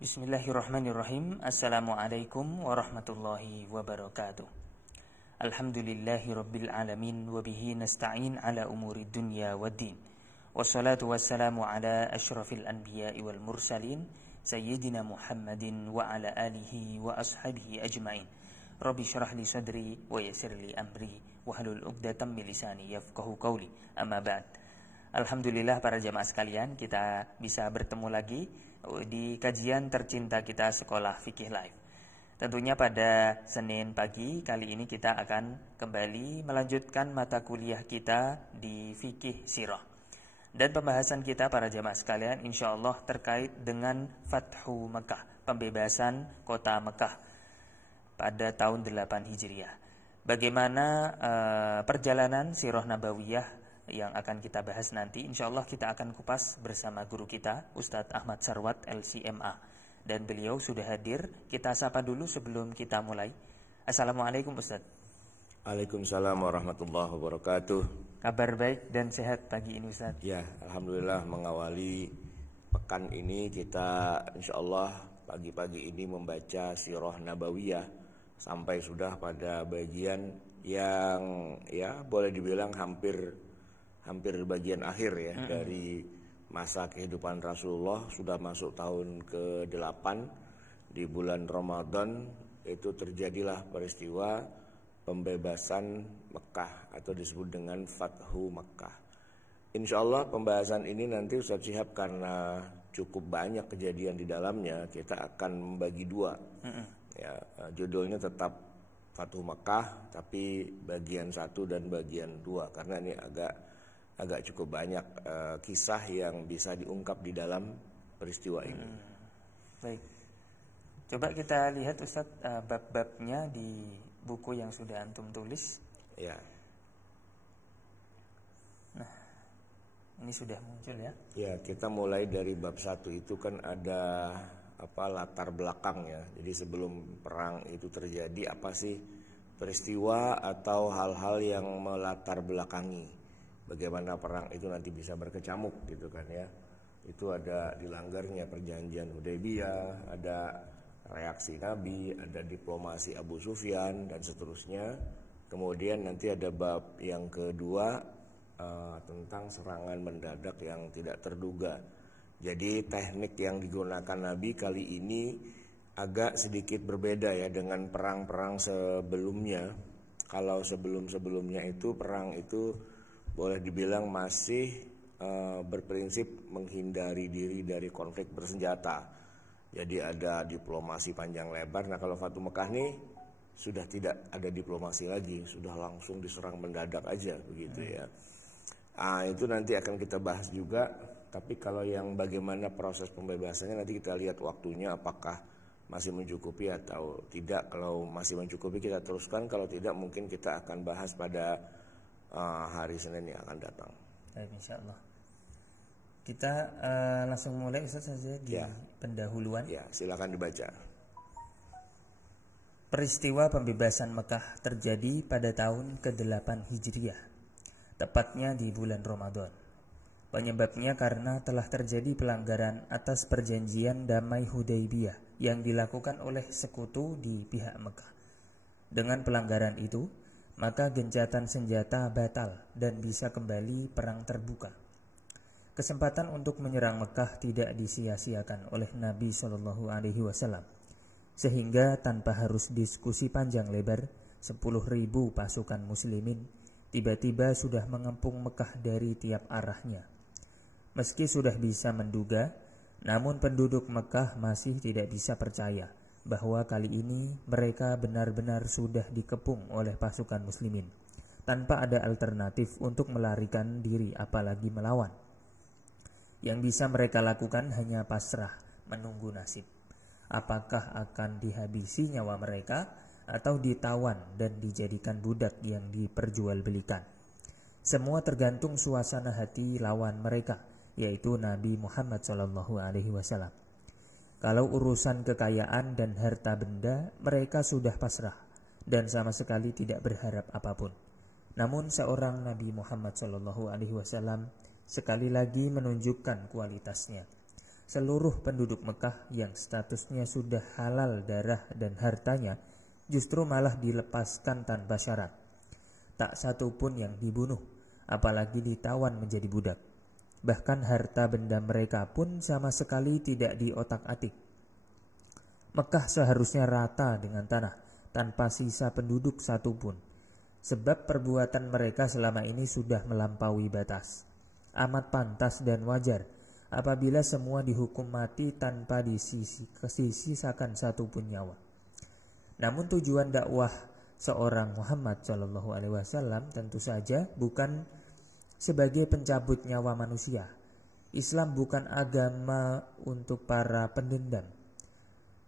Bismillahirrahmanirrahim. Assalamualaikum warahmatullahi wabarakatuh. Alhamdulillahi rabbil alamin. Wabihi nasta'in ala umuri dunya waddin. Wassalatu wassalamu ala ashrafil anbiya'i wal mursalin Sayyidina Muhammadin wa ala alihi wa ashabihi ajma'in. Rabbi syrah li sadri wa yassir li amri wahlul 'uqdatam min lisani yafqahu qawli. Amma ba'd. Alhamdulillah para jamaah sekalian, kita bisa bertemu lagi di kajian tercinta kita Sekolah Fikih Live. Tentunya pada Senin pagi kali ini kita akan kembali melanjutkan mata kuliah kita di Fikih Sirah. Dan pembahasan kita para jamaah sekalian insya Allah terkait dengan Fathu Mekah, pembebasan kota Mekah pada tahun 8 Hijriah. Bagaimana perjalanan Sirah Nabawiyah yang akan kita bahas nanti, insya Allah kita akan kupas bersama guru kita Ustadz Ahmad Sarwat LCMA, dan beliau sudah hadir. Kita sapa dulu sebelum kita mulai. Assalamualaikum Ustadz. Waalaikumsalam warahmatullahi wabarakatuh. Kabar baik dan sehat pagi ini Ustadz? Ya, alhamdulillah mengawali pekan ini kita insya Allah pagi-pagi ini membaca Sirah Nabawiyah sampai sudah pada bagian yang ya boleh dibilang hampir bagian akhir ya dari masa kehidupan Rasulullah. Sudah masuk tahun ke-8 di bulan Ramadan, itu terjadilah peristiwa pembebasan Mekah atau disebut dengan Fathu Mekah. Insya Allah pembahasan ini nanti Ustaz Syihab karena cukup banyak kejadian di dalamnya, kita akan membagi dua. Ya, judulnya tetap Fathu Mekah tapi bagian 1 dan bagian 2 karena ini agak cukup banyak kisah yang bisa diungkap di dalam peristiwa ini. Baik, coba kita lihat Ustadz bab-babnya di buku yang sudah antum tulis. Ya. Nah, ini sudah muncul ya. Ya, kita mulai dari bab 1 itu kan ada latar belakangnya. Jadi sebelum perang itu terjadi, apa sih peristiwa atau hal-hal yang melatar belakangi bagaimana perang itu nanti bisa berkecamuk gitu kan ya. Itu ada dilanggarnya perjanjian Hudaybiyah, ada reaksi Nabi, ada diplomasi Abu Sufyan dan seterusnya. Kemudian nanti ada bab yang kedua tentang serangan mendadak yang tidak terduga. Jadi teknik yang digunakan Nabi kali ini agak sedikit berbeda ya dengan perang-perang sebelumnya. Kalau sebelum-sebelumnya itu perang itu boleh dibilang masih berprinsip menghindari diri dari konflik bersenjata. Jadi ada diplomasi panjang lebar. Nah kalau Fathu Mekah nih sudah tidak ada diplomasi lagi, sudah langsung diserang mendadak aja begitu ya. Itu nanti akan kita bahas juga. Tapi kalau yang bagaimana proses pembebasannya nanti kita lihat waktunya apakah masih mencukupi atau tidak. Kalau masih mencukupi kita teruskan, kalau tidak mungkin kita akan bahas pada hari Senin yang akan datang. Baik, insya Allah. Kita langsung mulai Ustaz saja di pendahuluan. Ya, silakan dibaca. Peristiwa pembebasan Mekah terjadi pada tahun ke-8 Hijriah, tepatnya di bulan Ramadan. Penyebabnya karena telah terjadi pelanggaran atas perjanjian damai Hudaybiyah yang dilakukan oleh sekutu di pihak Mekah. Dengan pelanggaran itu, maka gencatan senjata batal dan bisa kembali perang terbuka. Kesempatan untuk menyerang Mekah tidak disia-siakan oleh Nabi Shallallahu Alaihi Wasallam, sehingga tanpa harus diskusi panjang lebar, 10.000 pasukan muslimin tiba-tiba sudah mengepung Mekah dari tiap arahnya. Meski sudah bisa menduga, namun penduduk Mekah masih tidak bisa percaya bahwa kali ini mereka benar-benar sudah dikepung oleh pasukan muslimin, tanpa ada alternatif untuk melarikan diri apalagi melawan. Yang bisa mereka lakukan hanya pasrah, menunggu nasib. Apakah akan dihabisi nyawa mereka atau ditawan dan dijadikan budak yang diperjualbelikan? Semua tergantung suasana hati lawan mereka, yaitu Nabi Muhammad SAW. Kalau urusan kekayaan dan harta benda, mereka sudah pasrah dan sama sekali tidak berharap apapun. Namun seorang Nabi Muhammad SAW sekali lagi menunjukkan kualitasnya. seluruh penduduk Mekah yang statusnya sudah halal darah dan hartanya justru malah dilepaskan tanpa syarat. Tak satu pun yang dibunuh, apalagi ditawan menjadi budak. Bahkan harta benda mereka pun sama sekali tidak diotak-atik. Mekah seharusnya rata dengan tanah, tanpa sisa penduduk satupun. Sebab perbuatan mereka selama ini sudah melampaui batas. Amat pantas dan wajar apabila semua dihukum mati tanpa disisakan satupun nyawa. Namun tujuan dakwah seorang Muhammad SAW tentu saja bukan sebagai pencabut nyawa manusia. Islam bukan agama untuk para pendendam.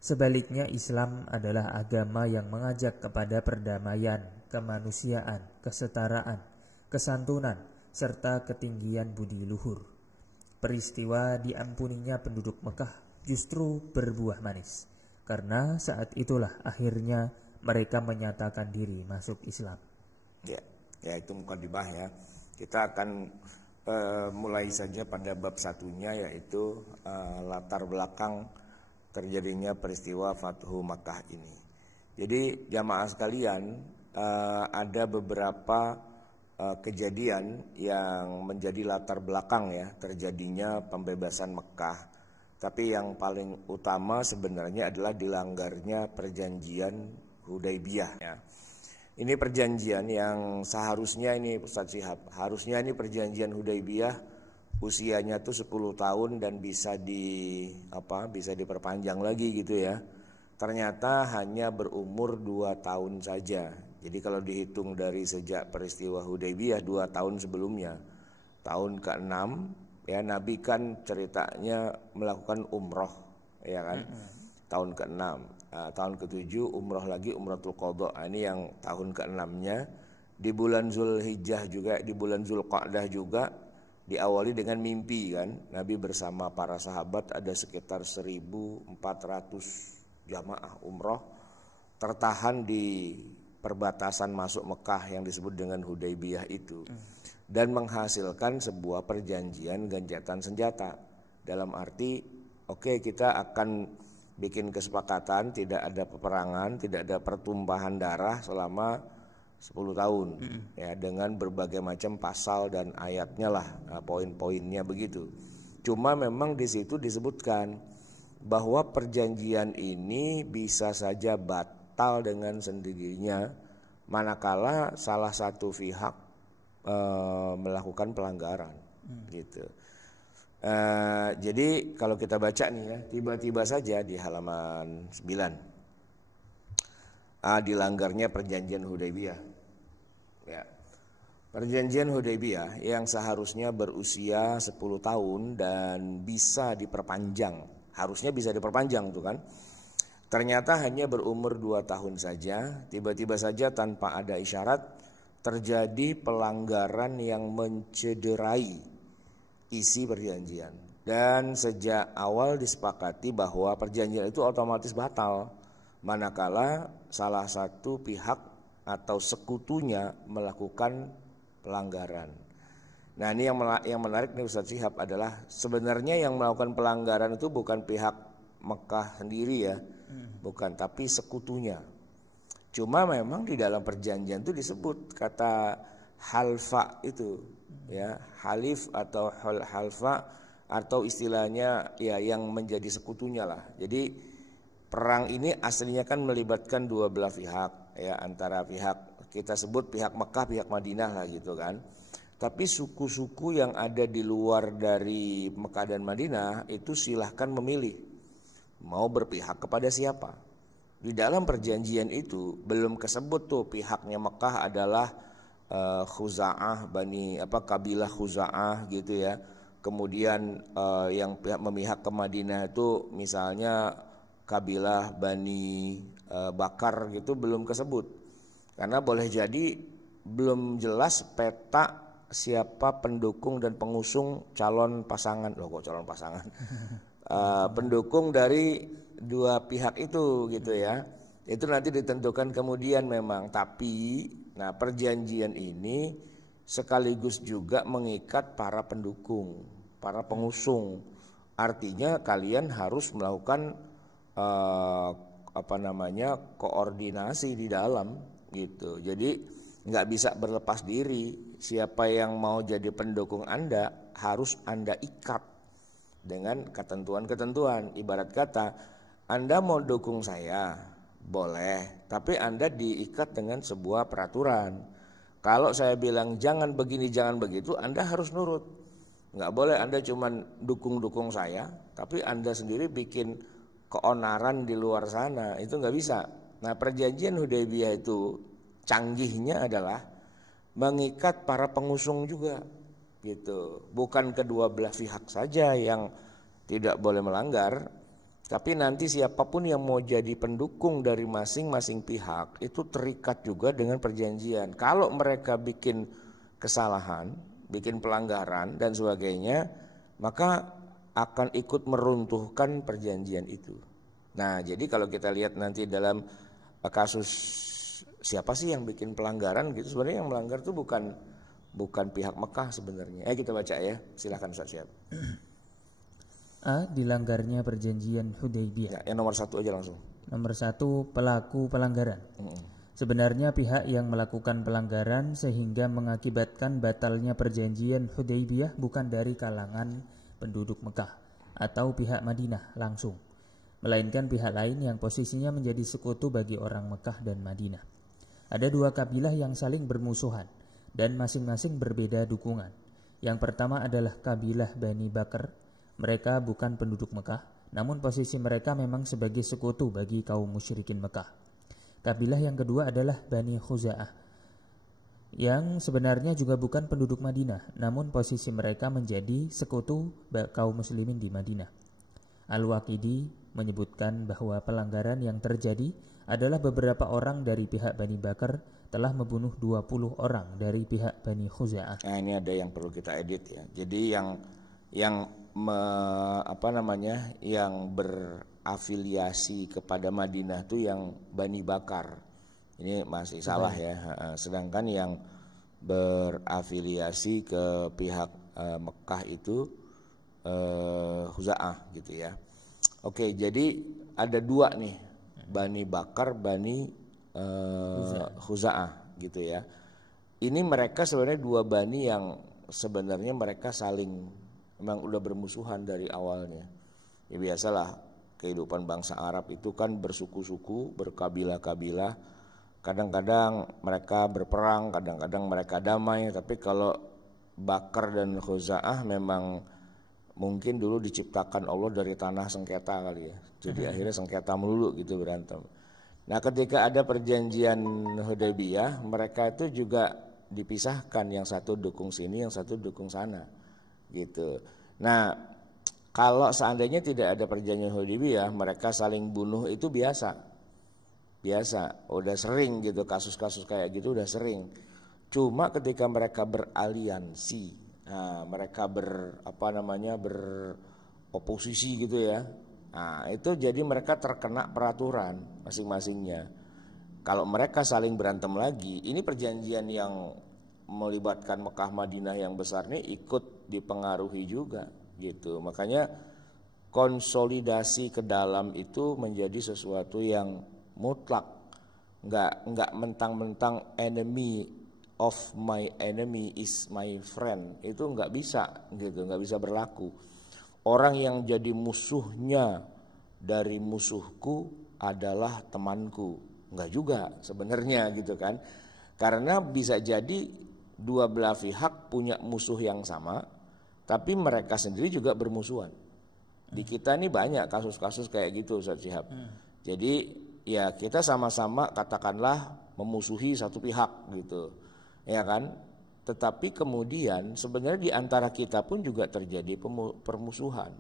Sebaliknya, Islam adalah agama yang mengajak kepada perdamaian, kemanusiaan, kesetaraan, kesantunan, serta ketinggian budi luhur. Peristiwa diampuninya penduduk Mekah justru berbuah manis, karena saat itulah akhirnya mereka menyatakan diri masuk Islam. Ya itu mukadimah ya. Kita akan mulai saja pada bab satunya, yaitu latar belakang terjadinya peristiwa Fathu Makkah ini. Jadi jamaah sekalian, ada beberapa kejadian yang menjadi latar belakang ya terjadinya pembebasan Mekah. Tapi yang paling utama sebenarnya adalah dilanggarnya perjanjian Hudaybiyah ya. Ini perjanjian yang seharusnya ini Ustaz Syihab, harusnya ini perjanjian Hudaybiyah usianya tuh 10 tahun dan bisa diperpanjang lagi gitu ya. Ternyata hanya berumur 2 tahun saja. Jadi kalau dihitung dari sejak peristiwa Hudaybiyah 2 tahun sebelumnya, tahun ke-6 ya, Nabi kan ceritanya melakukan umroh ya kan. Tahun ke-6, tahun ke-7 umroh lagi, umratul qadha. Ini yang tahun ke-6-nya. Di bulan Zulhijjah juga, di bulan Zulqa'dah juga diawali dengan mimpi kan. Nabi bersama para sahabat ada sekitar 1.400 jamaah umroh tertahan di perbatasan masuk Mekah yang disebut dengan Hudaybiyah itu, dan menghasilkan sebuah perjanjian gencatan senjata. Dalam arti oke, kita akan bikin kesepakatan tidak ada peperangan, tidak ada pertumpahan darah selama 10 tahun ya, dengan berbagai macam pasal dan ayatnya lah, poin-poinnya begitu. Cuma memang di situ disebutkan bahwa perjanjian ini bisa saja batal dengan sendirinya manakala salah satu pihak melakukan pelanggaran gitu. Jadi kalau kita baca nih ya, tiba-tiba saja di halaman 9 dilanggarnya perjanjian Hudaybiyah. Ya. Perjanjian Hudaybiyah yang seharusnya berusia 10 tahun dan bisa diperpanjang, harusnya bisa diperpanjang tuh kan. Ternyata hanya berumur 2 tahun saja. Tiba-tiba saja tanpa ada isyarat terjadi pelanggaran yang mencederai isi perjanjian. Dan sejak awal disepakati bahwa perjanjian itu otomatis batal manakala salah satu pihak atau sekutunya melakukan pelanggaran. Nah ini yang menarik nih Ustaz Syihab adalah sebenarnya yang melakukan pelanggaran itu bukan pihak Mekah sendiri ya, bukan, tapi sekutunya. Cuma memang di dalam perjanjian itu disebut kata halfa itu ya, halif atau halfa atau istilahnya ya yang menjadi sekutunya lah. Jadi perang ini aslinya kan melibatkan dua belah pihak ya, antara pihak kita sebut pihak Mekah, pihak Madinah lah gitu kan. Tapi suku-suku yang ada di luar dari Mekah dan Madinah itu silahkan memilih mau berpihak kepada siapa. Di dalam perjanjian itu belum kesebut tuh pihaknya Mekah adalah Khuza'ah, kabilah Khuza'ah gitu ya. Kemudian yang pihak memihak ke Madinah itu misalnya kabilah Bani Bakar gitu, belum kesebut. Karena boleh jadi belum jelas peta siapa pendukung dan pengusung calon pasangan. Loh kok calon pasangan? Pendukung dari dua pihak itu gitu ya. Itu nanti ditentukan kemudian memang. Tapi nah perjanjian ini sekaligus juga mengikat para pendukung, para pengusung Artinya kalian harus melakukan koordinasi di dalam gitu. Jadi nggak bisa berlepas diri. Siapa yang mau jadi pendukung Anda harus Anda ikat dengan ketentuan-ketentuan. Ibarat kata, Anda mau dukung saya, boleh, tapi Anda diikat dengan sebuah peraturan. Kalau saya bilang jangan begini, jangan begitu, Anda harus nurut. Nggak boleh Anda cuman dukung-dukung saya, tapi Anda sendiri bikin keonaran di luar sana, itu nggak bisa. Nah, perjanjian Hudaybiyah itu canggihnya adalah mengikat para pengusung juga, gitu. Bukan kedua belah pihak saja yang tidak boleh melanggar, tapi nanti siapapun yang mau jadi pendukung dari masing-masing pihak itu terikat juga dengan perjanjian. Kalau mereka bikin kesalahan, bikin pelanggaran dan sebagainya, maka akan ikut meruntuhkan perjanjian itu. Nah, jadi kalau kita lihat nanti dalam kasus siapa sih yang bikin pelanggaran gitu, sebenarnya yang melanggar itu bukan pihak Mekah sebenarnya. Kita baca ya, silakan Ustaz Syihab. A. Dilanggarnya perjanjian Hudaybiyah. Ya, yang nomor 1 aja langsung. Nomor 1, pelaku pelanggaran. Sebenarnya pihak yang melakukan pelanggaran sehingga mengakibatkan batalnya perjanjian Hudaybiyah bukan dari kalangan penduduk Mekah atau pihak Madinah langsung, melainkan pihak lain yang posisinya menjadi sekutu bagi orang Mekah dan Madinah. Ada 2 kabilah yang saling bermusuhan dan masing-masing berbeda dukungan. Yang pertama adalah kabilah Bani Bakr. Mereka bukan penduduk Mekah, namun posisi mereka memang sebagai sekutu bagi kaum musyrikin Mekah. Kabilah yang kedua adalah Bani Khuza'ah, yang sebenarnya juga bukan penduduk Madinah, namun posisi mereka menjadi sekutu kaum muslimin di Madinah. Al-Waqidi menyebutkan bahwa pelanggaran yang terjadi adalah beberapa orang dari pihak Bani Bakr telah membunuh 20 orang dari pihak Bani Khuza'ah. Nah, ini ada yang perlu kita edit ya. Jadi yang berafiliasi kepada Madinah itu yang Bani Bakar. Ini masih salah ya. Sedangkan yang berafiliasi ke pihak Mekah itu Khuza'ah gitu ya. Oke, jadi ada 2 nih, Bani Bakar, Bani Khuza'ah gitu ya. Ini mereka sebenarnya 2 bani yang sebenarnya mereka saling memang udah bermusuhan dari awalnya. Ya biasalah, kehidupan bangsa Arab itu kan bersuku-suku, berkabilah-kabilah. Kadang-kadang mereka berperang, kadang-kadang mereka damai. Tapi kalau Bakar dan Khuza'ah memang mungkin dulu diciptakan Allah dari tanah sengketa kali ya. Jadi akhirnya sengketa melulu gitu berantem. Nah, ketika ada perjanjian Hudaybiyah, mereka itu juga dipisahkan, yang satu dukung sini, yang satu dukung sana gitu. Nah, kalau seandainya tidak ada perjanjian Hudaybiyah, mereka saling bunuh itu biasa, udah sering gitu, kasus-kasus kayak gitu udah sering. Cuma ketika mereka beraliansi, mereka beroposisi gitu ya. Nah, itu jadi mereka terkena peraturan masing-masingnya. Kalau mereka saling berantem lagi, ini perjanjian yang melibatkan Mekah Madinah yang besar ini ikut dipengaruhi juga gitu. Makanya konsolidasi ke dalam itu menjadi sesuatu yang mutlak. Enggak mentang-mentang enemy of my enemy is my friend. Itu enggak bisa gitu, enggak bisa berlaku. Orang yang jadi musuhnya dari musuhku adalah temanku. Enggak juga sebenarnya gitu kan. Karena bisa jadi 2 belah pihak punya musuh yang sama, tapi mereka sendiri juga bermusuhan. Di kita ini banyak kasus-kasus kayak gitu Ustaz Syihab. Jadi ya kita sama-sama katakanlah memusuhi satu pihak gitu, ya kan? Tetapi kemudian sebenarnya di antara kita pun juga terjadi permusuhan.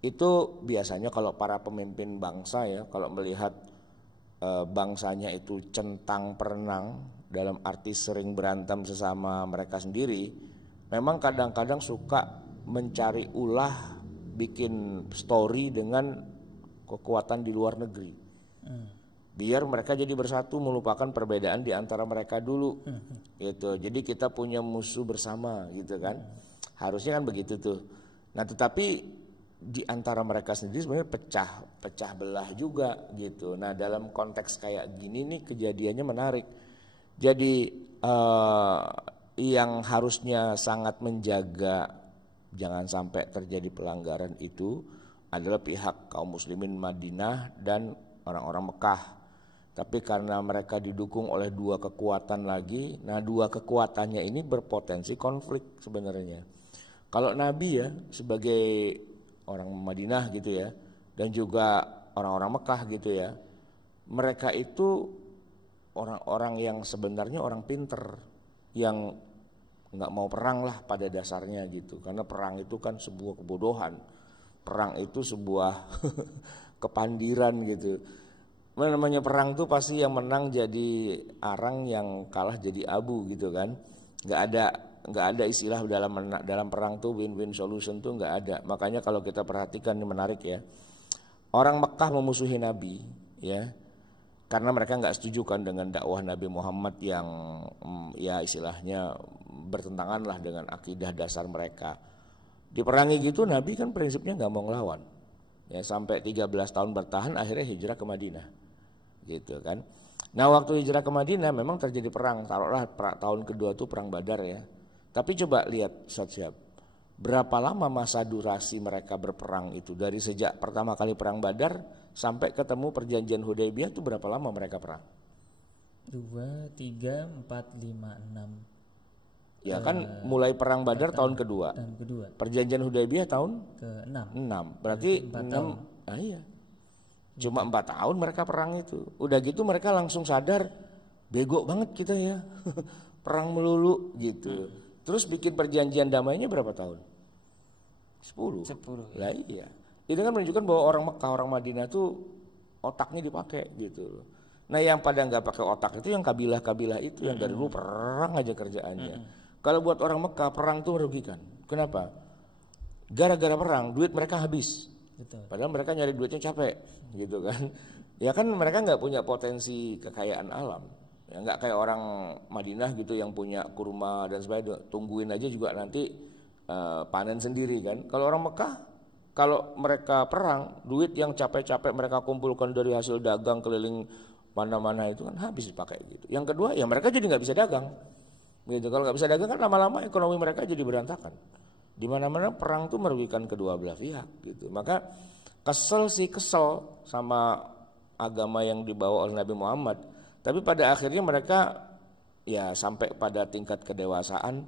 Itu biasanya kalau para pemimpin bangsa ya, kalau melihat bangsanya itu centang perenang, dalam arti sering berantem sesama mereka sendiri, memang kadang-kadang suka mencari ulah, bikin story dengan kekuatan di luar negeri. Biar mereka jadi bersatu, melupakan perbedaan di antara mereka dulu. Gitu. Jadi kita punya musuh bersama gitu kan. Harusnya kan begitu tuh. Nah, tetapi di antara mereka sendiri sebenarnya pecah belah juga gitu. Nah dalam konteks kayak gini nih kejadiannya menarik. Jadi yang harusnya sangat menjaga jangan sampai terjadi pelanggaran itu adalah pihak kaum muslimin Madinah dan orang-orang Mekah. Tapi karena mereka didukung oleh dua kekuatan lagi, nah dua kekuatannya ini berpotensi konflik sebenarnya. Kalau Nabi ya sebagai orang Madinah gitu ya, dan juga orang-orang Mekah gitu ya, mereka itu orang-orang yang sebenarnya orang pinter, yang nggak mau perang lah pada dasarnya gitu, karena perang itu kan sebuah kebodohan, perang itu sebuah kepandiran gitu. Namanya perang tuh pasti yang menang jadi arang, yang kalah jadi abu gitu kan. Nggak ada istilah dalam perang tuh win-win solution tuh nggak ada. Makanya kalau kita perhatikan ini menarik ya. Orang Mekah memusuhi Nabi ya, karena mereka nggak setuju kan dengan dakwah Nabi Muhammad yang ya istilahnya bertentangan lah dengan akidah dasar mereka. Diperangi gitu Nabi kan prinsipnya nggak mau ngelawan. Ya sampai 13 tahun bertahan akhirnya hijrah ke Madinah. Gitu kan. Nah waktu hijrah ke Madinah memang terjadi perang, taruhlah tahun kedua itu perang Badar ya. Tapi coba lihat Ustaz, berapa lama masa durasi mereka berperang itu, dari sejak pertama kali perang Badar sampai ketemu perjanjian Hudaybiyah itu berapa lama mereka perang? 2, 3, 4, 5, 6. Ya kan mulai perang Badar tahun kedua. Perjanjian Hudaybiyah tahun ke-6. 6. Berarti 4 tahun. Ah iya. Cuma 4 tahun mereka perang itu. Udah gitu mereka langsung sadar, bego banget kita ya. Perang melulu gitu. Terus bikin perjanjian damainya berapa tahun? 10. Lah iya. Itu kan menunjukkan bahwa orang Mekah, orang Madinah tuh otaknya dipakai gitu. Nah yang pada nggak pakai otak itu yang kabilah-kabilah itu yang dari dulu perang aja kerjaannya. Kalau buat orang Mekah perang tuh merugikan. Kenapa? Gara-gara perang duit mereka habis. Betul. Padahal mereka nyari duitnya capek gitu kan. Ya kan mereka nggak punya potensi kekayaan alam. Ya nggak kayak orang Madinah gitu yang punya kurma dan sebagainya. Tungguin aja juga nanti panen sendiri kan. Kalau orang Mekah, kalau mereka perang, duit yang capek-capek mereka kumpulkan dari hasil dagang keliling mana-mana itu kan habis dipakai gitu. Yang kedua ya mereka jadi nggak bisa dagang. Gitu. Kalau nggak bisa dagang kan lama-lama ekonomi mereka jadi berantakan. Di mana-mana perang tuh merugikan kedua belah pihak gitu. Maka kesel sama agama yang dibawa oleh Nabi Muhammad. Tapi pada akhirnya mereka ya sampai pada tingkat kedewasaan,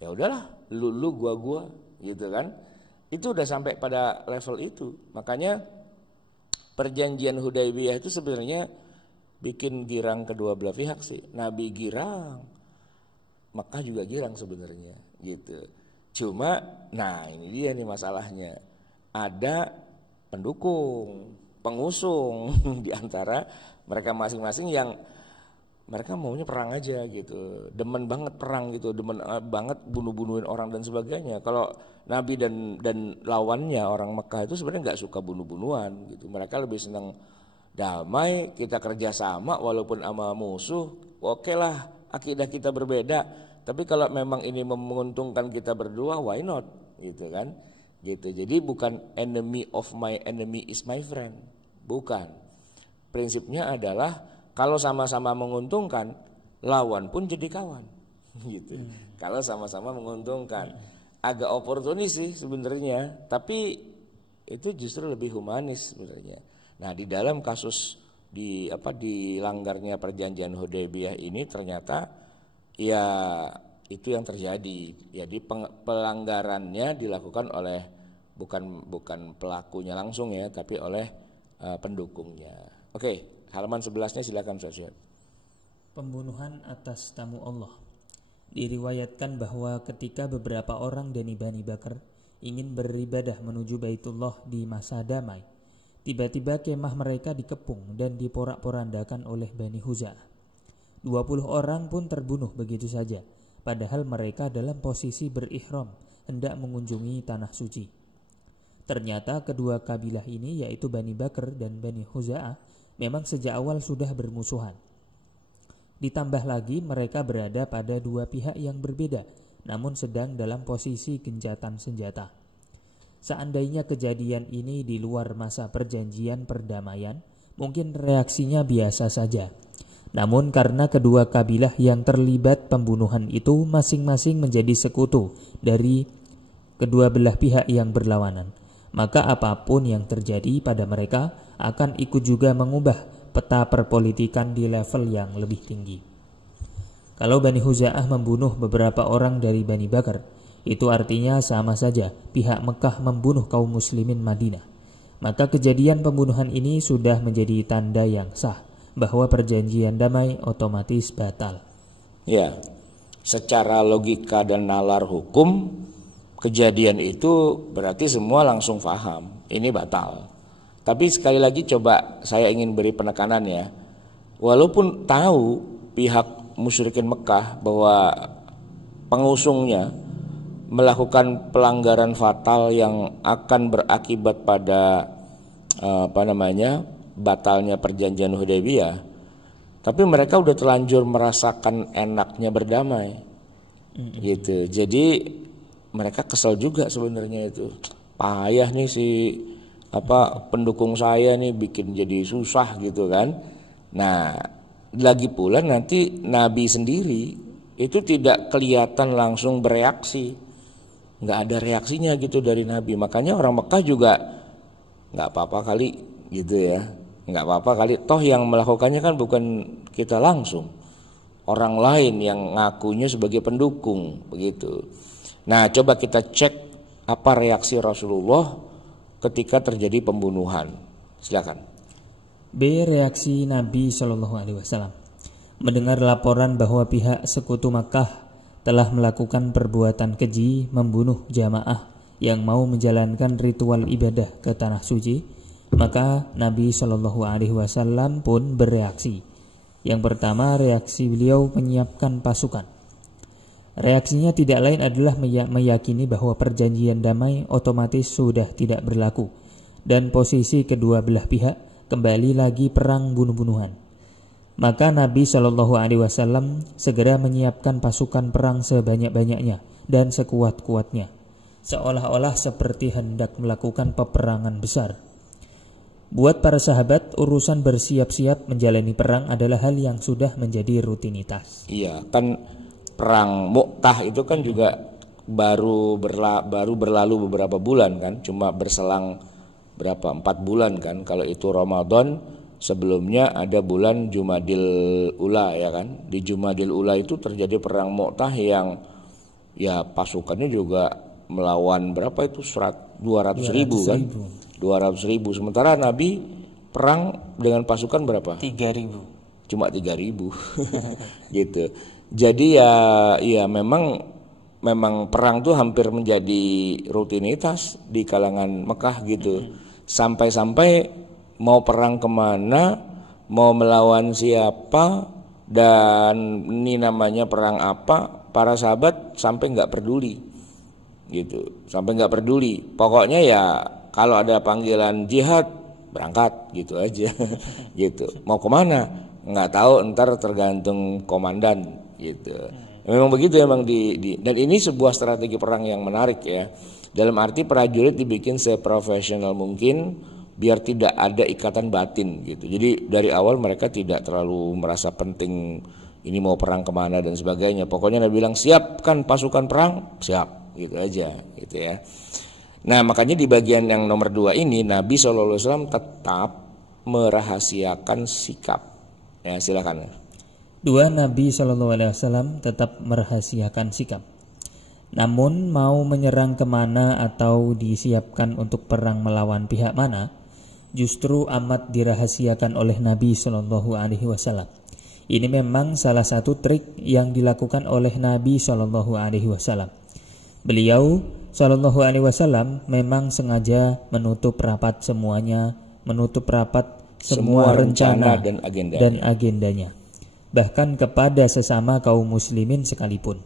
ya udahlah, lu gua gitu kan. Itu udah sampai pada level itu. Makanya perjanjian Hudaybiyah itu sebenarnya bikin girang kedua belah pihak sih. Nabi girang, Mekah juga girang sebenarnya gitu. Cuma, nah ini dia nih masalahnya. Ada pendukung, pengusung di antara mereka masing-masing yang mereka maunya perang aja gitu. Demen banget perang gitu, demen banget bunuh-bunuhin orang dan sebagainya. Kalau Nabi dan lawannya orang Mekah itu sebenarnya nggak suka bunuh-bunuhan gitu. Mereka lebih senang damai, kita kerjasama walaupun sama musuh. Oke lah, akidah kita berbeda. Tapi kalau memang ini menguntungkan kita berdua, why not? Gitu kan? Gitu. Jadi bukan enemy of my enemy is my friend. Bukan. Prinsipnya adalah kalau sama-sama menguntungkan, lawan pun jadi kawan. Gitu. Kalau sama-sama menguntungkan. Agak oportunis sih sebenarnya, tapi itu justru lebih humanis sebenarnya. Nah, di dalam kasus dilanggarnya perjanjian Hudaybiyah ini ternyata ya itu yang terjadi. Jadi pelanggarannya dilakukan oleh bukan pelakunya langsung ya, tapi oleh pendukungnya. Oke, halaman 11-nya silakan Ustaz. Pembunuhan atas tamu Allah. Diriwayatkan bahwa ketika beberapa orang dari Bani Bakar ingin beribadah menuju Baitullah di masa damai, tiba-tiba kemah mereka dikepung dan diporak-porandakan oleh Bani Huza'ah. 20 orang pun terbunuh begitu saja, padahal mereka dalam posisi berihram hendak mengunjungi tanah suci. Ternyata kedua kabilah ini, yaitu Bani Bakar dan Bani Huza'ah, memang sejak awal sudah bermusuhan. Ditambah lagi mereka berada pada dua pihak yang berbeda, namun sedang dalam posisi gencatan senjata. Seandainya kejadian ini di luar masa perjanjian perdamaian, mungkin reaksinya biasa saja. Namun karena kedua kabilah yang terlibat pembunuhan itu masing-masing menjadi sekutu dari kedua belah pihak yang berlawanan, maka apapun yang terjadi pada mereka akan ikut juga mengubah peta perpolitikan di level yang lebih tinggi. Kalau Bani Huza'ah membunuh beberapa orang dari Bani Bakar, itu artinya sama saja pihak Mekah membunuh kaum muslimin Madinah. Maka kejadian pembunuhan ini sudah menjadi tanda yang sah bahwa perjanjian damai otomatis batal. Ya, secara logika dan nalar hukum, kejadian itu berarti semua langsung paham ini batal. Tapi sekali lagi coba saya ingin beri penekanan ya. Walaupun tahu pihak musyrikin Mekah bahwa pengusungnya melakukan pelanggaran fatal yang akan berakibat pada batalnya perjanjian Hudaybiyah, tapi mereka udah terlanjur merasakan enaknya berdamai, gitu. Jadi mereka kesel juga sebenarnya itu. Payah nih si pendukung saya nih bikin jadi susah gitu kan. Nah, lagi pula nanti Nabi sendiri itu tidak kelihatan langsung bereaksi. Nggak ada reaksinya gitu dari Nabi. Makanya orang Mekah juga nggak apa-apa kali gitu ya. Nggak apa-apa kali. Toh yang melakukannya kan bukan kita langsung. Orang lain yang ngakunya sebagai pendukung begitu. Nah, coba kita cek apa reaksi Rasulullah ketika terjadi pembunuhan. Silakan. B. Reaksi Nabi SAW. Mendengar laporan bahwa pihak sekutu Makkah telah melakukan perbuatan keji membunuh jamaah yang mau menjalankan ritual ibadah ke tanah suci, maka Nabi SAW pun bereaksi. Yang pertama, reaksi beliau menyiapkan pasukan. Reaksinya tidak lain adalah meyakini bahwa perjanjian damai otomatis sudah tidak berlaku dan posisi kedua belah pihak kembali lagi perang bunuh-bunuhan. Maka Nabi SAW segera menyiapkan pasukan perang sebanyak-banyaknya dan sekuat-kuatnya, seolah-olah seperti hendak melakukan peperangan besar. Buat para sahabat, urusan bersiap-siap menjalani perang adalah hal yang sudah menjadi rutinitas. Iya, kan perang Mu'tah itu kan juga baru berlalu beberapa bulan kan, cuma berselang 4 bulan kan. Kalau itu Ramadan, sebelumnya ada bulan Jumadil Ula ya kan. Di Jumadil Ula itu terjadi perang Mu'tah yang ya pasukannya juga melawan berapa itu 200 ribu kan. 200 ribu. Sementara Nabi perang dengan pasukan berapa? 3.000. Cuma 3.000 gitu. Jadi ya memang perang tuh hampir menjadi rutinitas di kalangan Mekah gitu. Sampai-sampai mau perang kemana, mau melawan siapa, dan ini namanya perang apa, para sahabat sampai nggak peduli gitu. Sampai nggak peduli. Pokoknya ya kalau ada panggilan jihad berangkat gitu aja gitu. Mau kemana nggak tahu, ntar tergantung komandan gitu. Memang begitu emang dan ini sebuah strategi perang yang menarik ya. Dalam arti prajurit dibikin seprofesional mungkin biar tidak ada ikatan batin gitu. Jadi dari awal mereka tidak terlalu merasa penting ini mau perang kemana dan sebagainya. Pokoknya Nabi bilang siapkan pasukan perang, siap gitu aja gitu ya. Nah, makanya di bagian yang nomor 2 ini Nabi SAW tetap merahasiakan sikap. Ya, silakan. 2. Nabi SAW tetap merahasiakan sikap. Namun mau menyerang kemana atau disiapkan untuk perang melawan pihak mana, justru amat dirahasiakan oleh Nabi SAW. Ini memang salah satu trik yang dilakukan oleh Nabi SAW. Beliau SAW memang sengaja menutup rapat semua rencana dan agendanya, bahkan kepada sesama kaum muslimin sekalipun.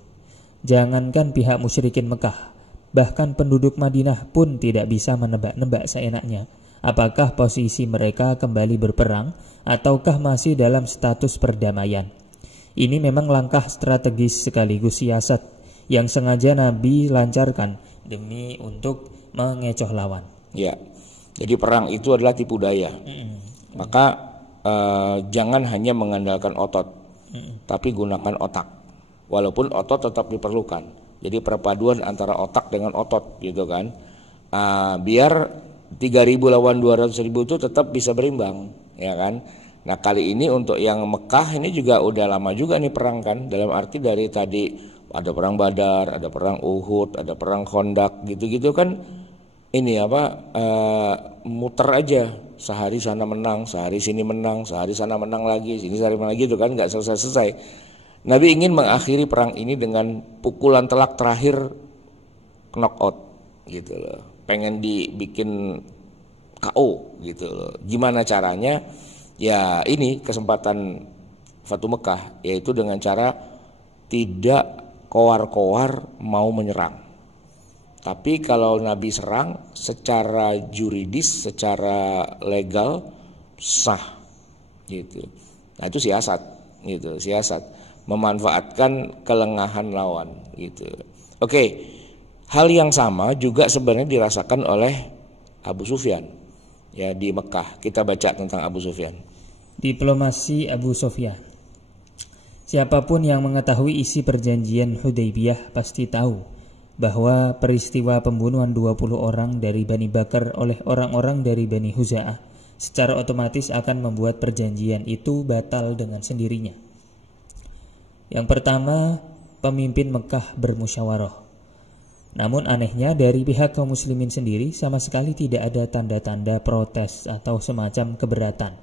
Jangankan pihak musyrikin Mekah, bahkan penduduk Madinah pun tidak bisa menebak-nebak seenaknya apakah posisi mereka kembali berperang ataukah masih dalam status perdamaian. Ini memang langkah strategis sekaligus siasat yang sengaja Nabi lancarkan demi untuk mengecoh lawan. Ya, jadi perang itu adalah tipu daya. Maka jangan hanya mengandalkan otot, tapi gunakan otak. Walaupun otot tetap diperlukan. Jadi perpaduan antara otak dengan otot gitu kan. Biar 3.000 lawan 200.000 itu tetap bisa berimbang, ya kan. Nah kali ini untuk yang Mekah ini juga udah lama juga nih perang kan. Dalam arti dari tadi ada perang Badar, ada perang Uhud, ada perang Khandaq gitu-gitu kan. Ini muter aja, sehari sana menang, sehari sini menang, sehari sana menang lagi, sini sehari menang lagi, itu kan nggak selesai-selesai. Nabi ingin mengakhiri perang ini dengan pukulan telak terakhir, knockout gitu loh. Pengen dibikin KO gitu loh. Gimana caranya? Ya ini kesempatan Fatu Mekah, yaitu dengan cara tidak kowar-kowar mau menyerang. Tapi kalau Nabi serang secara juridis, secara legal sah gitu. Nah itu siasat gitu, siasat memanfaatkan kelengahan lawan gitu. Oke, hal yang sama juga sebenarnya dirasakan oleh Abu Sufyan ya di Mekah. Kita baca tentang Abu Sufyan. Diplomasi Abu Sufyan. Siapapun yang mengetahui isi perjanjian Hudaybiyah pasti tahu bahwa peristiwa pembunuhan 20 orang dari Bani Bakar oleh orang-orang dari Bani Huza'ah secara otomatis akan membuat perjanjian itu batal dengan sendirinya. Yang pertama, pemimpin Mekah bermusyawarah. Namun anehnya dari pihak kaum muslimin sendiri sama sekali tidak ada tanda-tanda protes atau semacam keberatan.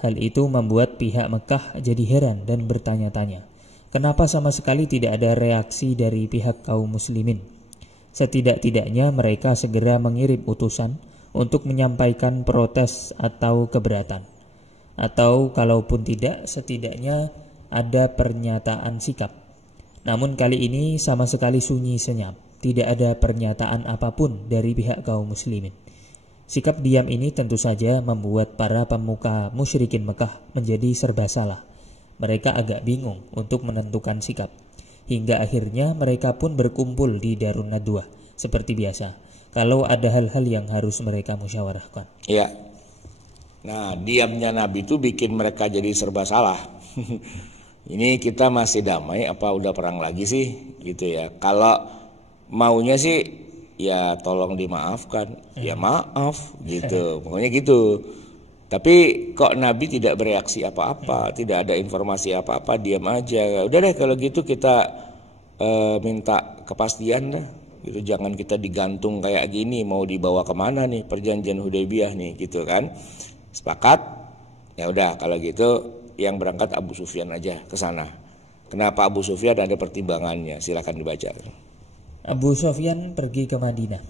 Hal itu membuat pihak Mekah jadi heran dan bertanya-tanya, kenapa sama sekali tidak ada reaksi dari pihak kaum muslimin? Setidak-tidaknya mereka segera mengirim utusan untuk menyampaikan protes atau keberatan. Atau kalaupun tidak, setidaknya ada pernyataan sikap. Namun kali ini sama sekali sunyi senyap. Tidak ada pernyataan apapun dari pihak kaum muslimin. Sikap diam ini tentu saja membuat para pemuka musyrikin Mekah menjadi serba salah. Mereka agak bingung untuk menentukan sikap. Hingga akhirnya mereka pun berkumpul di Darun Nadwah seperti biasa. Kalau ada hal-hal yang harus mereka musyawarahkan. Iya. Nah, diamnya Nabi itu bikin mereka jadi serba salah. Ini kita masih damai apa udah perang lagi sih gitu ya. Kalau maunya sih ya tolong dimaafkan. Ya maaf gitu. Pokoknya gitu. Tapi kok Nabi tidak bereaksi apa-apa, tidak ada informasi apa-apa, diam aja. Udah deh kalau gitu kita minta kepastian deh. Gitu, jangan kita digantung kayak gini, mau dibawa kemana nih perjanjian Hudaybiyah nih gitu kan. Sepakat? Ya udah kalau gitu yang berangkat Abu Sufyan aja ke sana. Kenapa Abu Sufyan? Ada pertimbangannya, silakan dibaca. Abu Sufyan pergi ke Madinah.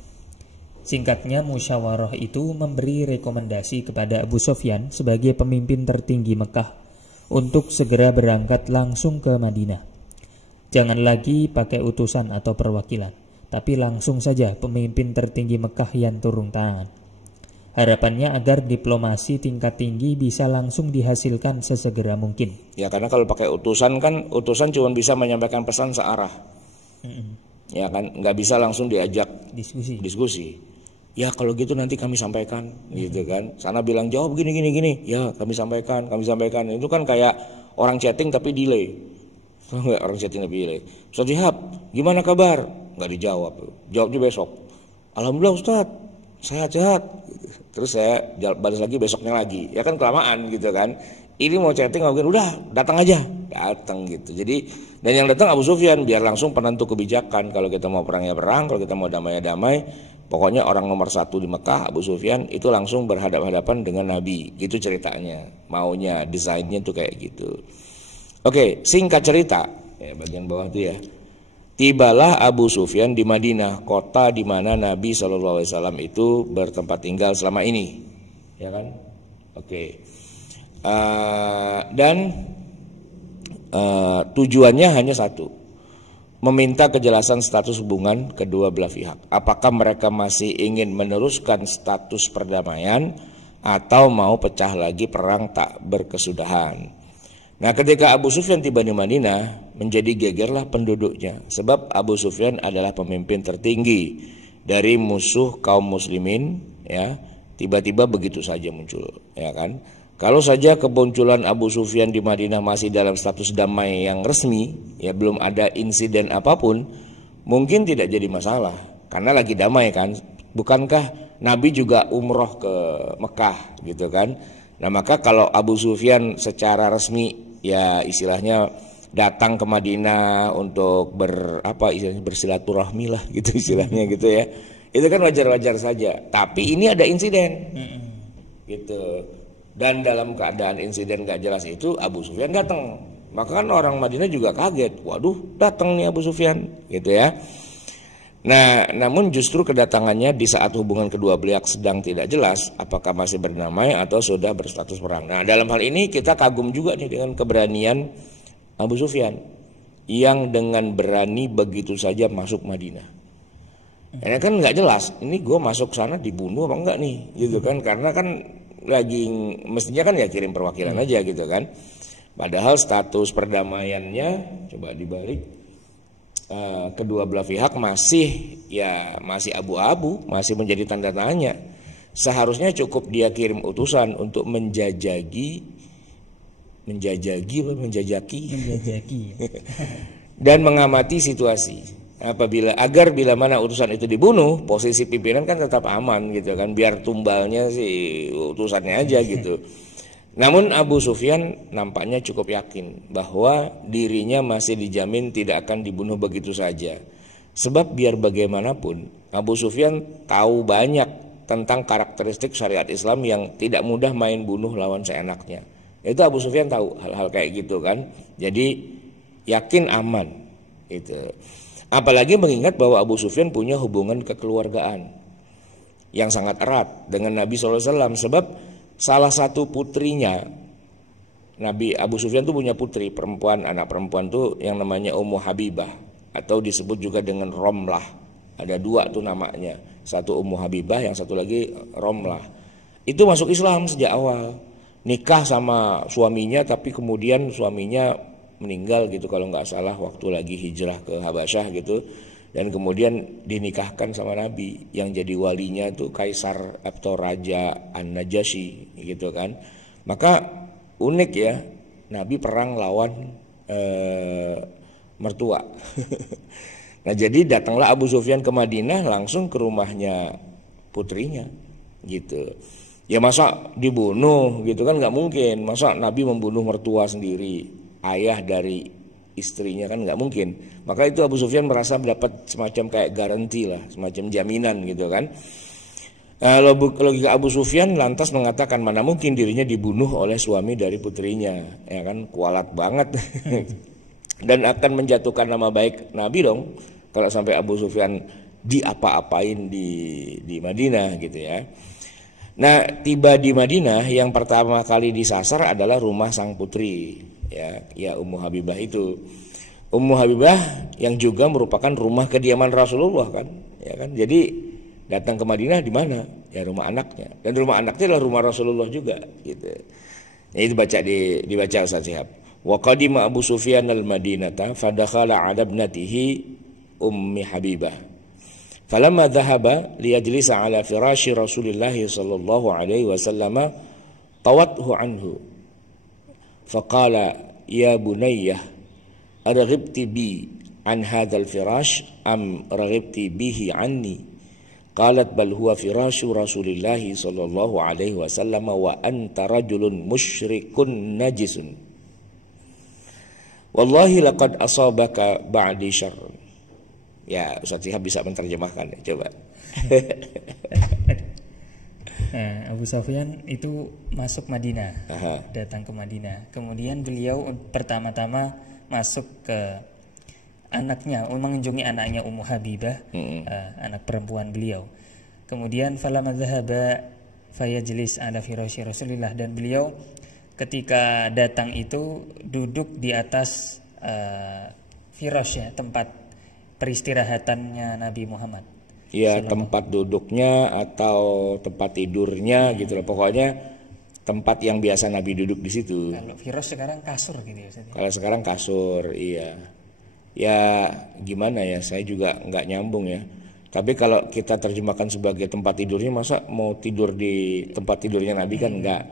Singkatnya, musyawarah itu memberi rekomendasi kepada Abu Sufyan sebagai pemimpin tertinggi Mekah untuk segera berangkat langsung ke Madinah. Jangan lagi pakai utusan atau perwakilan, tapi langsung saja pemimpin tertinggi Mekah yang turun tangan. Harapannya agar diplomasi tingkat tinggi bisa langsung dihasilkan sesegera mungkin. Ya karena kalau pakai utusan kan, utusan cuma bisa menyampaikan pesan searah. Ya kan, nggak bisa langsung diajak diskusi. Ya kalau gitu nanti kami sampaikan, gitu kan. Sana bilang jawab gini. Ya kami sampaikan. Itu kan kayak orang chatting tapi delay. Enggak, orang chatting tapi delay. Ustaz Ihab, gimana kabar? Nggak dijawab. Jawabnya besok. Alhamdulillah Ustaz, sehat-sehat. Terus saya balas lagi besoknya lagi. Ya kan kelamaan gitu kan. Ini mau chatting mungkin udah datang aja, datang gitu. Jadi dan yang datang Abu Sufyan biar langsung penentu kebijakan. Kalau kita mau perang ya perang, kalau kita mau damai ya damai. Pokoknya orang nomor 1 di Mekah Abu Sufyan itu langsung berhadapan-hadapan dengan Nabi. Gitu ceritanya. Maunya, desainnya tuh kayak gitu. Oke, singkat cerita ya bagian bawah tuh ya. Tibalah Abu Sufyan di Madinah, kota di mana Nabi SAW itu bertempat tinggal selama ini, ya kan? Oke. Dan tujuannya hanya satu, meminta kejelasan status hubungan kedua belah pihak. Apakah mereka masih ingin meneruskan status perdamaian atau mau pecah lagi perang tak berkesudahan? Nah, ketika Abu Sufyan tiba di Madinah, menjadi gegerlah penduduknya. Sebab Abu Sufyan adalah pemimpin tertinggi dari musuh kaum muslimin, ya. Tiba-tiba begitu saja muncul, ya kan? Kalau saja kemunculan Abu Sufyan di Madinah masih dalam status damai yang resmi, ya belum ada insiden apapun, mungkin tidak jadi masalah karena lagi damai kan. Bukankah Nabi juga umroh ke Mekah gitu kan? Nah, maka kalau Abu Sufyan secara resmi ya istilahnya datang ke Madinah untuk bersilaturahmi lah gitu istilahnya gitu ya. Itu kan wajar-wajar saja. Tapi ini ada insiden, gitu. Dan dalam keadaan insiden gak jelas itu Abu Sufyan datang. Maka kan orang Madinah juga kaget. Waduh, datang nih Abu Sufyan, gitu ya. Nah, namun justru kedatangannya di saat hubungan kedua belah sedang tidak jelas, apakah masih berdamai atau sudah berstatus perang. Nah, dalam hal ini kita kagum juga nih dengan keberanian Abu Sufyan yang dengan berani begitu saja masuk Madinah. Karena kan nggak jelas, ini gue masuk sana dibunuh apa enggak nih, gitu kan? Karena kan lagi mestinya kan ya kirim perwakilan aja gitu kan. Padahal status perdamaiannya coba dibalik, kedua belah pihak masih abu-abu, masih menjadi tanda tanya. Seharusnya cukup dia kirim utusan untuk menjajaki dan mengamati situasi. Agar bila mana utusan itu dibunuh, posisi pimpinan kan tetap aman gitu kan, biar tumbalnya si utusannya aja gitu. Namun Abu Sufyan nampaknya cukup yakin bahwa dirinya masih dijamin tidak akan dibunuh begitu saja. Sebab biar bagaimanapun Abu Sufyan tahu banyak tentang karakteristik syariat Islam yang tidak mudah main bunuh lawan seenaknya. Itu Abu Sufyan tahu hal-hal kayak gitu kan. Jadi yakin aman itu. Apalagi mengingat bahwa Abu Sufyan punya hubungan kekeluargaan yang sangat erat dengan Nabi SAW. Sebab salah satu putrinya, Nabi Abu Sufyan tuh punya putri perempuan, anak perempuan tuh yang namanya Ummu Habibah atau disebut juga dengan Romlah. Ada dua tuh namanya, satu Ummu Habibah, yang satu lagi Romlah. Itu masuk Islam sejak awal, nikah sama suaminya, tapi kemudian suaminya meninggal gitu kalau nggak salah waktu lagi hijrah ke Habasyah gitu, dan kemudian dinikahkan sama Nabi yang jadi walinya tuh Kaisar atau Raja An-Najasyi gitu kan. Maka unik ya, Nabi perang lawan mertua. Nah, jadi datanglah Abu Sufyan ke Madinah langsung ke rumahnya putrinya gitu. Ya masa dibunuh gitu kan nggak mungkin. Masa Nabi membunuh mertua sendiri, ayah dari istrinya, kan nggak mungkin. Maka itu Abu Sufyan merasa mendapat semacam kayak garansi lah, semacam jaminan gitu kan. Logika Abu Sufyan lantas mengatakan mana mungkin dirinya dibunuh oleh suami dari putrinya, ya kan, kualat banget. Dan akan menjatuhkan nama baik Nabi dong kalau sampai Abu Sufyan diapa-apain di Madinah gitu ya. Nah, tiba di Madinah yang pertama kali disasar adalah rumah sang putri, ya Ummu Habibah itu. Ummu Habibah yang juga merupakan rumah kediaman Rasulullah kan, ya kan. Jadi datang ke Madinah di mana? Ya rumah anaknya. Dan rumah anaknya adalah rumah Rasulullah juga gitu. Nah, itu dibaca Ustaz Syihab. Wa qadima Abu Sufyan al-Madinata fadakhala 'ala ibnatihi Ummi Habibah. Falamma dhahaba liyajlisa 'ala firasyi Rasulillah sallallahu alaihi wasallam tawathu anhu. Faqala ya bunayyah arghibti bi an hadzal firash am raghibti bihi anni? Qalat bal huwa firasyu Rasulillah sallallahu alaihi wasallam wa anta rajulun musyrikun najisun. Wallahi laqad asabaka ba'di syarr. Ya, Ustaz Syihab bisa menerjemahkan ya, coba. Nah, Abu Sufyan itu masuk Madinah, datang ke Madinah. Kemudian beliau pertama-tama masuk ke anaknya, mengunjungi anaknya Ummu Habibah, anak perempuan beliau. Kemudian falamma dhahaba fayajlis ala firasyi Rasulillah, dan beliau ketika datang itu duduk di atas firasy, tempat peristirahatannya Nabi Muhammad. Ya, tempat duduknya atau tempat tidurnya gitu loh. Pokoknya tempat yang biasa Nabi duduk di situ. Kalau firas sekarang kasur gitu ya Ustaz. Kalau sekarang kasur, iya. Ya gimana ya, saya juga nggak nyambung ya. Tapi kalau kita terjemahkan sebagai tempat tidurnya, masa mau tidur di tempat tidurnya Nabi kan enggak.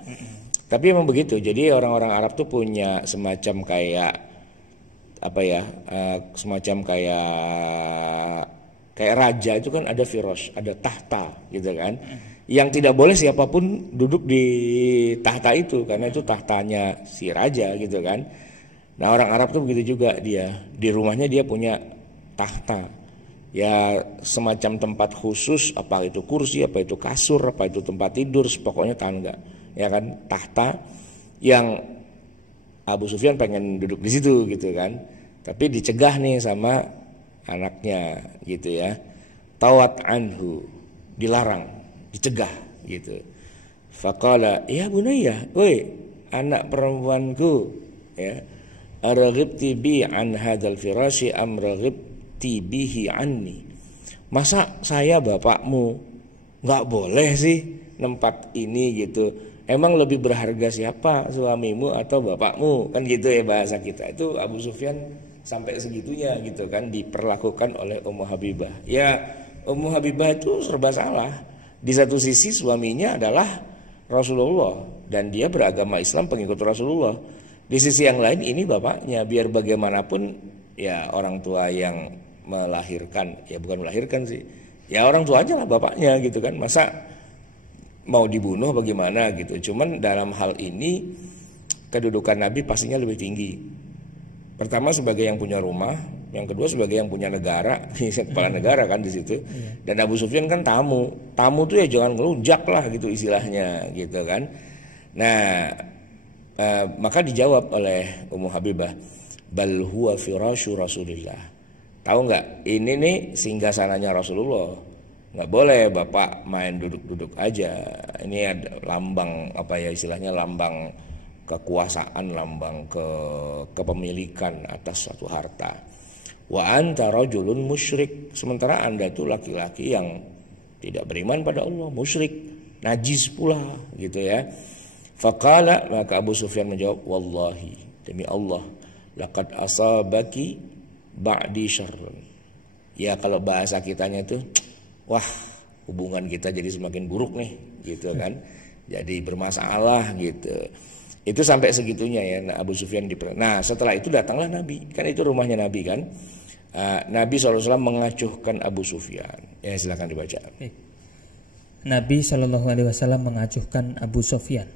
Tapi emang begitu. Jadi orang-orang Arab tuh punya semacam kayak apa ya, semacam kayak raja itu kan ada firosh, ada tahta gitu kan. Yang tidak boleh siapapun duduk di tahta itu karena itu tahtanya si raja gitu kan. Nah orang Arab tuh begitu juga, dia di rumahnya dia punya tahta, ya semacam tempat khusus, apa itu kursi, apa itu kasur, apa itu tempat tidur, pokoknya tangga, ya kan, tahta yang Abu Sufyan pengen duduk di situ gitu kan, tapi dicegah nih sama anaknya gitu ya, tawat anhu, dilarang, dicegah gitu. Faqala ya bunayya, woi anak perempuanku ya, araghibti bi an hadzal firashi am raghibti bihi anni. Masa saya bapakmu nggak boleh sih nempat ini gitu? Emang lebih berharga siapa, suamimu atau bapakmu? Kan gitu ya bahasa kita. Itu Abu Sufyan sampai segitunya gitu kan, diperlakukan oleh Ummu Habibah. Ya Ummu Habibah itu serba salah. Di satu sisi suaminya adalah Rasulullah dan dia beragama Islam, pengikut Rasulullah. Di sisi yang lain ini bapaknya, biar bagaimanapun ya orang tua yang melahirkan, ya bukan melahirkan sih, ya orang tua aja lah bapaknya gitu kan, masa mau dibunuh bagaimana gitu. Cuman dalam hal ini kedudukan Nabi pastinya lebih tinggi. Pertama sebagai yang punya rumah, yang kedua sebagai yang punya negara, kepala negara kan di situ. Dan Abu Sufyan kan tamu tuh ya jangan ngelunjak lah gitu istilahnya gitu kan. Nah maka dijawab oleh Ummu Habibah, bal huwa firasyu Rasulillah. Tahu nggak? Ini nih singgasananya Rasulullah. Nggak boleh bapak main duduk-duduk aja. Ini ada lambang apa ya istilahnya, lambang kekuasaan, lambang kepemilikan atas suatu harta. Wa anta rajulun musyrik. Sementara anda itu laki-laki yang tidak beriman pada Allah, musyrik, najis pula gitu ya. Faqala, maka Abu Sufyan menjawab, wallahi, demi Allah, laqad asabaki ba'di syarrun. Ya kalau bahasa kitanya itu, wah hubungan kita jadi semakin buruk nih gitu kan, jadi bermasalah gitu. Itu sampai segitunya ya Abu Sufyan. Nah setelah itu datanglah Nabi, kan itu rumahnya Nabi kan. Nabi SAW mengacuhkan Abu Sufyan. Ya silakan dibaca. Nabi SAW mengacuhkan Abu Sufyan.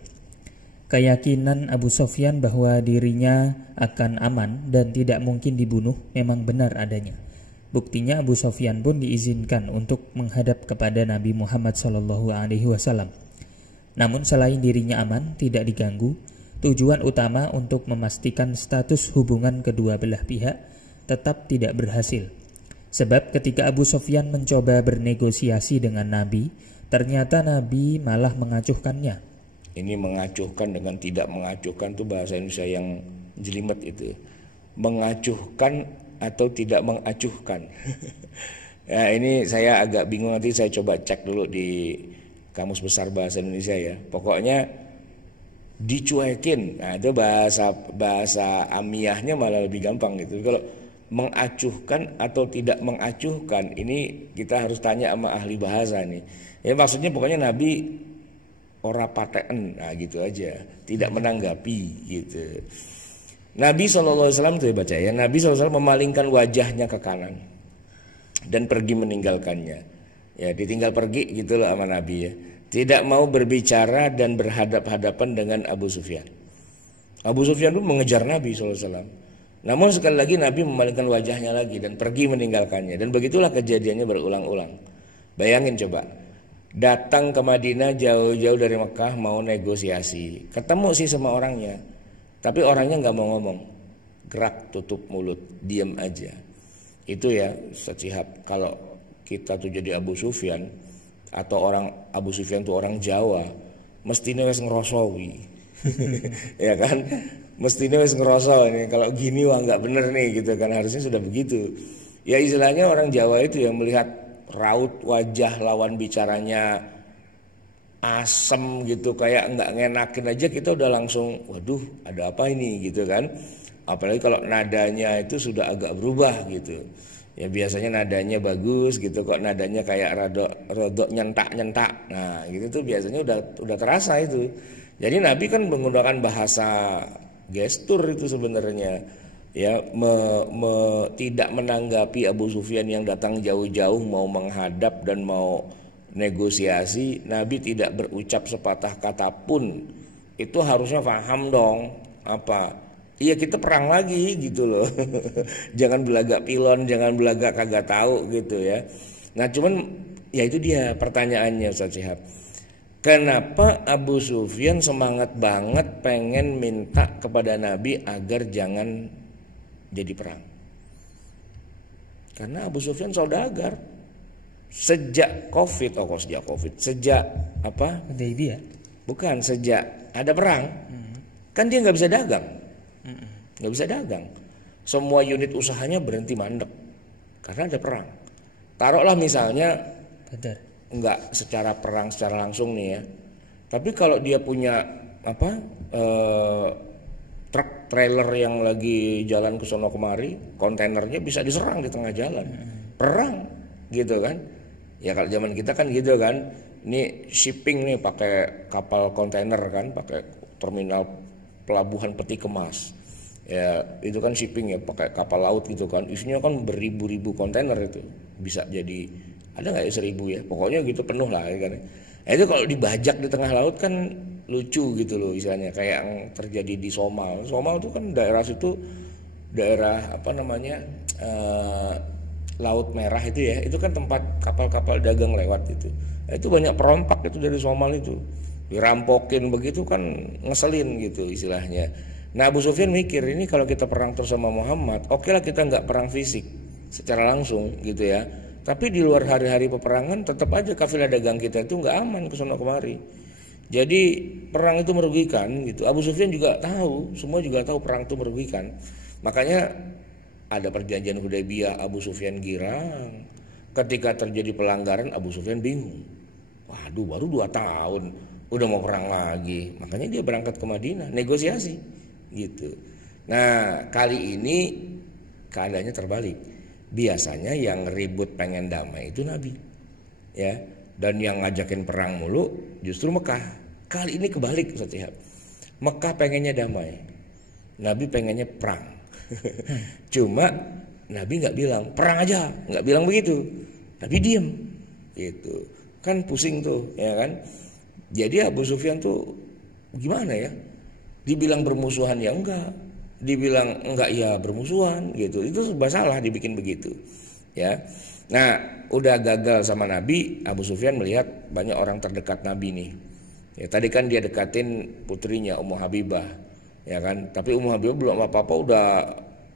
Keyakinan Abu Sufyan bahwa dirinya akan aman dan tidak mungkin dibunuh memang benar adanya. Buktinya Abu Sufyan pun diizinkan untuk menghadap kepada Nabi Muhammad SAW. Namun selain dirinya aman, tidak diganggu, tujuan utama untuk memastikan status hubungan kedua belah pihak tetap tidak berhasil. Sebab ketika Abu Sufyan mencoba bernegosiasi dengan Nabi, ternyata Nabi malah mengacuhkannya. Ini mengacuhkan dengan tidak mengacuhkan itu bahasa Indonesia yang jelimet itu. Mengacuhkan atau tidak mengacuhkan. Ya ini saya agak bingung, nanti saya coba cek dulu di Kamus Besar Bahasa Indonesia ya. Pokoknya dicuekin. Nah itu bahasa amiyahnya malah lebih gampang gitu. Kalau mengacuhkan atau tidak mengacuhkan ini kita harus tanya sama ahli bahasa nih. Ya maksudnya pokoknya Nabi ora paten, nah gitu aja, tidak menanggapi gitu. Nabi SAW itu baca ya, Nabi SAW memalingkan wajahnya ke kanan dan pergi meninggalkannya. Ya ditinggal pergi gitulah sama Nabi ya. Tidak mau berbicara dan berhadap-hadapan dengan Abu Sufyan. Abu Sufyan pun mengejar Nabi SAW. Namun sekali lagi Nabi memalingkan wajahnya lagi dan pergi meninggalkannya. Dan begitulah kejadiannya berulang-ulang. Bayangin coba, datang ke Madinah jauh-jauh dari Mekah mau negosiasi, ketemu sih sama orangnya, tapi orangnya nggak mau ngomong, gerak tutup mulut, diam aja. Itu ya secihab kalau kita tuh jadi Abu Sufyan atau orang Abu Sufyan tuh orang Jawa, mestinya wis ngerosowi, ya kan? Mestinya wis ngeroso ini kalau gini wah nggak bener nih gitu kan, harusnya sudah begitu. Ya istilahnya orang Jawa itu yang melihat raut wajah lawan bicaranya asem gitu, kayak nggak ngenakin aja kita udah langsung waduh ada apa ini gitu kan. Apalagi kalau nadanya itu sudah agak berubah gitu. Ya biasanya nadanya bagus gitu, kok nadanya kayak rodok nyentak. Nah, gitu tuh biasanya udah terasa itu. Jadi Nabi kan menggunakan bahasa gestur itu sebenarnya. Ya, tidak menanggapi Abu Sufyan yang datang jauh-jauh mau menghadap dan mau negosiasi. Nabi tidak berucap sepatah kata pun. Itu harusnya paham dong apa? Iya, kita perang lagi gitu loh. Jangan belagak pilon, jangan belagak kagak tahu gitu ya. Nah cuman ya itu dia pertanyaannya Ustaz Syihab. Kenapa Abu Sufyan semangat banget pengen minta kepada Nabi agar jangan jadi perang? Karena Abu Sufyan saudagar. Sejak Covid, sejak apa? Hudaybiyah. Bukan, sejak ada perang. Kan dia nggak bisa dagang. Nggak bisa dagang. Semua unit usahanya berhenti mandek karena ada perang. Taruhlah misalnya nggak secara perang secara langsung nih ya, tapi kalau dia punya apa truk trailer yang lagi jalan ke sono kemari, kontainernya bisa diserang di tengah jalan, perang gitu kan. Ya kalau zaman kita kan gitu kan, ini shipping nih pakai kapal kontainer kan, pakai terminal pelabuhan peti kemas. Ya itu kan shipping ya pakai kapal laut gitu kan, isinya kan beribu-ribu kontainer itu, bisa jadi ada nggak ya 1000 ya, pokoknya gitu penuh lah ya kan. Nah, itu kalau dibajak di tengah laut kan lucu gitu loh istilahnya, kayak yang terjadi di Somal. Somal itu kan daerah situ, daerah apa namanya Laut Merah itu ya, itu kan tempat kapal-kapal dagang lewat itu. Nah, itu banyak perompak itu dari Somal itu, dirampokin begitu kan, ngeselin gitu istilahnya. Nah Abu Sufyan mikir, ini kalau kita perang terus sama Muhammad, oke lah kita nggak perang fisik secara langsung gitu ya, tapi di luar hari-hari peperangan tetap aja kafilah dagang kita itu nggak aman ke sana kemari. Jadi perang itu merugikan gitu. Abu Sufyan juga tahu, semua juga tahu perang itu merugikan. Makanya ada perjanjian Hudaybiyah, Abu Sufyan girang. Ketika terjadi pelanggaran, Abu Sufyan bingung. Waduh, baru 2 tahun udah mau perang lagi. Makanya dia berangkat ke Madinah negosiasi gitu. Nah kali ini keadaannya terbalik. Biasanya yang ribut pengen damai itu Nabi ya, dan yang ngajakin perang mulu justru Mekah. Kali ini kebalik Ustaz Syihab. Mekah pengennya damai, Nabi pengennya perang. Cuma Nabi nggak bilang perang aja, nggak bilang begitu. Nabi diem gitu kan, pusing tuh ya kan. Jadi Abu Sufyan tuh gimana ya, dibilang bermusuhan ya enggak, dibilang enggak ya bermusuhan gitu. Itu serba salah dibikin begitu ya. Nah udah gagal sama Nabi, Abu Sufyan melihat banyak orang terdekat Nabi nih ya. Tadi kan dia dekatin putrinya Ummu Habibah ya kan, tapi Ummu Habibah belum apa-apa udah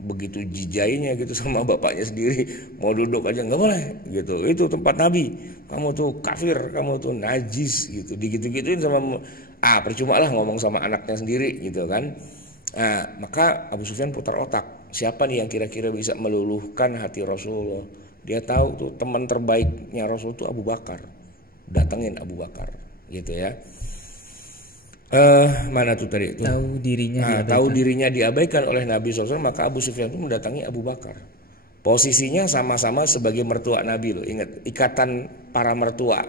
begitu jijainya gitu sama bapaknya sendiri, mau duduk aja nggak boleh gitu. Itu tempat Nabi, kamu tuh kafir, kamu tuh najis gitu, digitu-gituin sama percuma lah ngomong sama anaknya sendiri gitu kan. Nah, maka Abu Sufyan putar otak, siapa nih yang kira-kira bisa meluluhkan hati Rasulullah. Dia tahu tuh teman terbaiknya Rasul tuh Abu Bakar, datengin Abu Bakar gitu ya. Mana tuh tadi tuh? Tahu dirinya diabaikan oleh Nabi SAW, maka Abu Sufyan itu mendatangi Abu Bakar. Posisinya sama-sama sebagai mertua Nabi loh, ingat ikatan para mertua.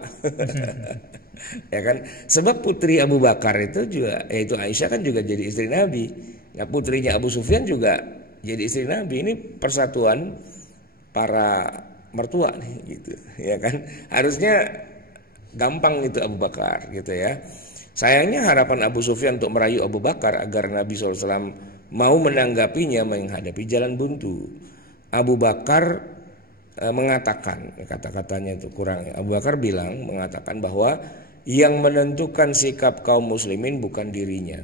Ya kan, sebab putri Abu Bakar itu juga, yaitu Aisyah kan juga jadi istri Nabi. Nah putrinya Abu Sufyan juga jadi istri Nabi. Ini persatuan para mertua nih gitu ya kan. Harusnya gampang itu Abu Bakar gitu ya. Sayangnya harapan Abu Sufyan untuk merayu Abu Bakar agar Nabi SAW mau menanggapinya menghadapi jalan buntu. Abu Bakar mengatakan, kata-katanya itu kurang ya. Abu Bakar mengatakan bahwa yang menentukan sikap kaum muslimin bukan dirinya,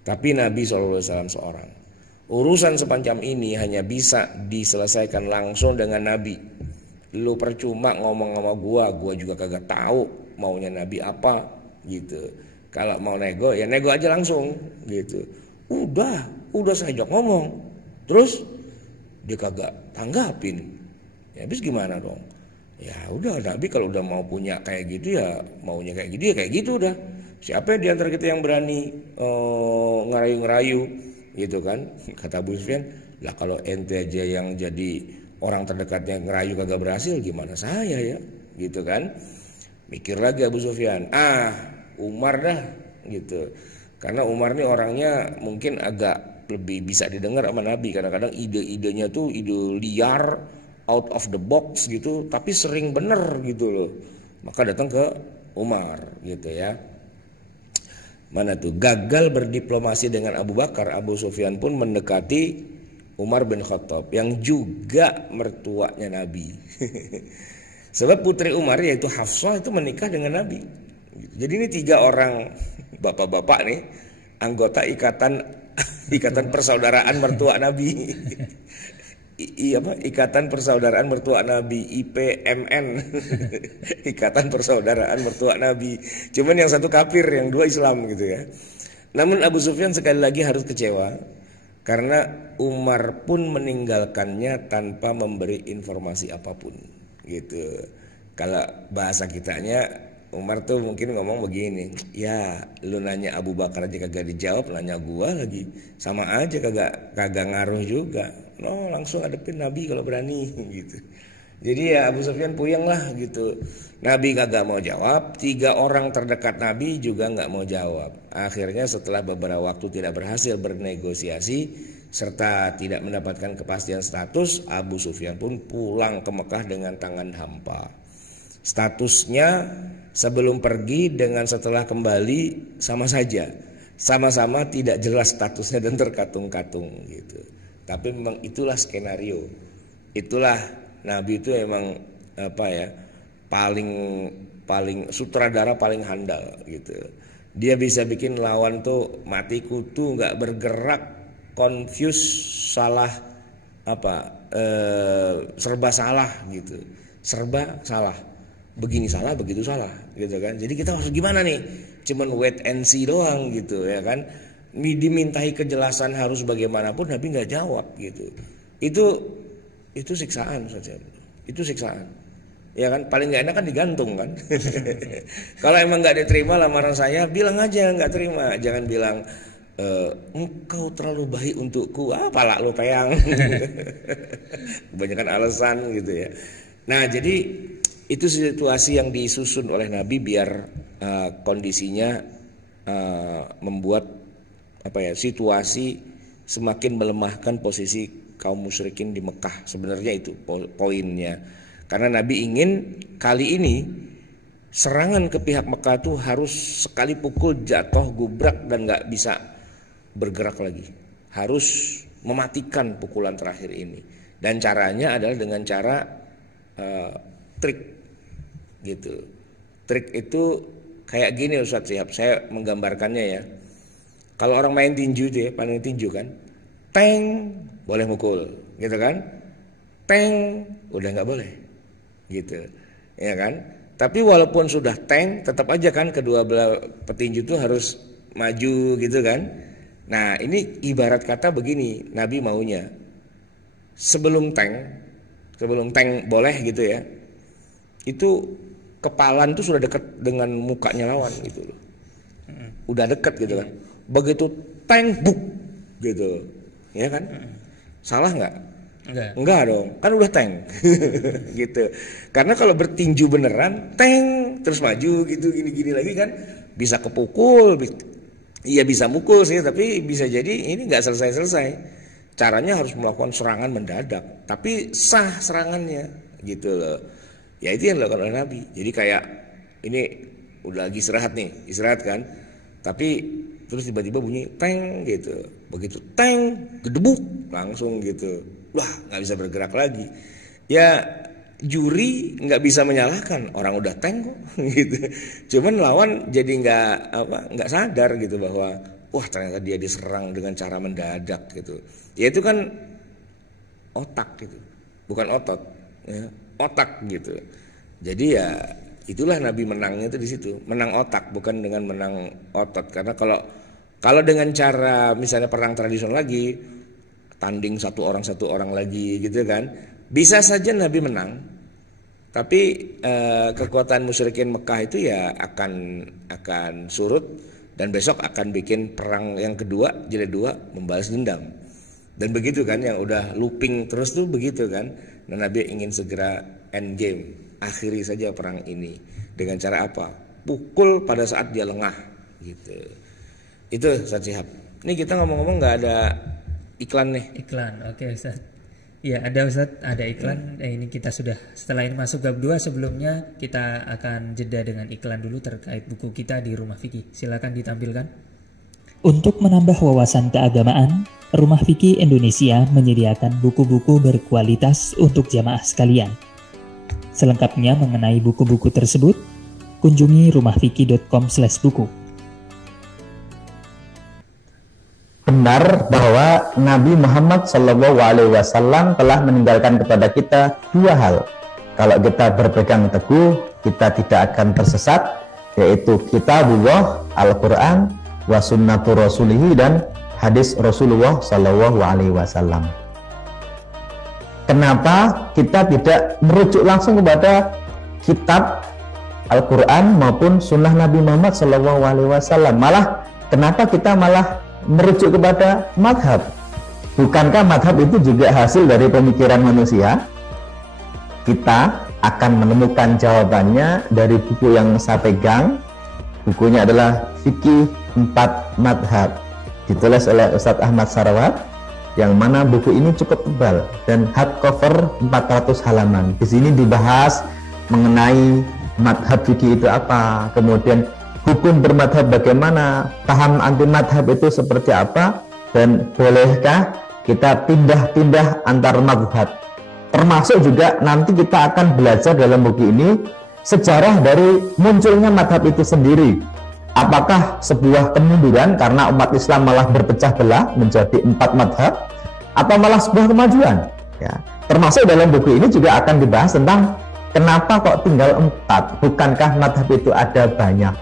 tapi Nabi SAW seorang. Urusan sepanjang ini hanya bisa diselesaikan langsung dengan Nabi. Lu percuma ngomong sama gua juga kagak tahu maunya Nabi apa gitu. Kalau mau nego ya nego aja langsung gitu. Udah saya ajak ngomong, terus dia kagak tanggapin. Ya habis gimana dong? Ya udah, Nabi kalau udah mau punya kayak gitu ya maunya kayak gitu ya kayak gitu udah. Siapa di antara kita yang berani ngerayu-ngerayu gitu kan? Kata Abu Sufyan, lah kalau ente aja yang jadi orang terdekatnya ngerayu kagak berhasil, gimana saya ya? Gitu kan? Mikir lagi Abu Sufyan, Umar dah gitu. Karena Umar nih orangnya mungkin agak lebih bisa didengar sama Nabi. Kadang-kadang ide-idenya tuh ide liar, out of the box gitu, tapi sering bener gitu loh. Maka datang ke Umar gitu ya. Mana tuh gagal berdiplomasi dengan Abu Bakar, Abu Sufyan pun mendekati Umar bin Khattab yang juga mertuanya Nabi. Sebab putri Umar yaitu Hafsah itu menikah dengan Nabi. Jadi ini 3 orang bapak-bapak nih anggota ikatan persaudaraan mertua Nabi. Ikatan persaudaraan mertua Nabi, IPMN. Ikatan persaudaraan mertua Nabi. Cuman yang satu kafir, yang 2 Islam gitu ya. Namun Abu Sufyan sekali lagi harus kecewa karena Umar pun meninggalkannya tanpa memberi informasi apapun gitu. Kalau bahasa kitanya Umar tuh mungkin ngomong begini, ya lu nanya Abu Bakar aja kagak dijawab, nanya gua lagi, sama aja kagak ngaruh juga. No, langsung hadepin Nabi kalau berani gitu. Jadi ya Abu Sufyan puyeng lah gitu. Nabi kagak mau jawab, 3 orang terdekat Nabi juga nggak mau jawab. Akhirnya setelah beberapa waktu tidak berhasil bernegosiasi serta tidak mendapatkan kepastian status, Abu Sufyan pun pulang ke Mekah dengan tangan hampa. Statusnya sebelum pergi dengan setelah kembali sama saja, sama-sama tidak jelas statusnya dan terkatung-katung gitu. Tapi memang itulah skenario, itulah Nabi itu emang paling sutradara paling handal gitu. Dia bisa bikin lawan tuh mati kutu, nggak bergerak, confuse, salah serba salah gitu, serba salah, begini salah begitu salah gitu kan. Jadi kita harus gimana nih? Cuman wait and see doang gitu ya kan. Dimintai kejelasan harus bagaimanapun Nabi nggak jawab gitu. Itu siksaan saja. Itu siksaan. Ya kan, paling nggak enak kan digantung kan. Kalau emang nggak diterima lamaran saya, bilang aja nggak terima. Jangan bilang engkau terlalu baik untukku. Palak lu peyang. Kebanyakan alasan gitu ya. Nah, jadi itu situasi yang disusun oleh Nabi biar kondisinya membuat situasi semakin melemahkan posisi kaum musyrikin di Mekah. Sebenarnya itu poinnya. Karena Nabi ingin kali ini serangan ke pihak Mekah itu harus sekali pukul jatuh gubrak dan nggak bisa bergerak lagi. Harus mematikan pukulan terakhir ini. Dan caranya adalah dengan cara trik gitu. Trik itu kayak gini Ustaz Syihab, saya menggambarkannya ya. Kalau orang main tinju tuh ya, paling tinju kan, teng boleh mukul, gitu kan? Teng udah nggak boleh, gitu, ya kan? Tapi walaupun sudah teng, tetap aja kan kedua belah petinju itu harus maju, gitu kan? Nah ini ibarat kata begini, Nabi maunya sebelum teng boleh gitu ya, itu kepalan tuh sudah dekat dengan mukanya lawan gitu loh, udah dekat gitu kan. Begitu tank buk gitu, ya kan? Salah nggak? Enggak dong, kan udah tank gitu. Karena kalau bertinju beneran, tank terus maju gitu, gini-gini lagi kan, bisa kepukul, iya bisa mukul sih, tapi bisa jadi ini nggak selesai-selesai. Caranya harus melakukan serangan mendadak, tapi sah serangannya gitu loh. Ya itu yang dilakukan oleh Nabi. Jadi kayak ini udah lagi istirahat kan, tapi terus tiba-tiba bunyi teng gitu. Begitu teng, gedebuk langsung gitu. Wah, nggak bisa bergerak lagi. Ya juri nggak bisa menyalahkan, orang udah teng kok gitu. Cuman lawan jadi nggak sadar gitu bahwa wah ternyata dia diserang dengan cara mendadak gitu. Ya itu kan otak gitu, bukan otot, ya, otak gitu. Jadi ya itulah Nabi menangnya itu di situ, menang otak bukan dengan menang otot. Karena kalau dengan cara misalnya perang tradisional lagi, tanding satu orang lagi gitu kan, bisa saja Nabi menang. Tapi kekuatan musyrikin Mekah itu ya akan surut, dan besok akan bikin perang yang kedua, jilid 2, membalas dendam. Dan begitu kan, yang udah looping terus tuh begitu kan. Dan Nabi ingin segera end game, akhiri saja perang ini. Dengan cara apa? Pukul pada saat dia lengah gitu. Itu Ustaz Syihab. Ini kita ngomong-ngomong nggak ada iklan nih. Iklan, oke Ustaz. Ya ada Ustaz, ada iklan. Ini kita sudah, setelah ini masuk bab 2, sebelumnya kita akan jeda dengan iklan dulu terkait buku kita di Rumah Fikih. Silakan ditampilkan. Untuk menambah wawasan keagamaan, Rumah Fikih Indonesia menyediakan buku-buku berkualitas untuk jamaah sekalian. Selengkapnya mengenai buku-buku tersebut, kunjungi rumahfikih.com/buku. Benar bahwa Nabi Muhammad SAW telah meninggalkan kepada kita dua hal. Kalau kita berpegang teguh, kita tidak akan tersesat, yaitu kitabullah, Al-Quran, wa sunnatu rasulihi, dan hadis Rasulullah SAW. Kenapa kita tidak merujuk langsung kepada kitab Al-Quran maupun sunnah Nabi Muhammad SAW? Malah, kenapa kita malah merujuk kepada madhab? Bukankah madhab itu juga hasil dari pemikiran manusia? Kita akan menemukan jawabannya dari buku yang saya pegang. Bukunya adalah Fikih 4 Madhab, ditulis oleh Ustadz Ahmad Sarawat, yang mana buku ini cukup tebal dan hardcover 400 halaman. Di sini dibahas mengenai madhab fikih itu apa, kemudian hukum bermadhab bagaimana, paham anti madhab itu seperti apa, dan bolehkah kita pindah-pindah antar madhab. Termasuk juga nanti kita akan belajar dalam buku ini sejarah dari munculnya madhab itu sendiri. Apakah sebuah kemunduran karena umat Islam malah berpecah belah menjadi 4 madhab, atau malah sebuah kemajuan? Ya. Termasuk dalam buku ini juga akan dibahas tentang kenapa kok tinggal 4, bukankah madhab itu ada banyak.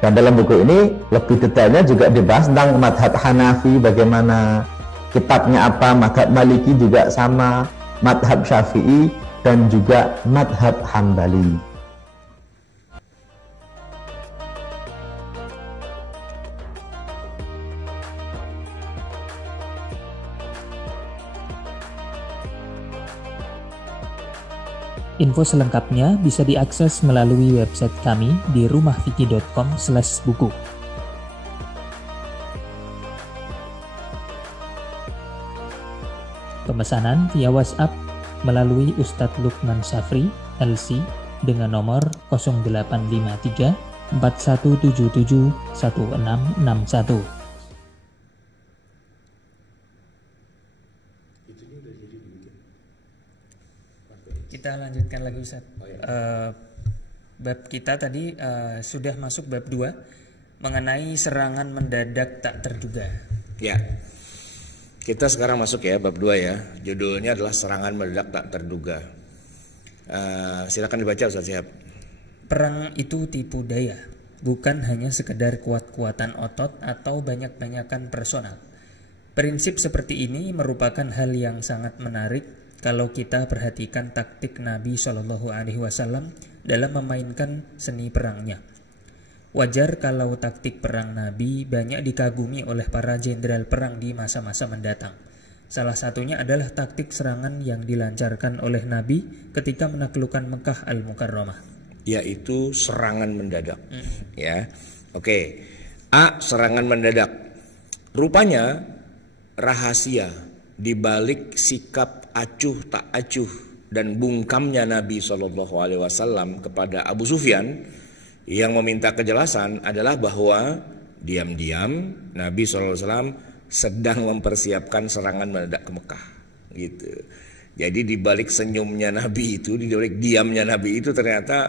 Dan dalam buku ini lebih detailnya juga dibahas tentang madhab Hanafi bagaimana, kitabnya apa, madhab Maliki juga sama, madhab Syafi'i, dan juga madhab Hambali. Info selengkapnya bisa diakses melalui website kami di rumahfikih.com/buku. Pemesanan via WhatsApp melalui Ustadz Lukman Safri, LC, dengan nomor 0853 4177 1661. Kita lanjutkan lagi Ustaz. Bab kita tadi sudah masuk bab 2 mengenai serangan mendadak tak terduga. Ya. Kita sekarang masuk ya bab 2 ya. Judulnya adalah serangan mendadak tak terduga. Silakan dibaca Ustaz Syihab. Perang itu tipu daya, bukan hanya sekedar kuat-kuatan otot atau banyak-banyakan personal. Prinsip seperti ini merupakan hal yang sangat menarik kalau kita perhatikan taktik Nabi Shallallahu Alaihi Wasallam dalam memainkan seni perangnya. Wajar kalau taktik perang Nabi banyak dikagumi oleh para jenderal perang di masa-masa mendatang. Salah satunya adalah taktik serangan yang dilancarkan oleh Nabi ketika menaklukkan Mekah Al-Mukarramah, yaitu serangan mendadak. Ya, oke. A, serangan mendadak. Rupanya rahasia di balik sikap acuh tak acuh dan bungkamnya Nabi SAW kepada Abu Sufyan yang meminta kejelasan adalah bahwa diam-diam Nabi SAW sedang mempersiapkan serangan mendadak ke Mekah gitu. Jadi di balik senyumnya Nabi itu, di balik diamnya Nabi itu, ternyata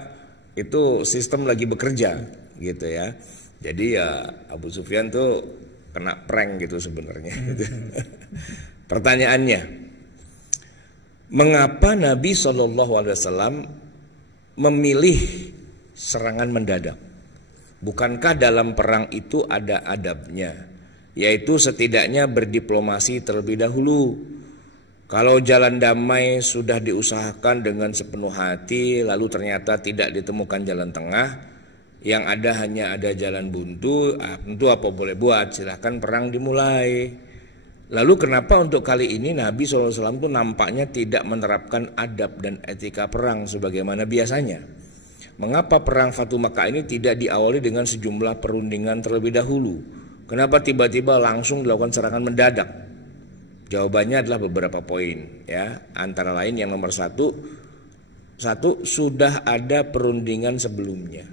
itu sistem lagi bekerja gitu ya. Jadi ya Abu Sufyan tuh kena prank gitu sebenarnya. Pertanyaannya, mengapa Nabi SAW memilih serangan mendadak? Bukankah dalam perang itu ada adabnya, yaitu setidaknya berdiplomasi terlebih dahulu, Kalau jalan damai sudah diusahakan dengan sepenuh hati, lalu ternyata tidak ditemukan jalan tengah, yang ada hanya ada jalan buntu, tentu apa boleh buat, silahkan perang dimulai. Lalu kenapa untuk kali ini Nabi SAW itu nampaknya tidak menerapkan adab dan etika perang sebagaimana biasanya? Mengapa perang Fatu Makkah ini tidak diawali dengan sejumlah perundingan terlebih dahulu? Kenapa tiba-tiba langsung dilakukan serangan mendadak? Jawabannya adalah beberapa poin, ya. Antara lain yang nomor satu, sudah ada perundingan sebelumnya.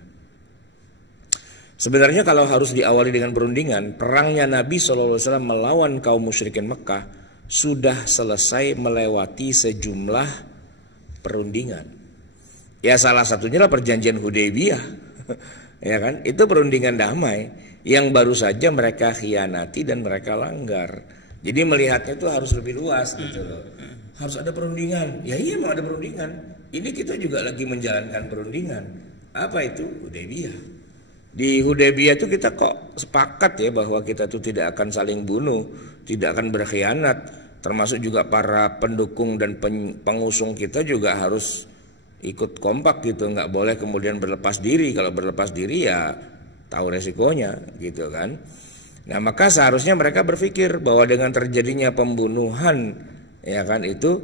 Sebenarnya kalau harus diawali dengan perundingan, perangnya Nabi SAW melawan kaum musyrikin Mekah sudah selesai melewati sejumlah perundingan. Ya salah satunya lah perjanjian Hudaybiyah, ya kan? Itu perundingan damai yang baru saja mereka khianati dan mereka langgar. Jadi melihatnya itu harus lebih luas gitu loh. Harus ada perundingan. Ya iya memang ada perundingan. Ini kita juga lagi menjalankan perundingan. Apa itu? Hudaybiyah. Di Hudaybiyah itu kita kok sepakat ya bahwa kita tuh tidak akan saling bunuh, tidak akan berkhianat. Termasuk juga para pendukung dan pengusung kita juga harus ikut kompak gitu. Nggak boleh kemudian berlepas diri. Kalau berlepas diri ya tahu resikonya gitu kan. Nah maka seharusnya mereka berpikir bahwa dengan terjadinya pembunuhan ya kan itu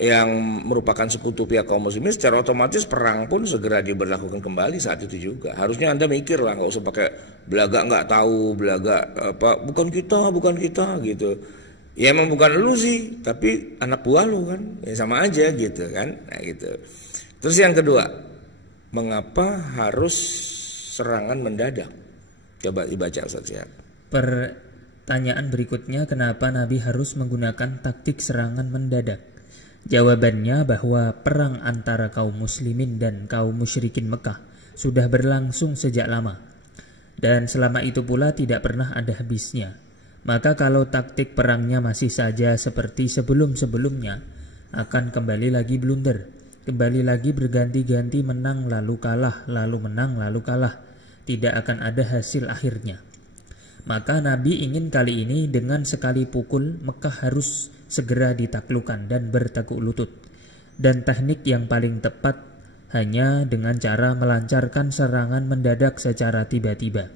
yang merupakan sekutu pihak kaum muslimin, secara otomatis perang pun segera diberlakukan kembali saat itu juga. Harusnya Anda mikir lah, nggak usah pakai belaga nggak tahu, belaga apa bukan kita gitu. Ya emang bukan lu sih, tapi anak buah lu kan, ya sama aja gitu kan. Nah gitu. Terus yang kedua, mengapa harus serangan mendadak? Coba dibaca Ustaz Syihab. Pertanyaan berikutnya, kenapa Nabi harus menggunakan taktik serangan mendadak? Jawabannya bahwa perang antara kaum muslimin dan kaum musyrikin Mekah sudah berlangsung sejak lama. Dan selama itu pula tidak pernah ada habisnya. Maka kalau taktik perangnya masih saja seperti sebelum-sebelumnya, akan kembali lagi blunder. Kembali lagi berganti-ganti menang lalu kalah, lalu menang lalu kalah. Tidak akan ada hasil akhirnya. Maka Nabi ingin kali ini dengan sekali pukul Mekah harus segera ditaklukkan dan bertekuk lutut. Dan teknik yang paling tepat hanya dengan cara melancarkan serangan mendadak secara tiba-tiba.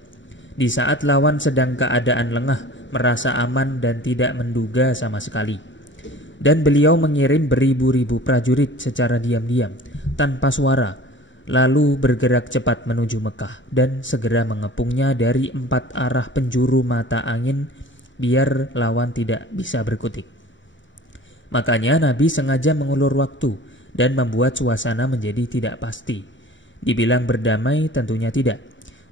Di saat lawan sedang keadaan lengah, merasa aman dan tidak menduga sama sekali. Dan beliau mengirim beribu-ribu prajurit secara diam-diam, tanpa suara, lalu bergerak cepat menuju Mekah dan segera mengepungnya dari 4 arah penjuru mata angin biar lawan tidak bisa berkutik. Makanya Nabi sengaja mengulur waktu dan membuat suasana menjadi tidak pasti. Dibilang berdamai tentunya tidak,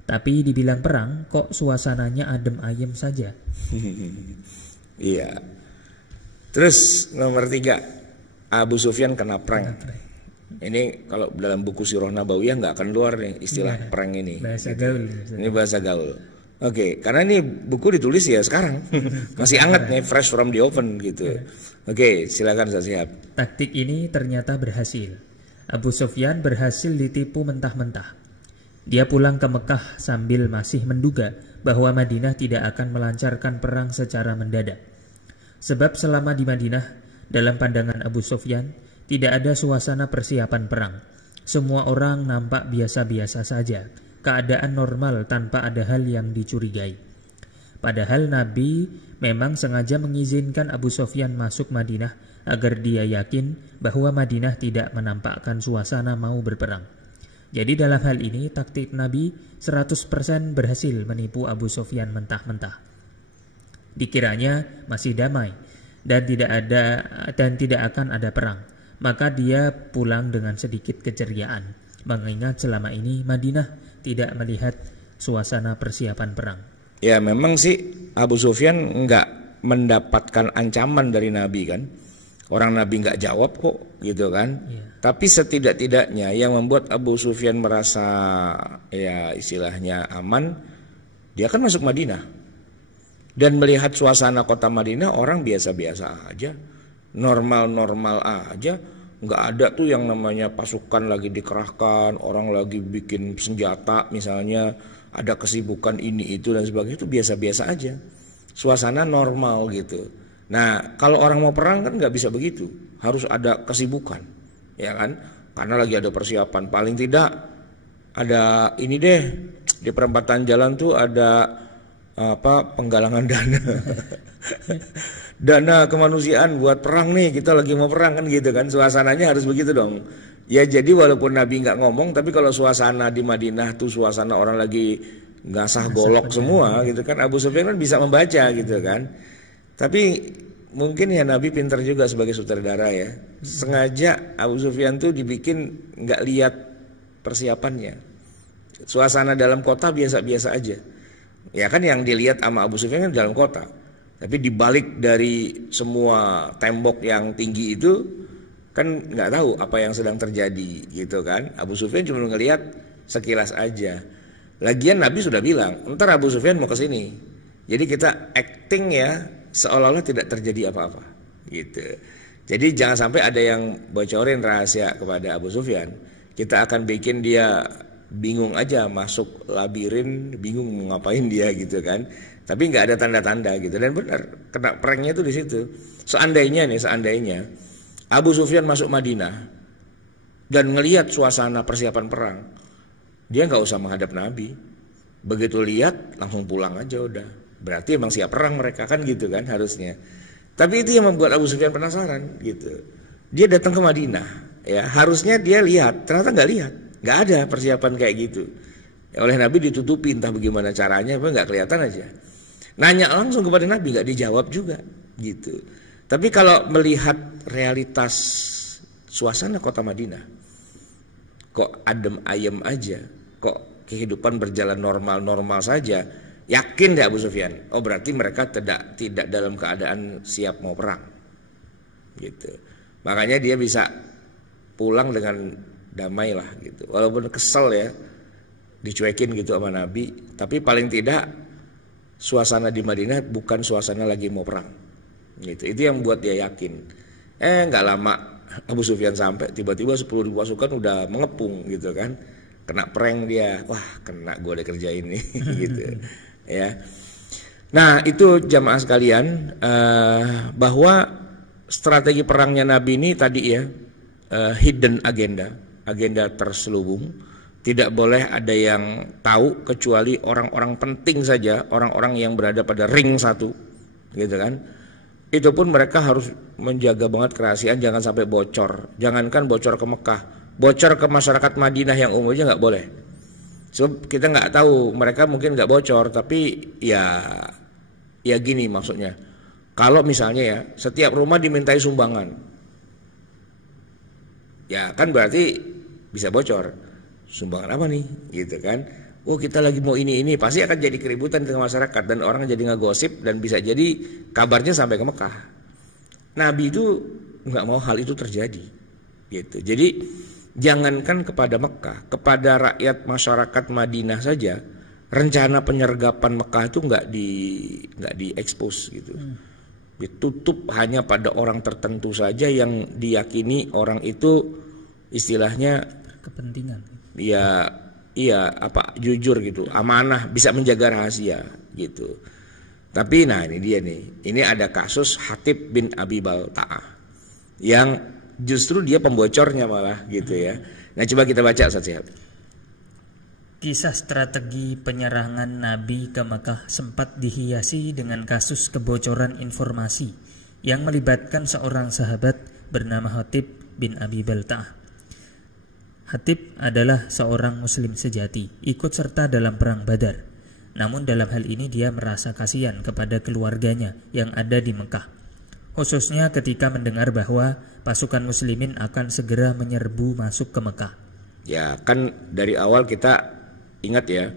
tapi dibilang perang kok suasananya adem ayem saja. Iya. Terus nomor 3, Abu Sufyan kena prank. Ini kalau dalam buku Sirah Nabawiyah nggak akan keluar nih istilah perang ini. Bahasa gaul. Ini bahasa gaul. Oke, karena ini buku ditulis ya sekarang, masih hangat nih, fresh from the oven gitu. Oke, silakan Ustaz Syihab. Taktik ini ternyata berhasil. Abu Sufyan berhasil ditipu mentah-mentah. Dia pulang ke Mekah sambil masih menduga bahwa Madinah tidak akan melancarkan perang secara mendadak. Sebab selama di Madinah, dalam pandangan Abu Sufyan, tidak ada suasana persiapan perang. Semua orang nampak biasa-biasa saja, keadaan normal tanpa ada hal yang dicurigai. Padahal Nabi memang sengaja mengizinkan Abu Sufyan masuk Madinah agar dia yakin bahwa Madinah tidak menampakkan suasana mau berperang. Jadi dalam hal ini taktik Nabi 100% berhasil menipu Abu Sufyan mentah-mentah. Dikiranya masih damai dan tidak akan ada perang. Maka dia pulang dengan sedikit keceriaan, mengingat selama ini Madinah tidak melihat suasana persiapan perang. Ya memang sih Abu Sufyan nggak mendapatkan ancaman dari Nabi kan. Orang Nabi nggak jawab kok gitu kan. Ya. Tapi setidak-tidaknya yang membuat Abu Sufyan merasa ya istilahnya aman, dia kan masuk Madinah. Dan melihat suasana kota Madinah orang biasa-biasa aja. Normal-normal aja, nggak ada tuh yang namanya pasukan lagi dikerahkan, orang lagi bikin senjata misalnya, ada kesibukan ini itu dan sebagainya, itu biasa-biasa aja, suasana normal gitu. Nah, kalau orang mau perang kan nggak bisa begitu, harus ada kesibukan, ya kan? Karena lagi ada persiapan. Paling tidak ada ini deh, di perempatan jalan tuh ada penggalangan dana, dana kemanusiaan buat perang nih. Kita lagi mau perang kan gitu kan? Suasananya harus begitu dong. Ya jadi walaupun Nabi nggak ngomong, tapi kalau suasana di Madinah tuh suasana orang lagi ngasah golok semua gitu kan, Abu Sufyan kan bisa membaca gitu kan. Tapi mungkin ya Nabi pintar juga sebagai sutradara ya. Sengaja Abu Sufyan tuh dibikin nggak lihat persiapannya. Suasana dalam kota biasa-biasa aja. Ya kan yang dilihat sama Abu Sufyan kan dalam kota. Tapi dibalik dari semua tembok yang tinggi itu kan nggak tahu apa yang sedang terjadi gitu kan. Abu Sufyan cuma ngelihat sekilas aja. Lagian Nabi sudah bilang, ntar Abu Sufyan mau ke sini. Jadi kita acting ya seolah-olah tidak terjadi apa-apa gitu. Jadi jangan sampai ada yang bocorin rahasia kepada Abu Sufyan. Kita akan bikin dia bingung aja, masuk labirin, bingung mau ngapain dia gitu kan. Tapi nggak ada tanda-tanda gitu. Dan benar, kena pranknya itu di situ. Seandainya Abu Sufyan masuk Madinah dan ngelihat suasana persiapan perang, dia nggak usah menghadap Nabi. Begitu lihat langsung pulang aja udah. Berarti emang siap perang mereka kan gitu kan harusnya. Tapi itu yang membuat Abu Sufyan penasaran gitu. Dia datang ke Madinah, ya harusnya dia lihat, ternyata nggak lihat, nggak ada persiapan kayak gitu. Ya, oleh Nabi ditutupi entah bagaimana caranya, apa nggak kelihatan aja. Nanya langsung kepada Nabi nggak dijawab juga gitu. Tapi kalau melihat realitas suasana kota Madinah, kok adem ayem aja, kok kehidupan berjalan normal-normal saja. Yakin deh Abu Sufyan, oh berarti mereka tidak dalam keadaan siap mau perang, gitu. Makanya dia bisa pulang dengan damai lah, gitu. Walaupun kesel ya, dicuekin gitu sama Nabi, tapi paling tidak suasana di Madinah bukan suasana lagi mau perang, gitu. Itu yang buat dia yakin. Nggak lama Abu Sufyan sampai, tiba-tiba 10.000 pasukan udah mengepung, gitu kan. Kena prank dia, wah kena gue udah kerjain nih, gitu. Ya, nah itu jamaah sekalian bahwa strategi perangnya Nabi ini tadi ya hidden agenda terselubung, tidak boleh ada yang tahu kecuali orang-orang penting saja, orang-orang yang berada pada ring satu, gitu kan. Itu pun mereka harus menjaga banget kerahasiaan, jangan sampai bocor. Jangankan bocor ke Mekah, bocor ke masyarakat Madinah yang umumnya nggak boleh. So, kita nggak tahu, mereka mungkin nggak bocor, tapi ya gini maksudnya. Kalau misalnya ya setiap rumah dimintai sumbangan, ya kan berarti bisa bocor. Sumbangan apa nih, gitu kan? Oh kita lagi mau ini, pasti akan jadi keributan di tengah masyarakat dan orang jadi ngegosip dan bisa jadi kabarnya sampai ke Mekah. Nabi itu nggak mau hal itu terjadi, gitu. Jadi jangankan kepada Mekah, kepada rakyat masyarakat Madinah saja, rencana penyergapan Mekah itu nggak diekspos gitu. Ditutup hanya pada orang tertentu saja yang diyakini orang itu istilahnya kepentingan. Iya jujur gitu, amanah, bisa menjaga rahasia gitu. Tapi nah ini dia nih, ini ada kasus Hatib bin Abi Balta'ah yang justru dia pembocornya malah gitu ya. Nah coba kita baca Ustaz Syihab. Kisah strategi penyerangan Nabi ke Mekah sempat dihiasi dengan kasus kebocoran informasi yang melibatkan seorang sahabat bernama Hatib bin Abi Balta'ah. Hatib adalah seorang muslim sejati, ikut serta dalam perang Badar. Namun dalam hal ini dia merasa kasihan kepada keluarganya yang ada di Mekah, khususnya ketika mendengar bahwa pasukan muslimin akan segera menyerbu masuk ke Mekah. Ya kan dari awal kita ingat ya,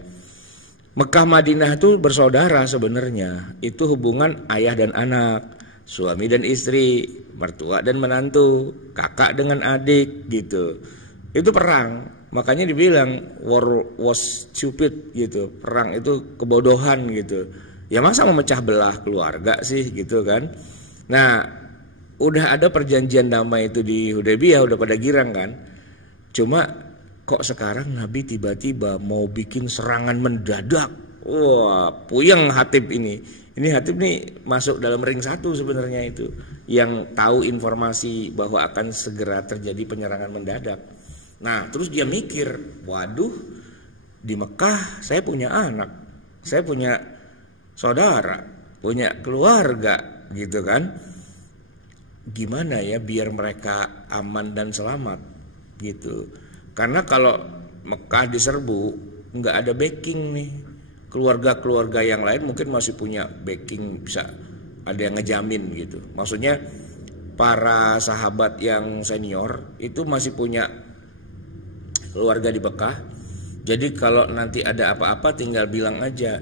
Mekah Madinah itu bersaudara sebenarnya. Itu hubungan ayah dan anak, suami dan istri, mertua dan menantu, kakak dengan adik gitu. Itu perang, makanya dibilang war was stupid gitu. Perang itu kebodohan gitu. Ya masa memecah belah keluarga sih gitu kan. Nah udah ada perjanjian damai itu di Hudaybiyah, udah pada girang kan. Cuma kok sekarang Nabi tiba-tiba mau bikin serangan mendadak Wah, puyeng Hatib ini. Ini Hatib nih masuk dalam ring satu sebenarnya itu, yang tahu informasi bahwa akan segera terjadi penyerangan mendadak. Nah, terus dia mikir, waduh, di Mekah saya punya anak, saya punya saudara, punya keluarga, gitu kan? Gimana ya biar mereka aman dan selamat, gitu. Karena kalau Mekah diserbu, nggak ada backing nih. Keluarga-keluarga yang lain mungkin masih punya backing, bisa ada yang ngejamin gitu. Maksudnya para sahabat yang senior itu masih punya keluarga di Mekah. Jadi kalau nanti ada apa-apa tinggal bilang aja,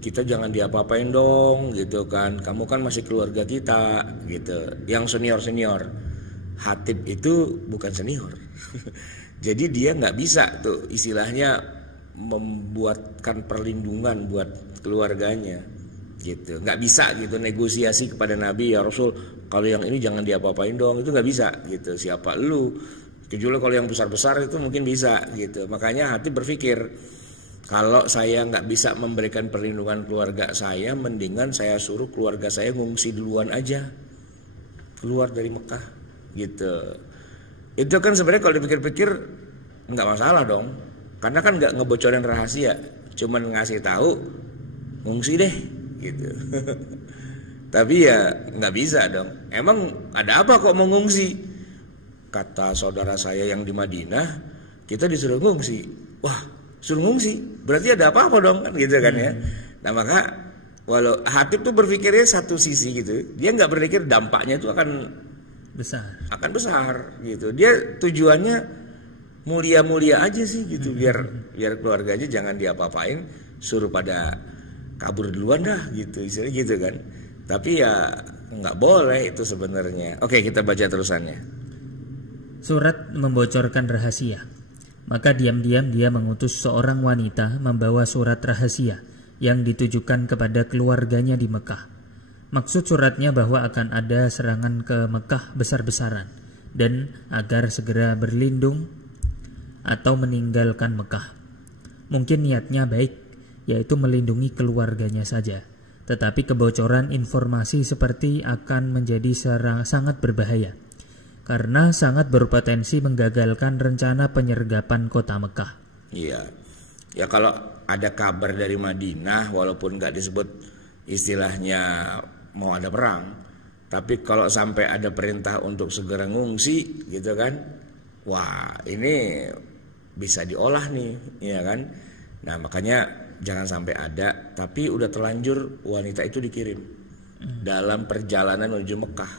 kita jangan diapa-apain dong gitu kan. Kamu kan masih keluarga kita gitu. Yang senior-senior. Hatib itu bukan senior. Jadi dia nggak bisa tuh istilahnya membuatkan perlindungan buat keluarganya gitu, nggak bisa gitu negosiasi kepada Nabi, ya Rasul kalau yang ini jangan diapa-apain dong, itu nggak bisa gitu. Siapa lu, kecuali kalau yang besar-besar itu mungkin bisa gitu. Makanya Hatib berpikir, kalau saya nggak bisa memberikan perlindungan keluarga saya, mendingan saya suruh keluarga saya ngungsi duluan aja, keluar dari Mekah gitu. Itu kan sebenarnya kalau dipikir-pikir nggak masalah dong. Karena kan nggak ngebocorin rahasia, cuman ngasih tahu ngungsi deh gitu. Tapi ya nggak bisa dong. Emang ada apa kok mau ngungsi? Kata saudara saya yang di Madinah, kita disuruh ngungsi. Wah, suruh ngungsi, berarti ada apa-apa dong kan gitu kan ya. Nah maka walau Hatib tuh berpikirnya satu sisi gitu, dia nggak berpikir dampaknya itu akan besar gitu. Dia tujuannya mulia-mulia aja sih gitu, biar keluarga aja jangan diapa-apain, suruh pada kabur duluan dah gitu, istilahnya gitu kan. Tapi ya nggak boleh itu sebenarnya. Oke, kita baca terusannya. Surat membocorkan rahasia. Maka diam-diam dia mengutus seorang wanita membawa surat rahasia yang ditujukan kepada keluarganya di Mekah. Maksud suratnya bahwa akan ada serangan ke Mekah besar-besaran dan agar segera berlindung atau meninggalkan Mekah. Mungkin niatnya baik, yaitu melindungi keluarganya saja. Tetapi kebocoran informasi seperti akan menjadi sangat berbahaya, karena sangat berpotensi menggagalkan rencana penyergapan kota Mekah. Iya, ya kalau ada kabar dari Madinah, walaupun nggak disebut istilahnya mau ada perang, tapi kalau sampai ada perintah untuk segera ngungsi gitu kan, wah ini bisa diolah nih, ya kan. Nah makanya jangan sampai ada, tapi udah terlanjur wanita itu dikirim dalam perjalanan menuju Mekah.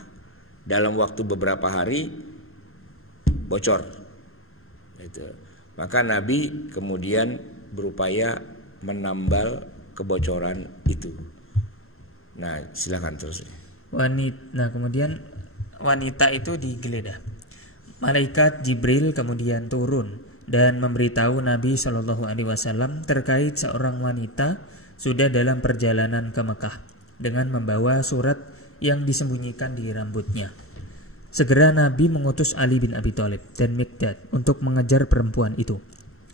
Dalam waktu beberapa hari bocor itu. Maka Nabi kemudian berupaya menambal kebocoran itu. Nah silakan terus. Kemudian wanita itu digeledah. Malaikat Jibril kemudian turun dan memberitahu Nabi Shallallahu Alaihi Wasallam terkait seorang wanita sudah dalam perjalanan ke Mekah dengan membawa surat yang disembunyikan di rambutnya. Segera Nabi mengutus Ali bin Abi Thalib dan Miqdad untuk mengejar perempuan itu.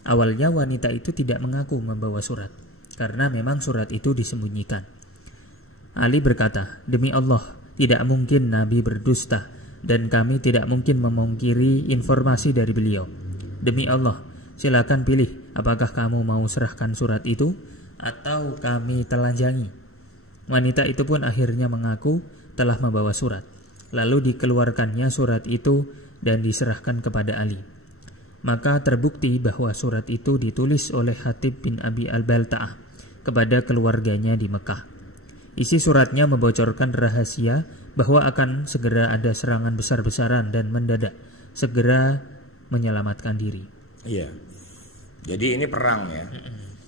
Awalnya wanita itu tidak mengaku membawa surat, karena memang surat itu disembunyikan. Ali berkata, "Demi Allah, tidak mungkin Nabi berdusta, dan kami tidak mungkin memungkiri informasi dari beliau. Demi Allah, silakan pilih apakah kamu mau serahkan surat itu atau kami telanjangi." Wanita itu pun akhirnya mengaku telah membawa surat. Lalu dikeluarkannya surat itu dan diserahkan kepada Ali. Maka terbukti bahwa surat itu ditulis oleh Hatib bin Abi al-Balta'ah kepada keluarganya di Mekah. Isi suratnya membocorkan rahasia bahwa akan segera ada serangan besar-besaran dan mendadak segera menyelamatkan diri. Iya. Jadi ini perang ya.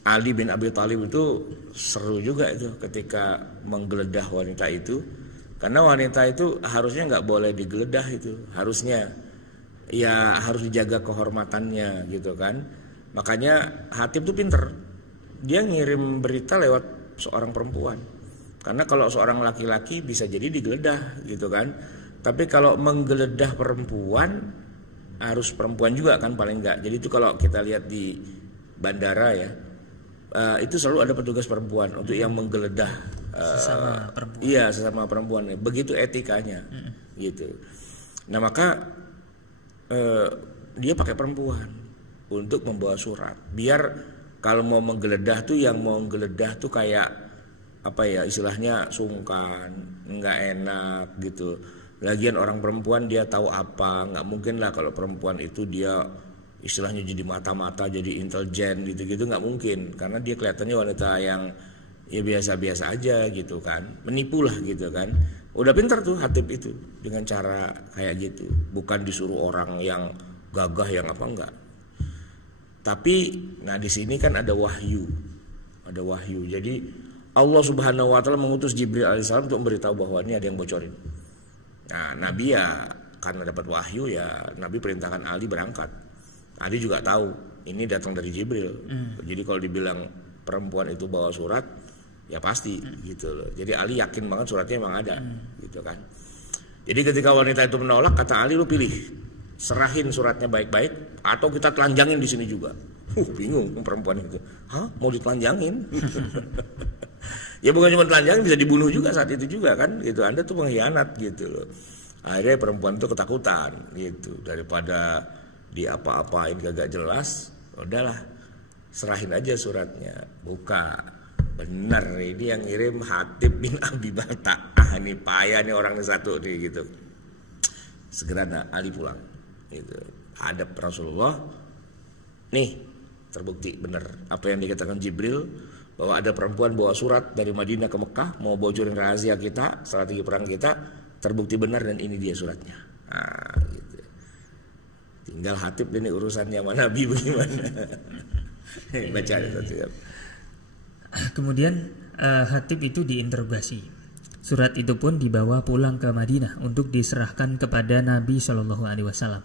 Ali bin Abi Thalib itu seru juga itu ketika menggeledah wanita itu. Karena wanita itu harusnya nggak boleh digeledah itu. Harusnya ya harus dijaga kehormatannya gitu kan. Makanya Hatib tuh pinter. Dia ngirim berita lewat seorang perempuan. Karena kalau seorang laki-laki bisa jadi digeledah gitu kan. Tapi kalau menggeledah perempuan harus perempuan juga kan paling enggak. Jadi itu kalau kita lihat di bandara ya, itu selalu ada petugas perempuan untuk yang menggeledah Sesama perempuan. Iya, sesama perempuan. Begitu etikanya, gitu. Nah maka dia pakai perempuan untuk membawa surat. Biar kalau mau menggeledah tuh yang mau menggeledah tuh kayak apa ya, istilahnya sungkan, nggak enak gitu. Lagian orang perempuan dia tahu apa, nggak mungkin lah kalau perempuan itu dia istilahnya jadi mata-mata, jadi intelijen gitu-gitu, nggak mungkin, karena dia kelihatannya wanita yang ya biasa-biasa aja gitu kan, menipu lah gitu kan. Udah pintar tuh Hatib itu dengan cara kayak gitu, bukan disuruh orang yang gagah yang apa enggak. Tapi nah di sini kan ada wahyu, jadi Allah Subhanahu Wa Taala mengutus Jibril alaihissalam untuk memberitahu bahwa ini ada yang bocorin. Nah Nabi ya karena dapat wahyu ya Nabi perintahkan Ali berangkat. Ali juga tahu ini datang dari Jibril. Jadi kalau dibilang perempuan itu bawa surat, ya pasti gitu loh. Jadi Ali yakin banget suratnya emang ada, gitu kan. Jadi ketika wanita itu menolak, kata Ali, lu pilih, serahin suratnya baik-baik, atau kita telanjangin di sini juga. Bingung perempuan itu. Hah, mau ditelanjangin? Ya bukan cuma telanjangin, bisa dibunuh juga saat itu juga kan. Gitu. Anda tuh pengkhianat gitu loh. Akhirnya perempuan itu ketakutan gitu, daripada diapa-apain gak jelas, udahlah serahin aja suratnya, buka. Bener ini yang ngirim Hatib bin Abi Balta'ah, ini payah nih orang satu nih gitu. Segera Ali pulang gitu. Hadap Rasulullah, nih terbukti bener apa yang dikatakan Jibril, bahwa ada perempuan bawa surat dari Madinah ke Mekah mau bocorin rahasia kita, strategi perang kita, terbukti benar dan ini dia suratnya. Nah, gitu. Tinggal Hatib ini urusannya sama Nabi bagaimana. Baca satu ya. Kemudian Hatib itu diinterogasi. Surat itu pun dibawa pulang ke Madinah untuk diserahkan kepada Nabi Shallallahu Alaihi Wasallam.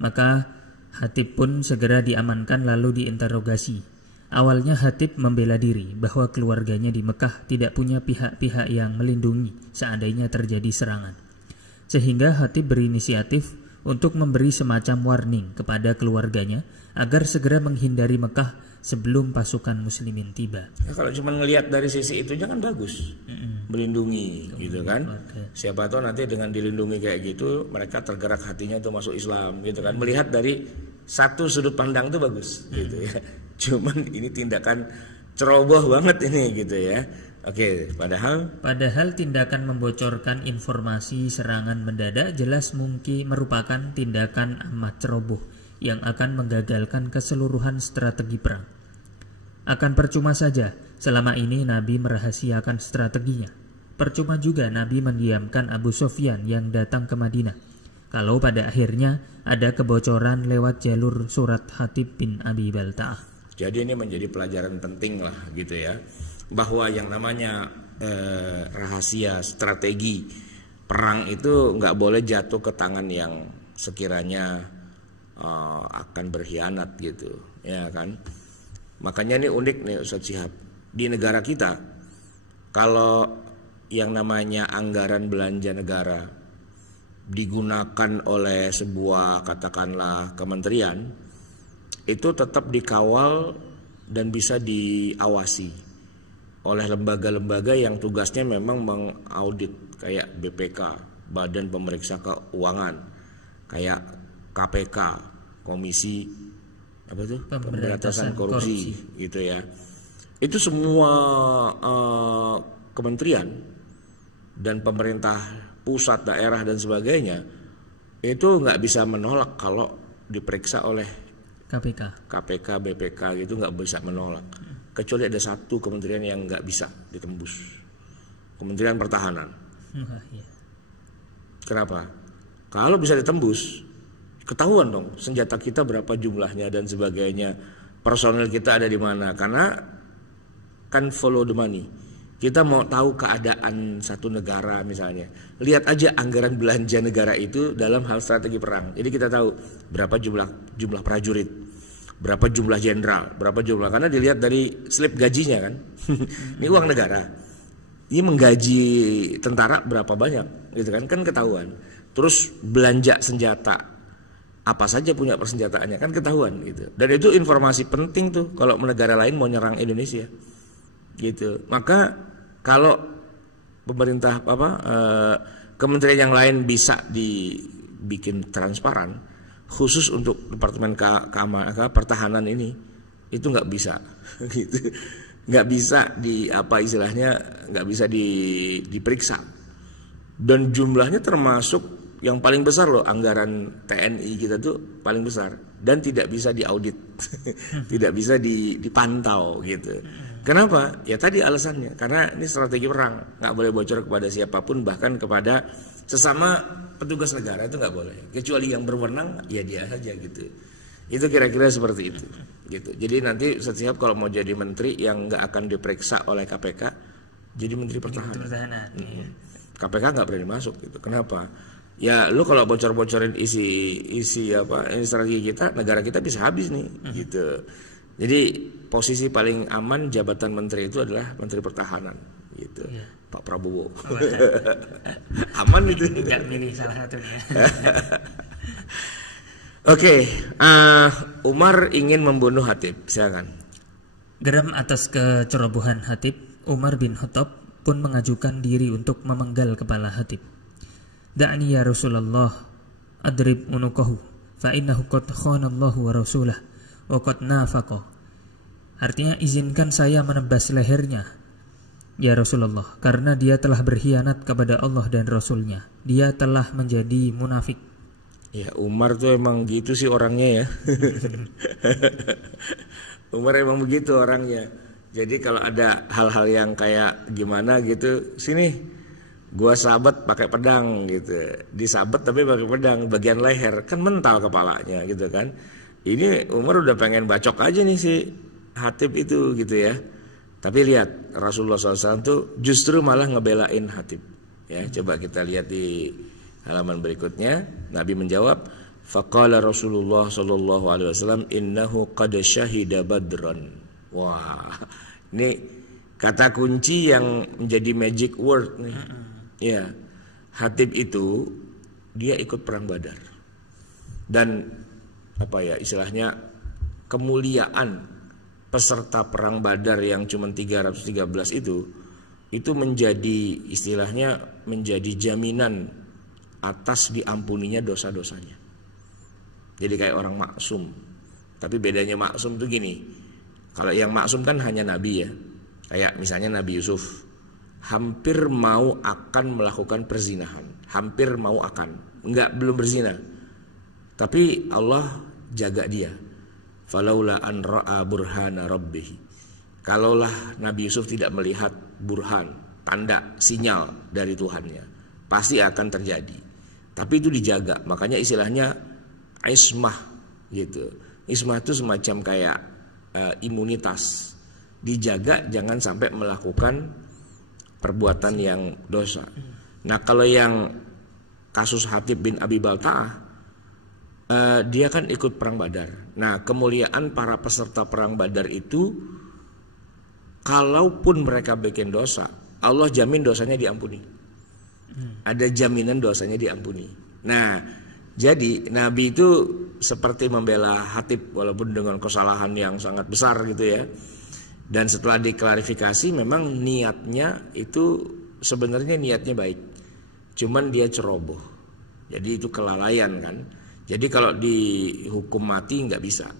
Maka Hatib pun segera diamankan lalu diinterogasi. Awalnya Hatib membela diri bahwa keluarganya di Mekah tidak punya pihak-pihak yang melindungi seandainya terjadi serangan. Sehingga Hatib berinisiatif untuk memberi semacam warning kepada keluarganya agar segera menghindari Mekah sebelum pasukan muslimin tiba. Ya, kalau cuma ngelihat dari sisi itu jangan bagus, melindungi gitu kan. Siapa tahu nanti dengan dilindungi kayak gitu mereka tergerak hatinya untuk masuk Islam gitu kan. Melihat dari satu sudut pandang itu bagus gitu ya. Cuman ini tindakan ceroboh banget ini gitu ya. Oke, padahal tindakan membocorkan informasi serangan mendadak jelas mungkin merupakan tindakan amat ceroboh yang akan menggagalkan keseluruhan strategi perang. Akan percuma saja selama ini Nabi merahasiakan strateginya. Percuma juga Nabi mendiamkan Abu Sufyan yang datang ke Madinah. Kalau pada akhirnya ada kebocoran lewat jalur surat Hatib bin Abi Balta'ah. Jadi ini menjadi pelajaran penting lah gitu ya, bahwa yang namanya rahasia strategi perang itu nggak boleh jatuh ke tangan yang sekiranya akan berkhianat gitu ya kan. Makanya ini unik nih Ustadz Syihab, di negara kita kalau yang namanya anggaran belanja negara digunakan oleh sebuah katakanlah kementerian, itu tetap dikawal dan bisa diawasi oleh lembaga-lembaga yang tugasnya memang mengaudit, kayak BPK, Badan Pemeriksa Keuangan, kayak KPK, Komisi apa tuh? Pemberantasan korupsi gitu ya. Itu semua kementerian dan pemerintah pusat, daerah dan sebagainya itu nggak bisa menolak kalau diperiksa oleh KPK, BPK gitu, nggak bisa menolak. Kecuali ada satu kementerian yang nggak bisa ditembus, Kementerian Pertahanan. Kenapa? Kalau bisa ditembus, ketahuan dong senjata kita berapa jumlahnya dan sebagainya, personel kita ada di mana. Karena kan follow the money. Kita mau tahu keadaan satu negara misalnya, lihat aja anggaran belanja negara itu dalam hal strategi perang. Jadi kita tahu berapa jumlah prajurit, berapa jumlah jenderal, berapa jumlah, karena dilihat dari slip gajinya kan. Ini uang negara. Ini menggaji tentara berapa banyak gitu kan ketahuan. Terus belanja senjata apa saja punya persenjataannya, kan ketahuan gitu. Dan itu informasi penting tuh kalau negara lain mau nyerang Indonesia gitu. Maka kalau pemerintah kementerian yang lain bisa dibikin transparan khusus untuk Departemen Pertahanan ini, itu nggak bisa gitu, nggak bisa nggak bisa diperiksa, dan jumlahnya termasuk yang paling besar loh, anggaran TNI kita tuh paling besar dan tidak bisa diaudit, tidak bisa dipantau gitu. Kenapa? Ya tadi alasannya, karena ini strategi perang, nggak boleh bocor kepada siapapun, bahkan kepada sesama petugas negara itu nggak boleh, kecuali yang berwenang ya dia saja gitu. Itu kira-kira seperti itu gitu. Jadi nanti setiap kalau mau jadi menteri yang nggak akan diperiksa oleh KPK, jadi menteri pertahanan. KPK nggak berani masuk gitu. Kenapa? Ya lu kalau bocor-bocorin isi strategi kita, negara kita bisa habis nih gitu. Jadi posisi paling aman jabatan menteri itu adalah menteri pertahanan gitu. Pak Prabowo. Aman itu. Enggak milih salah satunya. Oke, Umar ingin membunuh Hatib, silakan. Geram atas kecerobohan Hatib, Umar bin Khattab pun mengajukan diri untuk memenggal kepala Hatib. Da'ni ya Rasulullah adrib unuqahu fa innahu qad khana Allah wa rasulah wa qad nafaqa. Artinya, izinkan saya menebas lehernya ya Rasulullah, karena dia telah berkhianat kepada Allah dan Rasulnya. Dia telah menjadi munafik. Ya, Umar tuh emang gitu sih orangnya ya. Umar emang begitu orangnya. Jadi kalau ada hal-hal yang kayak gimana gitu, sini gua sabet pakai pedang gitu, disabet tapi pakai pedang bagian leher, kan mental kepalanya gitu kan. Ini Umar udah pengen bacok aja nih si Hatib itu gitu ya. Tapi lihat Rasulullah SAW tuh justru malah ngebelain Hatib ya. Coba kita lihat di halaman berikutnya. Nabi menjawab, faqala Rasulullah SAW innahu qad syahida badran. Wah, ini kata kunci yang menjadi magic word nih. Ya, Hatib itu dia ikut perang Badar. Dan istilahnya kemuliaan peserta perang Badar yang cuma 313 itu menjadi istilahnya menjadi jaminan atas diampuninya dosa-dosanya. Jadi kayak orang maksum. Tapi bedanya maksum tuh gini. Kalau yang maksum kan hanya nabi ya. Kayak misalnya Nabi Yusuf hampir mau akan melakukan perzinahan, hampir mau akan, belum berzina, tapi Allah jaga dia. Falaula an ra'a burhana rabbih. Kalaulah Nabi Yusuf tidak melihat burhan, tanda, sinyal dari Tuhannya, pasti akan terjadi. Tapi itu dijaga, makanya istilahnya ismah gitu. Ismah itu semacam kayak imunitas, dijaga jangan sampai melakukan perbuatan yang dosa. Nah, kalau yang kasus Hatib bin Abi Balta'ah, dia kan ikut perang Badar. Nah, kemuliaan para peserta perang Badar itu, kalaupun mereka bikin dosa, Allah jamin dosanya diampuni. Ada jaminan dosanya diampuni. Nah, jadi Nabi itu seperti membela Hatib walaupun dengan kesalahan yang sangat besar gitu ya. Dan setelah diklarifikasi memang niatnya itu sebenarnya niatnya baik, cuman dia ceroboh, jadi itu kelalaian kan. Jadi kalau dihukum mati nggak bisa,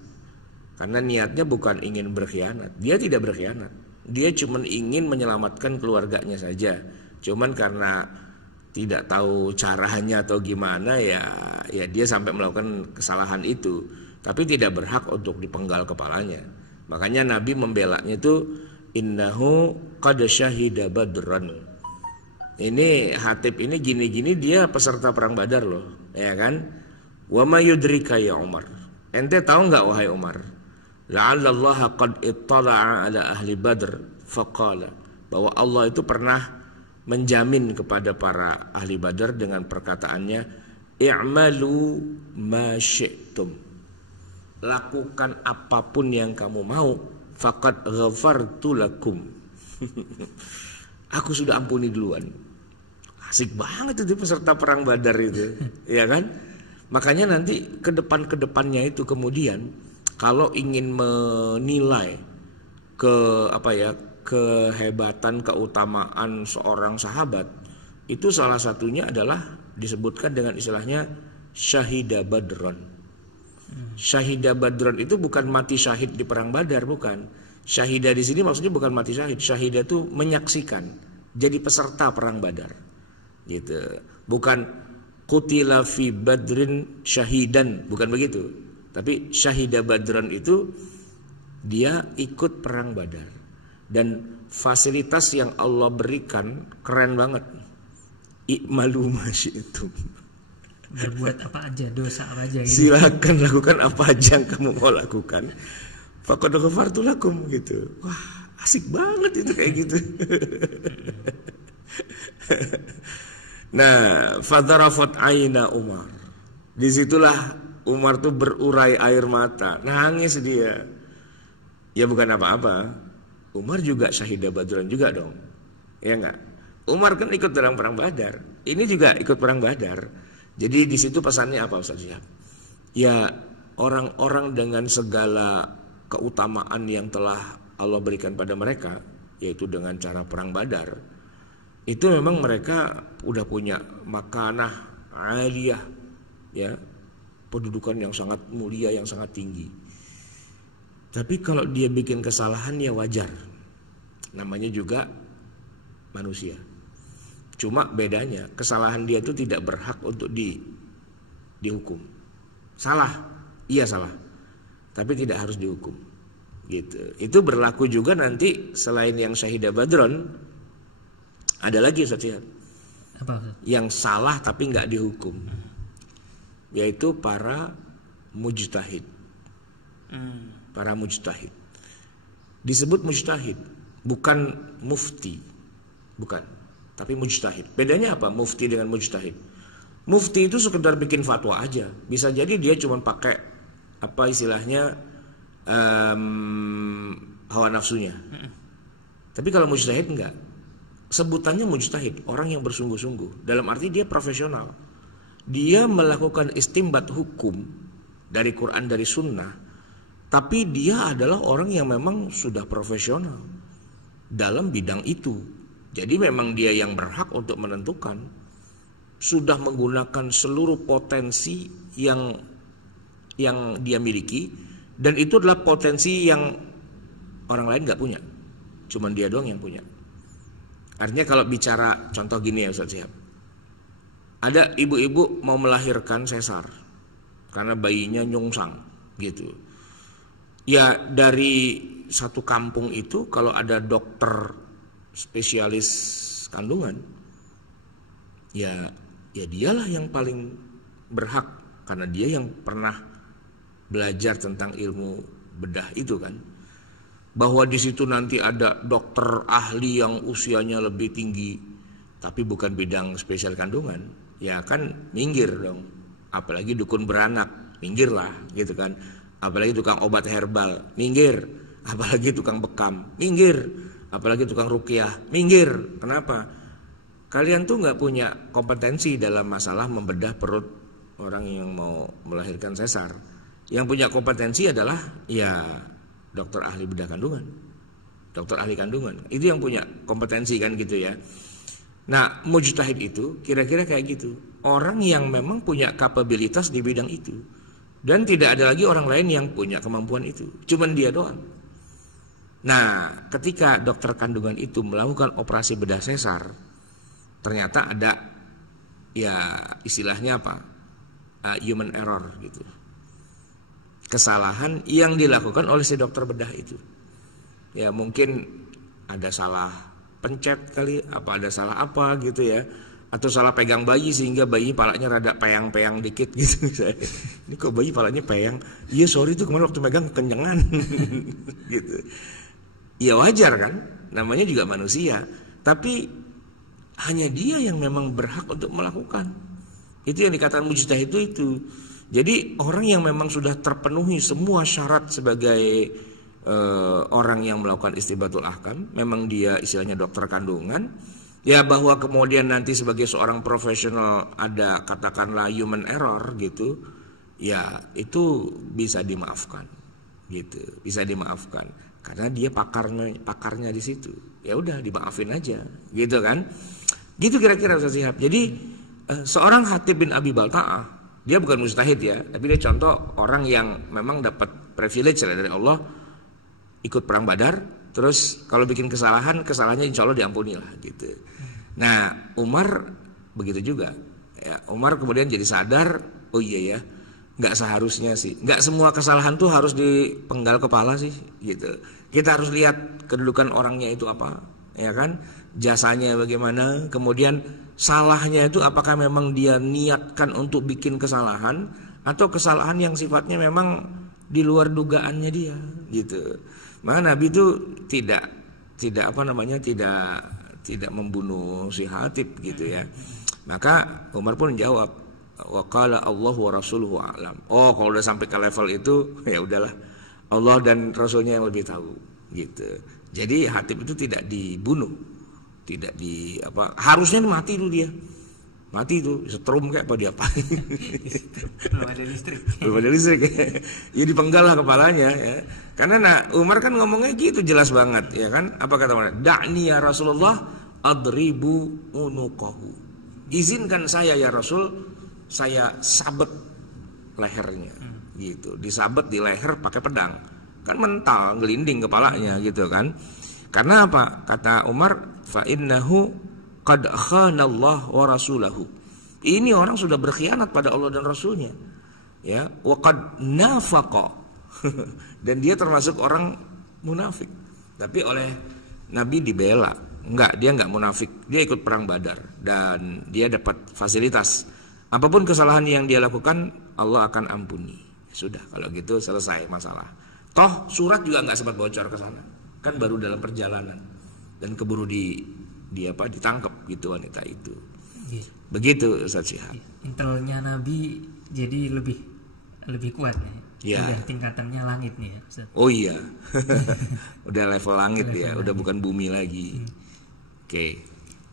karena niatnya bukan ingin berkhianat, dia tidak berkhianat, dia cuman ingin menyelamatkan keluarganya saja, cuman karena tidak tahu caranya atau gimana ya dia sampai melakukan kesalahan itu, tapi tidak berhak untuk dipenggal kepalanya. Makanya Nabi membelanya itu innahu qad syahida badran. Ini Hatib ini gini-gini dia peserta perang Badar loh, ya kan? Wa ma yudrika ya Umar. Ente tahu enggak wahai Umar? La'allallaha qad ittala'a ala ahli Badr faqala. Bahwa Allah itu pernah menjamin kepada para ahli Badar dengan perkataannya, i'malu ma syi'tum. Lakukan apapun yang kamu mau, faqad ghafartu lakum. Aku sudah ampuni duluan. Asik banget itu peserta perang Badar itu, ya kan? Makanya nanti ke depannya itu kemudian kalau ingin menilai kehebatan, keutamaan seorang sahabat, itu salah satunya adalah disebutkan dengan istilahnya syahida badron. Syahida badron itu bukan mati syahid di perang Badar, bukan. Syahida di sini maksudnya bukan mati syahid. Syahida itu menyaksikan, jadi peserta perang Badar. Gitu. Bukan qutila fi badrin syahidan, bukan begitu. Tapi syahida badron itu dia ikut perang Badar. Dan fasilitas yang Allah berikan keren banget. I'malu ma syi'tum. Berbuat apa aja, dosa apa aja gitu. Silakan lakukan apa aja yang kamu mau lakukan. Faqad ghafartu lakum gitu. Wah, asik banget itu kayak gitu. Nah, fadarafat aina Umar. Disitulah Umar tuh berurai air mata, nangis dia. Ya bukan apa-apa. Umar juga syahidah Badran juga dong. Ya enggak? Umar kan ikut dalam perang Badar. Ini juga ikut perang Badar. Jadi di situ pesannya apa Ustaz Syihab? Ya, orang-orang dengan segala keutamaan yang telah Allah berikan pada mereka, yaitu dengan cara perang Badar, itu memang mereka udah punya makanah aliyah, ya, kedudukan yang sangat mulia, yang sangat tinggi. Tapi kalau dia bikin kesalahan ya wajar, namanya juga manusia. Cuma bedanya kesalahan dia itu tidak berhak untuk dihukum. Salah, iya salah, tapi tidak harus dihukum. Gitu. Itu berlaku juga nanti selain yang syahidah Badron, ada lagi Ustaz Syihab. Apa? Yang salah tapi nggak dihukum, yaitu para mujtahid. Para mujtahid. Disebut mujtahid, bukan mufti, bukan. Tapi mujtahid. Bedanya apa mufti dengan mujtahid? Mufti itu sekedar bikin fatwa aja. Bisa jadi dia cuma pakai apa istilahnya hawa nafsunya. Tapi kalau mujtahid enggak. Sebutannya mujtahid, orang yang bersungguh-sungguh. Dalam arti dia profesional. Dia melakukan istimbat hukum dari Quran, dari sunnah. Tapi dia adalah orang yang memang sudah profesional dalam bidang itu. Jadi memang dia yang berhak untuk menentukan, sudah menggunakan seluruh potensi yang dia miliki, dan itu adalah potensi yang orang lain nggak punya, cuman dia doang yang punya. Artinya kalau bicara contoh gini ya Ustaz Syihab, ada ibu-ibu mau melahirkan sesar karena bayinya nyungsang gitu. Ya dari satu kampung itu kalau ada dokter spesialis kandungan, ya dialah yang paling berhak karena dia yang pernah belajar tentang ilmu bedah itu kan. Bahwa di situ nanti ada dokter ahli yang usianya lebih tinggi tapi bukan bidang spesial kandungan, ya kan minggir dong. Apalagi dukun beranak, minggirlah gitu kan. Apalagi tukang obat herbal, minggir. Apalagi tukang bekam, minggir. Apalagi tukang ruqyah, minggir. Kenapa? Kalian tuh nggak punya kompetensi dalam masalah membedah perut orang yang mau melahirkan sesar. Yang punya kompetensi adalah ya dokter ahli bedah kandungan, dokter ahli kandungan. Itu yang punya kompetensi kan gitu ya. Nah mujtahid itu kira-kira kayak gitu. Orang yang memang punya kapabilitas di bidang itu. Dan tidak ada lagi orang lain yang punya kemampuan itu. Cuman dia doang. Nah, ketika dokter kandungan itu melakukan operasi bedah sesar, ternyata ada ya istilahnya apa? Human error gitu. Kesalahan yang dilakukan oleh si dokter bedah itu. Ya mungkin ada salah pencet kali, apa ada salah apa gitu ya. Atau salah pegang bayi sehingga bayi palanya rada peyang-peyang dikit gitu. Ini kok bayi palanya peyang? Iya sorry tuh kemarin waktu megang kenyangan gitu. Ya wajar kan, namanya juga manusia. Tapi hanya dia yang memang berhak untuk melakukan. Itu yang dikatakan mujtahid itu. Jadi orang yang memang sudah terpenuhi semua syarat sebagai orang yang melakukan istinbatul ahkam, memang dia istilahnya dokter kandungan, Ya, bahwa kemudian nanti sebagai seorang profesional ada katakanlah human error gitu, ya itu bisa dimaafkan gitu, bisa dimaafkan karena dia pakarnya di situ. Ya udah dimaafin aja gitu kan. Gitu kira-kira Ustaz Syihab. Jadi seorang Hatib bin Abi Balta'ah, dia bukan mujtahid ya, tapi dia contoh orang yang memang dapat privilege dari Allah, ikut perang Badar. Terus kalau bikin kesalahannya insya Allah diampuni lah gitu. Nah Umar begitu juga. Ya, Umar kemudian jadi sadar, oh iya ya, nggak seharusnya sih, nggak semua kesalahan tuh harus dipenggal kepala sih gitu. Kita harus lihat kedudukan orangnya itu apa, ya kan, jasanya bagaimana, kemudian salahnya itu apakah memang dia niatkan untuk bikin kesalahan atau kesalahan yang sifatnya memang di luar dugaannya dia gitu. Maka Nabi itu tidak membunuh si Hatib gitu ya. Maka Umar pun jawab, wa qala Allah wa rasuluhu a'lam. Oh, kalau udah sampai ke level itu ya udahlah, Allah dan Rasulnya yang lebih tahu gitu. Jadi Hatib itu tidak dibunuh, tidak harusnya mati dulu dia. Mati itu setrum kayak apa dia apa? Belum ada listrik. Ya dipenggal lah kepalanya ya. Karena Umar kan ngomongnya gitu jelas banget ya kan. Apa kata Umar? Da'ni ya Rasulullah adribu unuqahu. Izinkan saya ya Rasul, saya sabet lehernya gitu. Disabet di leher pakai pedang. Kan mental, gelinding kepalanya gitu kan. Karena apa? Kata Umar, fa innahu qad khanallah wa rasulahu. Ini orang sudah berkhianat pada Allah dan Rasulnya. Ya, wa qad nafaqa. Dan dia termasuk orang munafik. Tapi oleh Nabi dibela. Dia enggak munafik. Dia ikut perang Badar dan dia dapat fasilitas. Apapun kesalahan yang dia lakukan, Allah akan ampuni. Sudah, kalau gitu selesai masalah. Toh surat juga enggak sempat bocor ke sana. Kan baru dalam perjalanan dan keburu ditangkap gitu wanita itu. Begitu Ustaz Syihab. Intelnya Nabi jadi lebih kuat ya. Udah tingkatannya langit nih ya, Ustaz. Oh iya. Udah level langit ya, udah bukan bumi lagi. Oke.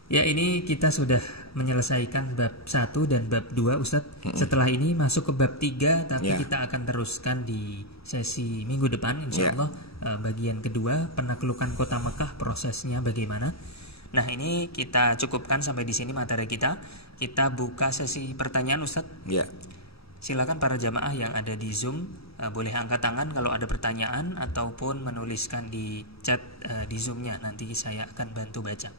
Ya, ini kita sudah menyelesaikan bab 1 dan bab 2 Ustaz. Setelah ini masuk ke bab 3, tapi kita akan teruskan di sesi minggu depan insyaallah. Bagian kedua, penaklukan kota Mekah, prosesnya bagaimana. Nah, ini kita cukupkan sampai di sini materi kita. Kita buka sesi pertanyaan Ustaz. Ya. Silakan para jamaah yang ada di Zoom boleh angkat tangan kalau ada pertanyaan ataupun menuliskan di chat di Zoom-nya. Nanti saya akan bantu baca.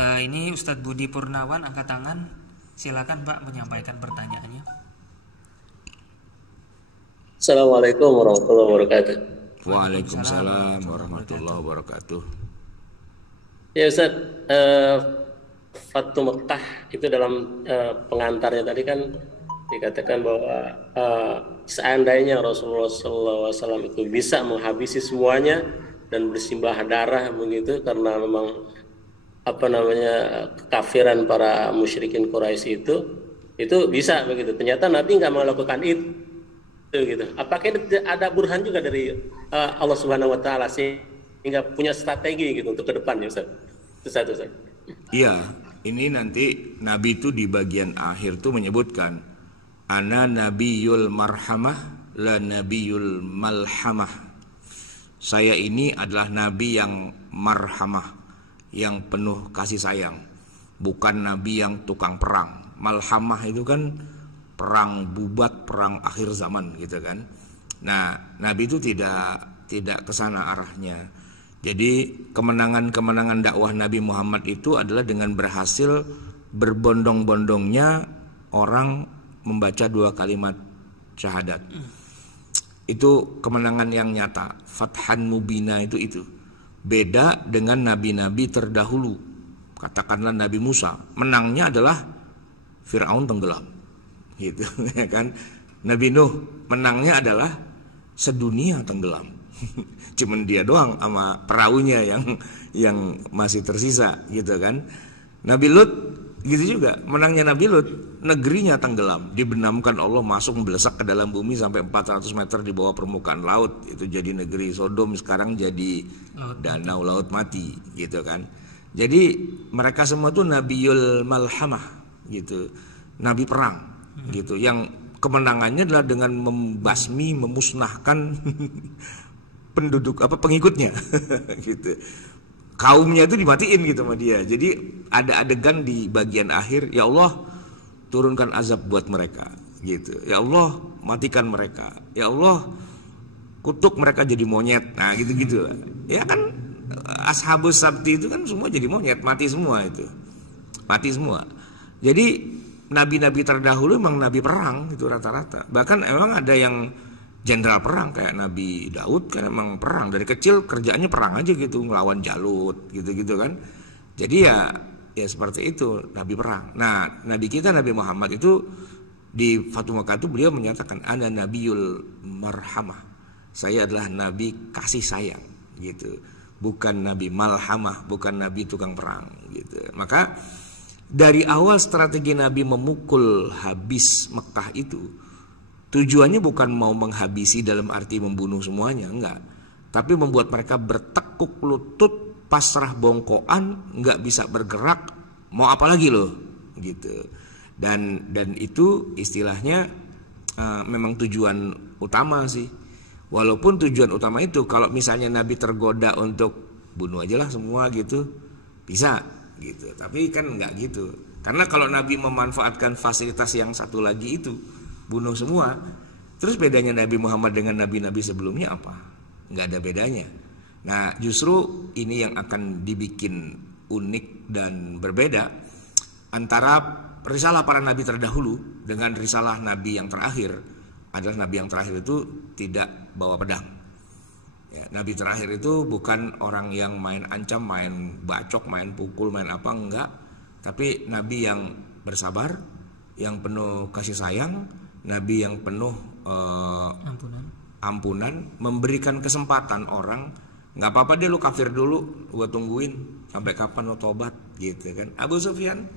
Ini Ustadz Budi Purnawan angkat tangan. Silakan Pak menyampaikan pertanyaannya. Assalamualaikum warahmatullahi wabarakatuh. Waalaikumsalam warahmatullahi wabarakatuh. Ya Ustaz, Fatu Mekah itu dalam pengantarnya tadi kan dikatakan bahwa seandainya Rasulullah SAW itu bisa menghabisi semuanya dan bersimbah darah begitu karena memang kekafiran para musyrikin Quraisy itu bisa begitu. Ternyata Nabi nggak melakukan itu gitu. Apakah ada burhan juga dari Allah Subhanahu wa taala sehingga punya strategi gitu untuk ke depannya Ustaz? Itu satu Ustaz. Iya, ini nanti Nabi itu di bagian akhir tuh menyebutkan ana nabiyul marhamah la nabiyul malhamah. Saya ini adalah nabi yang marhamah, yang penuh kasih sayang, bukan nabi yang tukang perang. Malhamah itu kan perang bubat, perang akhir zaman gitu kan. Nah, Nabi itu tidak ke sana arahnya. Jadi kemenangan dakwah Nabi Muhammad itu adalah dengan berhasil berbondong-bondongnya orang membaca 2 kalimat syahadat. Itu kemenangan yang nyata. Fathan mubina itu. Beda dengan nabi-nabi terdahulu. Katakanlah Nabi Musa, menangnya adalah Fir'aun tenggelam. Gitu ya kan. Nabi Nuh menangnya adalah sedunia tenggelam. Cuman dia doang sama perahunya yang masih tersisa gitu kan. Nabi Lut gitu juga. Menangnya Nabi Lut, negerinya tenggelam, dibenamkan Allah, masuk membelesak ke dalam bumi sampai 400 meter di bawah permukaan laut. Itu jadi negeri Sodom, sekarang jadi danau laut mati gitu kan. Jadi mereka semua tuh Nabiul Malhamah gitu, nabi perang gitu, yang kemenangannya adalah dengan membasmi, memusnahkan penduduk pengikutnya gitu. Kaumnya itu dimatiin gitu sama dia. Jadi ada adegan di bagian akhir, ya Allah turunkan azab buat mereka gitu. Ya Allah matikan mereka. Ya Allah kutuk mereka jadi monyet. Nah gitu-gitu. Ya kan Ashabus Sabti itu kan semua jadi monyet, mati semua itu. Mati semua. Jadi nabi-nabi terdahulu memang nabi perang itu rata-rata. Bahkan emang ada yang jenderal perang kayak Nabi Daud kan emang perang, dari kecil kerjaannya perang aja gitu, ngelawan Jalut gitu-gitu kan. Jadi ya seperti itu, nabi perang. Nah, nabi kita Nabi Muhammad itu di Fatu Makkah itu beliau menyatakan ana nabiyul marhamah. Saya adalah nabi kasih sayang gitu. Bukan nabi malhamah, bukan nabi tukang perang gitu. Maka dari awal strategi Nabi memukul habis Mekah itu tujuannya bukan mau menghabisi dalam arti membunuh semuanya, enggak. Tapi membuat mereka bertekuk lutut, pasrah bongkoan, enggak bisa bergerak, mau apa lagi loh, gitu. Dan itu istilahnya memang tujuan utama sih. Walaupun tujuan utama itu kalau misalnya Nabi tergoda untuk bunuh aja lah semua gitu, bisa gitu. Tapi kan enggak gitu. Karena kalau Nabi memanfaatkan fasilitas yang satu lagi itu, bunuh semua. Terus bedanya Nabi Muhammad dengan nabi-nabi sebelumnya apa? Nggak ada bedanya. Nah justru ini yang akan dibikin unik dan berbeda antara risalah para nabi terdahulu dengan risalah nabi yang terakhir. Adalah nabi yang terakhir itu tidak bawa pedang ya, nabi terakhir itu bukan orang yang main ancam, main bacok, main pukul, main apa, enggak. Tapi nabi yang bersabar, yang penuh kasih sayang, nabi yang penuh ampunan, memberikan kesempatan orang. Nggak apa-apa deh lu kafir dulu, gua tungguin sampai kapan lo tobat gitu kan. Abu Sufyan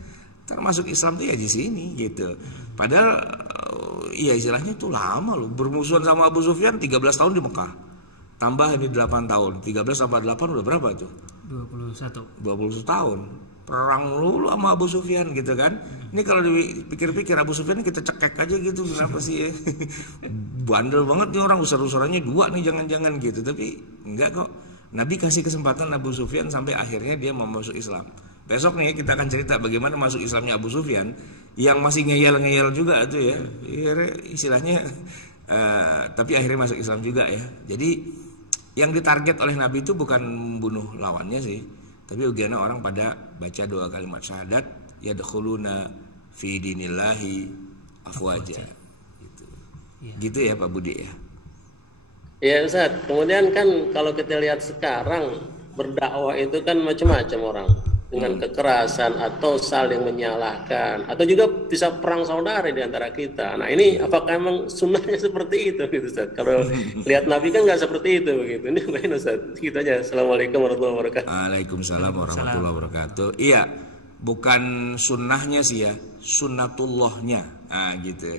termasuk Islam tuh ya di sini gitu. Padahal ya istilahnya tuh lama loh, bermusuhan sama Abu Sufyan 13 tahun di Mekah. Tambah ini 8 tahun, 13 tambah 8 udah berapa tuh? 21 tahun. Perang lu sama Abu Sufyan gitu kan. Ini kalau dipikir-pikir Abu Sufyan kita cekek aja gitu, kenapa sih ya? Bandel banget nih orang, usar-usarannya 2 nih jangan-jangan gitu. Tapi enggak kok. Nabi kasih kesempatan Abu Sufyan sampai akhirnya dia mau masuk Islam. Besok nih kita akan cerita bagaimana masuk Islamnya Abu Sufyan yang masih ngeyel-ngeyel juga tuh ya. Istilahnya tapi akhirnya masuk Islam juga ya. Jadi yang ditarget oleh Nabi itu bukan membunuh lawannya sih, tapi bagaimana orang pada baca 2 kalimat syahadat, yadkhuluna fi dinillahi afwaja. Gitu. Gitu ya Pak Budi ya. Ya Ustaz, kemudian kan kalau kita lihat sekarang berdakwah itu kan macam-macam orang, dengan kekerasan atau saling menyalahkan, atau juga bisa perang saudara di antara kita. Nah ini apakah memang sunnahnya seperti itu gitu Ustaz? Kalau lihat Nabi kan nggak seperti itu begitu. Ini bagaimana Ustaz? Kita aja. Assalamualaikum warahmatullahi wabarakatuh. Waalaikumsalam warahmatullahi wabarakatuh. Iya, bukan sunnahnya sih ya, sunnatullahnya. Nah gitu,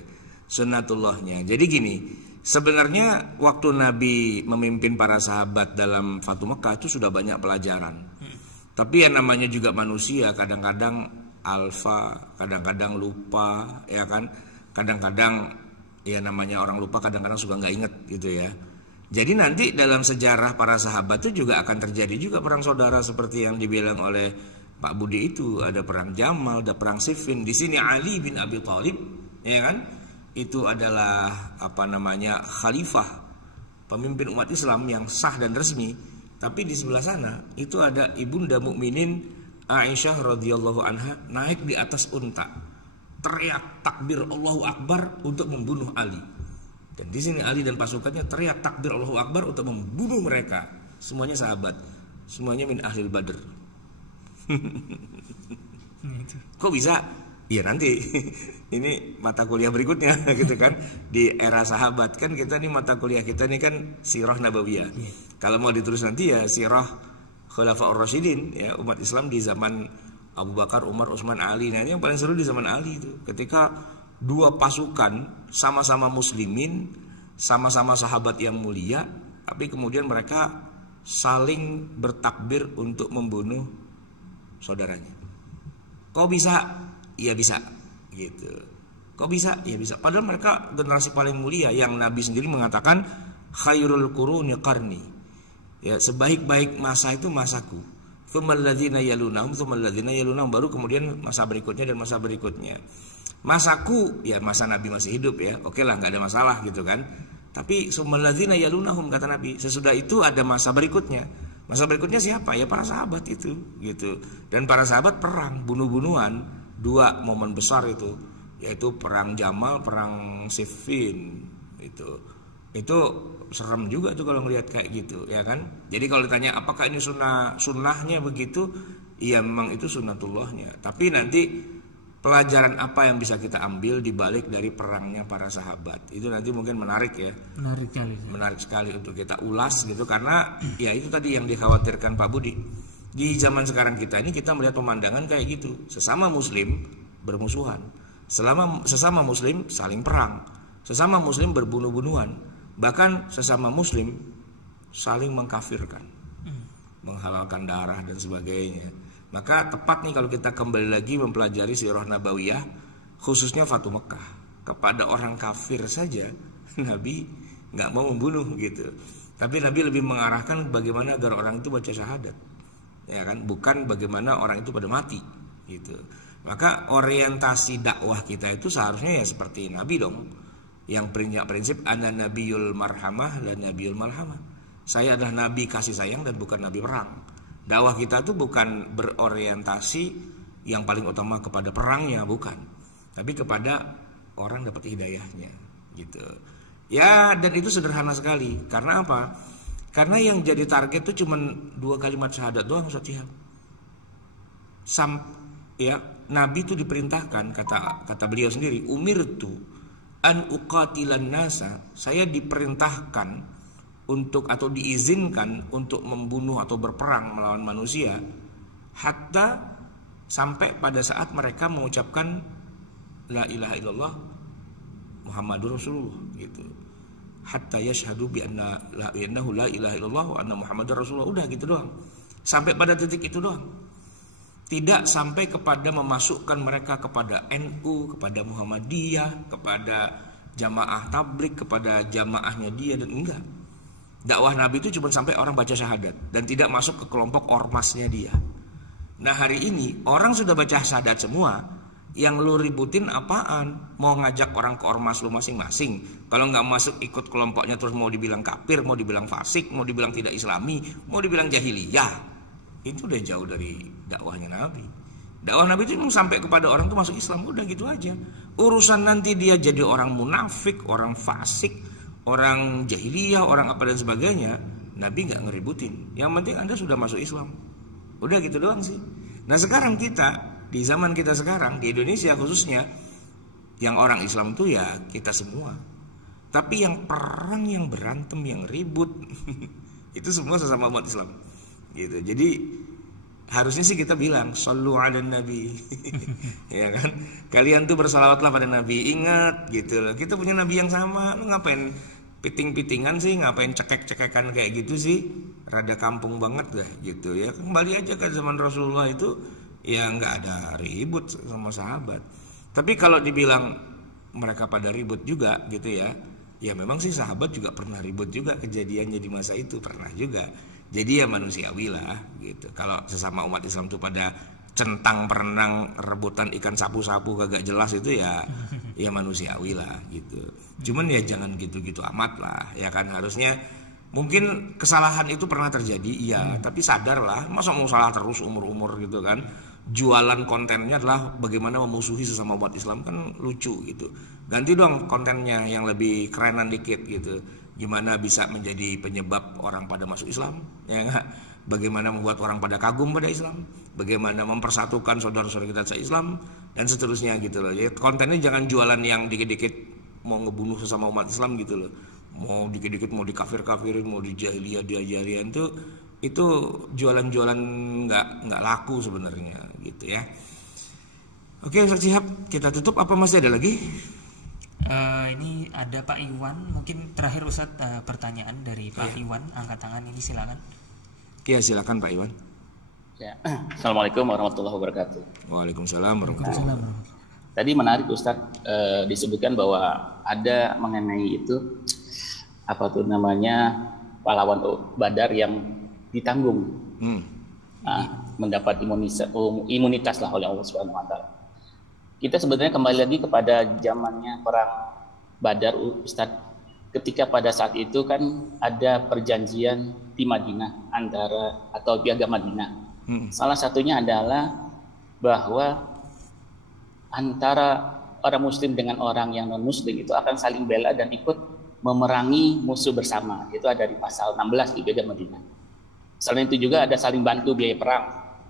sunnatullahnya. Jadi gini, sebenarnya waktu Nabi memimpin para sahabat dalam Fatu Makkah itu sudah banyak pelajaran. Tapi yang namanya juga manusia, kadang-kadang alfa, kadang-kadang lupa, ya kan? Kadang-kadang ya namanya orang lupa, kadang-kadang suka nggak inget gitu ya. Jadi nanti dalam sejarah para sahabat itu juga akan terjadi juga perang saudara seperti yang dibilang oleh Pak Budi itu. Ada perang Jamal, ada perang Siffin. Di sini Ali bin Abi Thalib, ya kan? Itu adalah khalifah, pemimpin umat Islam yang sah dan resmi. Tapi di sebelah sana itu ada ibunda mukminin Aisyah radhiyallahu anha naik di atas unta, teriak takbir Allahu Akbar untuk membunuh Ali. Dan di sini Ali dan pasukannya teriak takbir Allahu Akbar untuk membunuh mereka. Semuanya sahabat, semuanya min ahlil badr. Kok bisa? Iya nanti ini mata kuliah berikutnya gitu kan, di era sahabat kan kita nih mata kuliah kita nih kan sirah nabawiyah. Kalau mau ditulis nanti ya sirah Khulafaur Rasyidin ya, umat Islam di zaman Abu Bakar, Umar, Utsman, Ali. Nah, ini yang paling seru di zaman Ali itu. Ketika dua pasukan sama-sama muslimin, sama-sama sahabat yang mulia, tapi kemudian mereka saling bertakbir untuk membunuh saudaranya. Kok bisa? Iya bisa, gitu. Kok bisa? Iya bisa. Padahal mereka generasi paling mulia, yang Nabi sendiri mengatakan khairul quruni qarni. Ya, sebaik-baik masa itu masaku. Tsummal ladzina yalunahum, tsummal ladzina yalunahum, baru kemudian masa berikutnya dan masa berikutnya. Masaku, ya masa Nabi masih hidup ya. Oke lah, enggak ada masalah gitu kan. Tapi tsummal ladzina yalunahum, kata Nabi, sesudah itu ada masa berikutnya. Masa berikutnya siapa? Ya para sahabat itu, gitu. Dan para sahabat perang, bunuh-bunuhan, dua momen besar itu, yaitu perang Jamal, perang Siffin. Itu serem juga tuh kalau ngelihat kayak gitu, ya kan? Jadi kalau ditanya apakah ini sunnahnya begitu, iya memang itu sunnatullahnya. Tapi nanti pelajaran apa yang bisa kita ambil di balik dari perangnya para sahabat, itu nanti mungkin menarik ya. Menarik sekali untuk kita ulas gitu, karena ya itu tadi yang dikhawatirkan Pak Budi. Di zaman sekarang kita ini kita melihat pemandangan kayak gitu. Sesama muslim bermusuhan. Sesama muslim saling perang. Sesama muslim berbunuh-bunuhan. Bahkan sesama muslim saling mengkafirkan, menghalalkan darah dan sebagainya. Maka tepat nih kalau kita kembali lagi mempelajari sirah nabawiyah, khususnya Fatu Mekah. Kepada orang kafir saja Nabi nggak mau membunuh gitu. Tapi Nabi lebih mengarahkan bagaimana agar orang itu baca syahadat, ya kan, bukan bagaimana orang itu pada mati gitu. Maka orientasi dakwah kita itu seharusnya ya seperti Nabi dong, yang punya prinsip ana nabiyul marhamah dan nabiyul malhamah. Saya adalah nabi kasih sayang dan bukan nabi perang. Dakwah kita tuh bukan berorientasi yang paling utama kepada perangnya, bukan, tapi kepada orang dapat hidayahnya gitu. Ya, dan itu sederhana sekali. Karena apa? Karena yang jadi target tuh cuma 2 kalimat syahadat doang, Ustaz Syihab. Ya, Nabi itu diperintahkan, kata beliau sendiri, umirtu an uqatilan nasa, saya diperintahkan untuk atau diizinkan untuk membunuh atau berperang melawan manusia, hatta sampai pada saat mereka mengucapkan la ilaha illallah Muhammadur Rasulullah gitu. Hatta yashhadu bi anna la ilaha illallah wa anna Muhammadar Rasulullah. Udah gitu doang. Sampai pada titik itu doang. Tidak sampai kepada memasukkan mereka kepada NU, kepada Muhammadiyah, kepada jamaah tabligh, kepada jamaahnya dia, dan enggak. Dakwah Nabi itu cuma sampai orang baca syahadat dan tidak masuk ke kelompok ormasnya dia. Nah, hari ini orang sudah baca syahadat semua, yang lu ributin apaan? Mau ngajak orang ke ormas lu masing-masing. Kalau nggak masuk ikut kelompoknya terus mau dibilang kafir, mau dibilang fasik, mau dibilang tidak islami, mau dibilang jahiliyah. Itu udah jauh dari dakwahnya Nabi. Dakwah Nabi itu sampai kepada orang tuh masuk Islam, udah gitu aja. Urusan nanti dia jadi orang munafik, orang fasik, orang jahiliyah, orang apa dan sebagainya, Nabi nggak ngeributin. Yang penting Anda sudah masuk Islam. Udah gitu doang sih. Nah, sekarang kita di zaman kita sekarang di Indonesia khususnya, yang orang Islam itu ya kita semua. Tapi yang perang, yang berantem, yang ribut itu semua sesama umat Islam. Gitu. Jadi harusnya sih kita bilang shollu ala nabi. Ya kan? Kalian tuh bersalawatlah pada Nabi. Ingat gitu loh. Kita punya Nabi yang sama. Lu ngapain piting-pitingan sih? Ngapain cekek-cekekan kayak gitu sih? Rada kampung banget dah gitu ya. Kembali aja ke zaman Rasulullah itu, ya nggak ada ribut sama sahabat. Tapi kalau dibilang mereka pada ribut juga gitu ya, ya memang sih sahabat juga pernah ribut juga, kejadiannya di masa itu pernah juga. Jadi ya manusiawi lah gitu. Kalau sesama umat Islam tuh pada centang perenang rebutan ikan sapu-sapu kagak jelas itu ya manusiawi lah gitu. Cuman ya jangan gitu-gitu amat lah, ya kan. Harusnya mungkin kesalahan itu pernah terjadi, iya, tapi sadarlah, masa mau salah terus umur-umur gitu kan. Jualan kontennya adalah bagaimana memusuhi sesama umat Islam, kan lucu gitu. Ganti dong kontennya yang lebih kerenan dikit gitu. Gimana bisa menjadi penyebab orang pada masuk Islam, ya enggak? Bagaimana membuat orang pada kagum pada Islam, bagaimana mempersatukan saudara-saudara kita se-Islam, dan seterusnya gitu loh. Ya, kontennya jangan jualan yang dikit-dikit mau ngebunuh sesama umat Islam gitu loh. Mau dikit-dikit mau dikafir-kafirin, mau dijahiliyah-dijahiliyan tuh itu jualan-jualan nggak laku sebenarnya gitu ya. Oke Ustaz Syihab, kita tutup apa masih ada lagi? Ini ada Pak Iwan, mungkin terakhir Ustaz, pertanyaan dari Pak Iwan, angkat tangan ini silakan. Ya silakan Pak Iwan. Ya. Assalamualaikum warahmatullahi wabarakatuh. Waalaikumsalam warahmatullahi wabarakatuh. Tadi menarik Ustadz, disebutkan bahwa ada mengenai itu apa tuh namanya pahlawan Badar yang ditanggung, mendapat imunitas lah oleh Allah Subhanahu Wa Taala. Kita sebenarnya kembali lagi kepada zamannya perang Badar, Ustadz. Ketika pada saat itu kan ada perjanjian di Madinah atau Piagam Madinah. Salah satunya adalah bahwa antara orang Muslim dengan orang yang non Muslim itu akan saling bela dan ikut memerangi musuh bersama. Itu ada di pasal 16 di Piagam Madinah. Selain itu juga ada saling bantu biaya perang,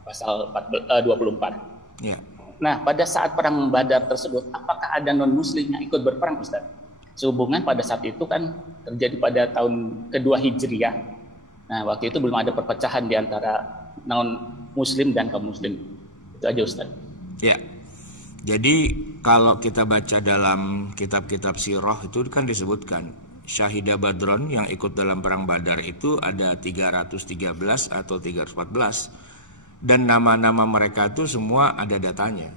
pasal 24. Yeah. Nah, pada saat perang Badar tersebut, apakah ada non Muslim yang ikut berperang, Ustaz? Sehubungan pada saat itu kan terjadi pada tahun kedua Hijriah. Nah, waktu itu belum ada perpecahan di antara non Muslim dan kaum Muslim. Itu aja, Ustaz. Ya. Jadi kalau kita baca dalam kitab-kitab sirah itu kan disebutkan Syahida Badron yang ikut dalam perang Badar itu ada 313 atau 314 dan nama-nama mereka itu semua ada datanya,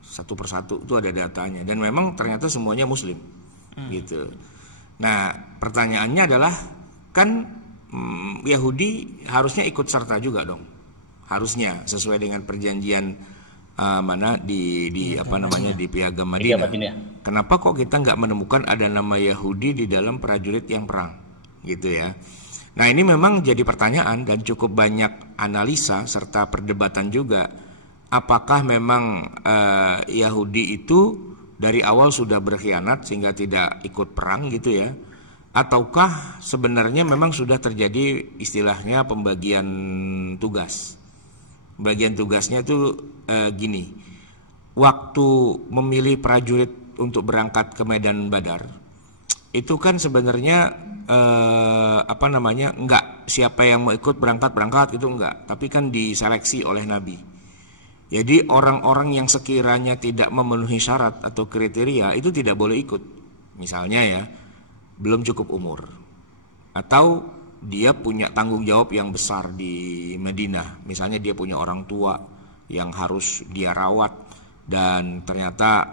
satu persatu itu ada datanya dan memang ternyata semuanya Muslim gitu. Nah pertanyaannya adalah kan Yahudi harusnya ikut serta juga dong, harusnya sesuai dengan perjanjian di Piagam Madinah. Kenapa kok kita nggak menemukan ada nama Yahudi di dalam prajurit yang perang, gitu ya? Nah ini memang jadi pertanyaan dan cukup banyak analisa serta perdebatan juga. Apakah memang Yahudi itu dari awal sudah berkhianat sehingga tidak ikut perang gitu ya? Ataukah sebenarnya memang sudah terjadi istilahnya pembagian tugas? Bagian tugasnya itu gini, waktu memilih prajurit untuk berangkat ke medan Badar, itu kan sebenarnya enggak siapa yang mau ikut berangkat gitu enggak, tapi kan diseleksi oleh Nabi. Jadi orang-orang yang sekiranya tidak memenuhi syarat atau kriteria itu tidak boleh ikut. Misalnya ya, belum cukup umur atau dia punya tanggung jawab yang besar di Madinah. Misalnya dia punya orang tua yang harus dia rawat dan ternyata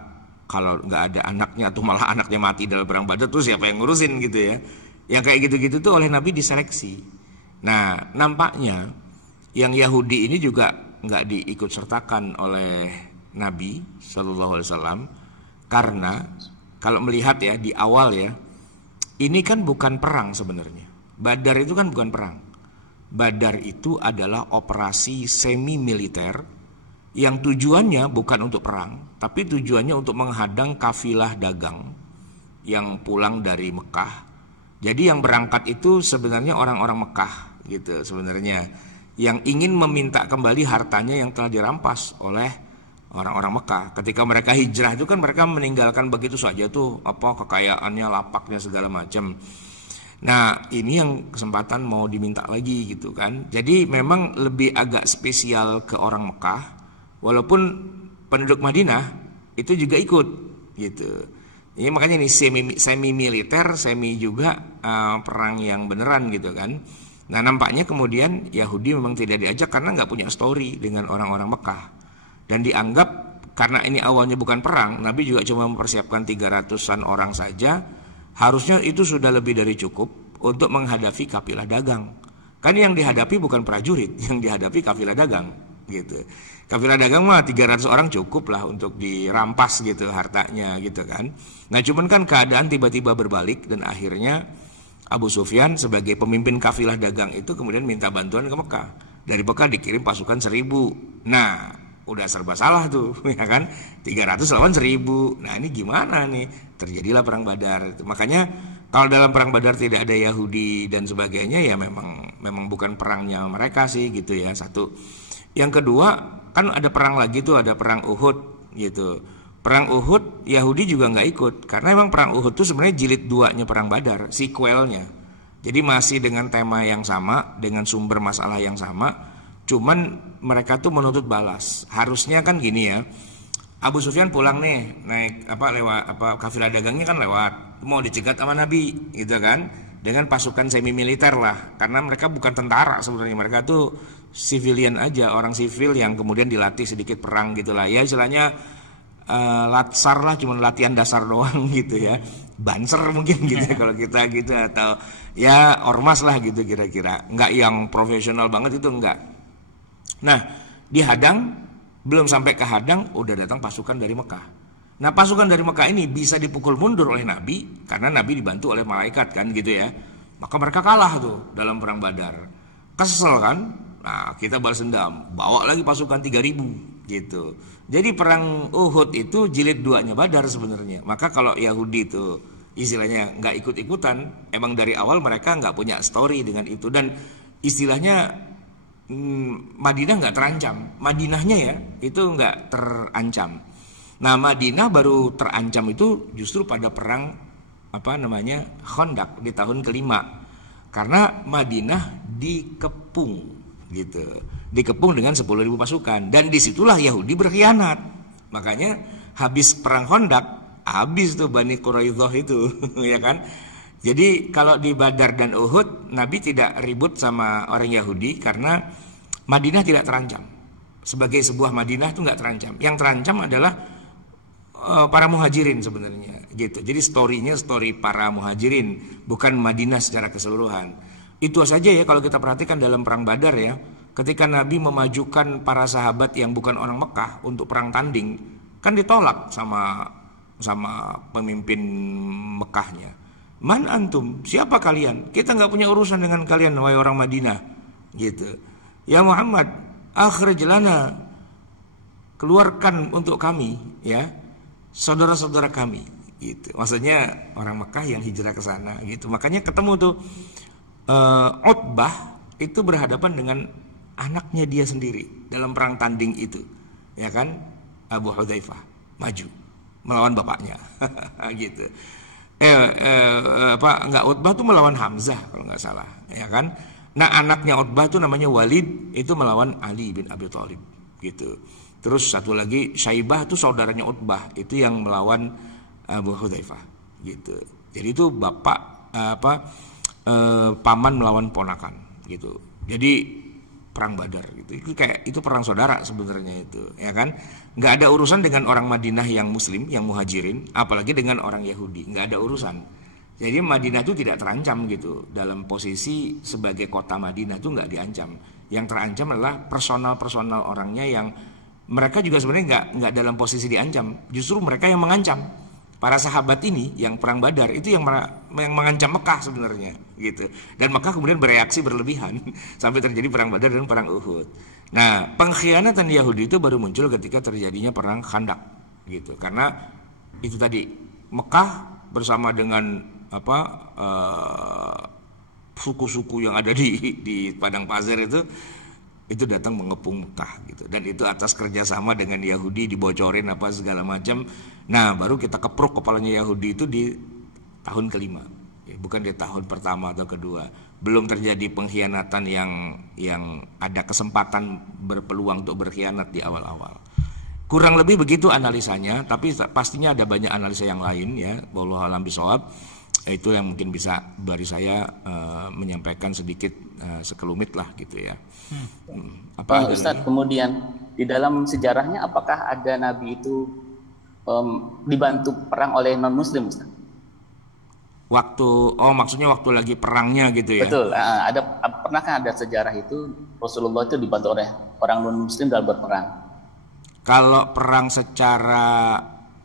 kalau nggak ada anaknya atau malah anaknya mati dalam perang Badar tuh siapa yang ngurusin gitu ya. Yang kayak gitu-gitu tuh oleh Nabi diseleksi. Nah nampaknya yang Yahudi ini juga nggak diikut sertakan oleh Nabi SAW karena kalau melihat ya di awal ya ini kan bukan perang sebenarnya. Badar itu kan bukan perang. Badar itu adalah operasi semi militer yang tujuannya bukan untuk perang, tapi tujuannya untuk menghadang kafilah dagang yang pulang dari Mekah. Jadi yang berangkat itu sebenarnya orang-orang Mekah gitu sebenarnya, yang ingin meminta kembali hartanya yang telah dirampas oleh orang-orang Mekah. Ketika mereka hijrah itu kan mereka meninggalkan begitu saja tuh kekayaannya, lapaknya segala macam. Nah ini yang kesempatan mau diminta lagi gitu kan. Jadi memang lebih agak spesial ke orang Mekah, walaupun penduduk Madinah itu juga ikut gitu. Ini makanya ini semi militer, semi juga perang yang beneran gitu kan. Nah nampaknya kemudian Yahudi memang tidak diajak karena nggak punya story dengan orang-orang Mekah. Dan dianggap karena ini awalnya bukan perang, Nabi juga cuma mempersiapkan 300-an orang saja. Harusnya itu sudah lebih dari cukup untuk menghadapi kafilah dagang. Kan yang dihadapi bukan prajurit, yang dihadapi kafilah dagang gitu. Kafilah dagang mah 300 orang cukup lah untuk dirampas gitu hartanya gitu kan. Nah cuman kan keadaan tiba-tiba berbalik dan akhirnya Abu Sufyan sebagai pemimpin kafilah dagang itu kemudian minta bantuan ke Mekah. Dari Mekah dikirim pasukan 1000. Nah udah serba salah tuh ya kan, 300 lawan 1000. Nah ini gimana nih, terjadilah perang Badar. Makanya kalau dalam perang Badar tidak ada Yahudi dan sebagainya ya memang bukan perangnya mereka sih gitu ya, satu. Yang kedua kan ada perang lagi tuh, ada perang Uhud gitu. Perang Uhud Yahudi juga nggak ikut karena memang perang Uhud tuh sebenarnya jilid 2-nya perang Badar, sequelnya. Jadi masih dengan tema yang sama, dengan sumber masalah yang sama, cuman mereka tuh menuntut balas. Harusnya kan gini ya, Abu Sufyan pulang nih, naik kafilah dagangnya kan lewat, mau dicegat sama Nabi gitu kan, dengan pasukan semi militer lah, karena mereka bukan tentara sebenarnya, mereka tuh civilian aja, orang sivil yang kemudian dilatih sedikit perang gitulah ya, istilahnya latsar lah, cuma latihan dasar doang gitu ya, banser mungkin gitu ya kalau kita gitu, atau ya ormas lah gitu kira-kira, nggak yang profesional banget itu enggak. Nah dihadang, belum sampai ke hadang udah datang pasukan dari Mekah. Nah pasukan dari Mekah ini bisa dipukul mundur oleh Nabi karena Nabi dibantu oleh malaikat kan gitu ya, maka mereka kalah tuh dalam perang Badar. Kesel kan, nah kita balas dendam, bawa lagi pasukan 3.000 gitu. Jadi perang Uhud itu jilid 2-nya Badar sebenarnya. Maka kalau Yahudi itu istilahnya nggak ikut-ikutan, emang dari awal mereka nggak punya story dengan itu, dan istilahnya Madinah nggak terancam, Madinahnya ya itu nggak terancam. Nah Madinah baru terancam itu justru pada perang Khandaq di tahun ke-5, karena Madinah dikepung gitu, dikepung dengan 10.000 pasukan, dan disitulah Yahudi berkhianat. Makanya habis perang Khandaq, habis tuh Bani Quraidzah itu ya kan. Jadi kalau di Badar dan Uhud Nabi tidak ribut sama orang Yahudi karena Madinah tidak terancam. Sebagai sebuah Madinah itu nggak terancam. Yang terancam adalah para muhajirin sebenarnya gitu. Jadi story-nya story para muhajirin, bukan Madinah secara keseluruhan. Itu saja ya kalau kita perhatikan dalam perang Badar ya, ketika Nabi memajukan para sahabat yang bukan orang Mekah untuk perang tanding, kan ditolak sama pemimpin Mekahnya. Man antum, siapa kalian? Kita nggak punya urusan dengan kalian wahai orang Madinah gitu. Ya Muhammad, akhrij lana, keluarkan untuk kami ya saudara-saudara kami gitu. Maksudnya orang Mekah yang hijrah ke sana gitu. Makanya ketemu tuh Utbah itu berhadapan dengan anaknya dia sendiri dalam perang tanding itu, ya kan? Abu Hudzaifah maju melawan bapaknya gitu. Utbah tuh melawan Hamzah kalau nggak salah, ya kan? Nah anaknya Utbah tuh namanya Walid, itu melawan Ali bin Abi Thalib gitu. Terus satu lagi Syaibah tuh saudaranya Utbah, itu yang melawan Abu Hudzaifah gitu. Jadi itu bapak paman melawan ponakan gitu. Jadi perang Badar gitu. Itu perang saudara sebenarnya itu, ya kan? Nggak ada urusan dengan orang Madinah yang Muslim, yang muhajirin, apalagi dengan orang Yahudi, nggak ada urusan. Jadi Madinah itu tidak terancam gitu. Dalam posisi sebagai kota Madinah itu nggak diancam. Yang terancam adalah personal orangnya, yang mereka juga sebenarnya nggak dalam posisi diancam. Justru mereka yang mengancam. Para sahabat ini yang perang Badar itu yang mengancam Mekah sebenarnya gitu. Dan Mekah kemudian bereaksi berlebihan sampai terjadi perang Badar dan perang Uhud. Nah, pengkhianatan Yahudi itu baru muncul ketika terjadinya perang Khandaq gitu. Karena itu tadi Mekah bersama dengan suku-suku yang ada di padang pasir itu datang mengepung Mekah gitu, dan itu atas kerjasama dengan Yahudi, dibocorin apa segala macam. Nah baru kita kepruk kepalanya Yahudi itu di tahun ke-5 ya, bukan di tahun pertama atau kedua. Belum terjadi pengkhianatan yang ada kesempatan berpeluang untuk berkhianat di awal-awal. Kurang lebih begitu analisanya, tapi pastinya ada banyak analisa yang lain ya. Wallahu a'lam bishawab. Itu yang mungkin bisa dari saya menyampaikan sedikit sekelumit lah gitu ya. Ustadz, kemudian di dalam sejarahnya apakah ada Nabi itu dibantu perang oleh non Muslim, Ustadz? Maksudnya waktu lagi perangnya gitu ya? Betul. Pernahkah ada sejarah itu Rasulullah itu dibantu oleh orang non Muslim dalam berperang? Kalau perang secara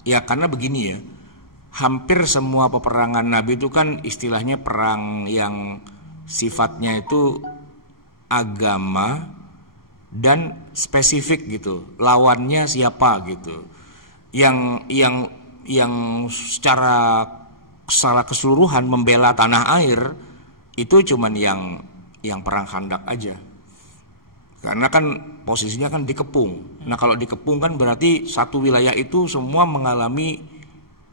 ya, karena begini ya. Hampir semua peperangan Nabi itu kan istilahnya perang yang sifatnya itu agama dan spesifik gitu. Lawannya siapa gitu. Yang secara keseluruhan membela tanah air itu cuman yang perang Khandaq aja. Karena kan posisinya kan dikepung. Nah kalau dikepung kan berarti satu wilayah itu semua mengalami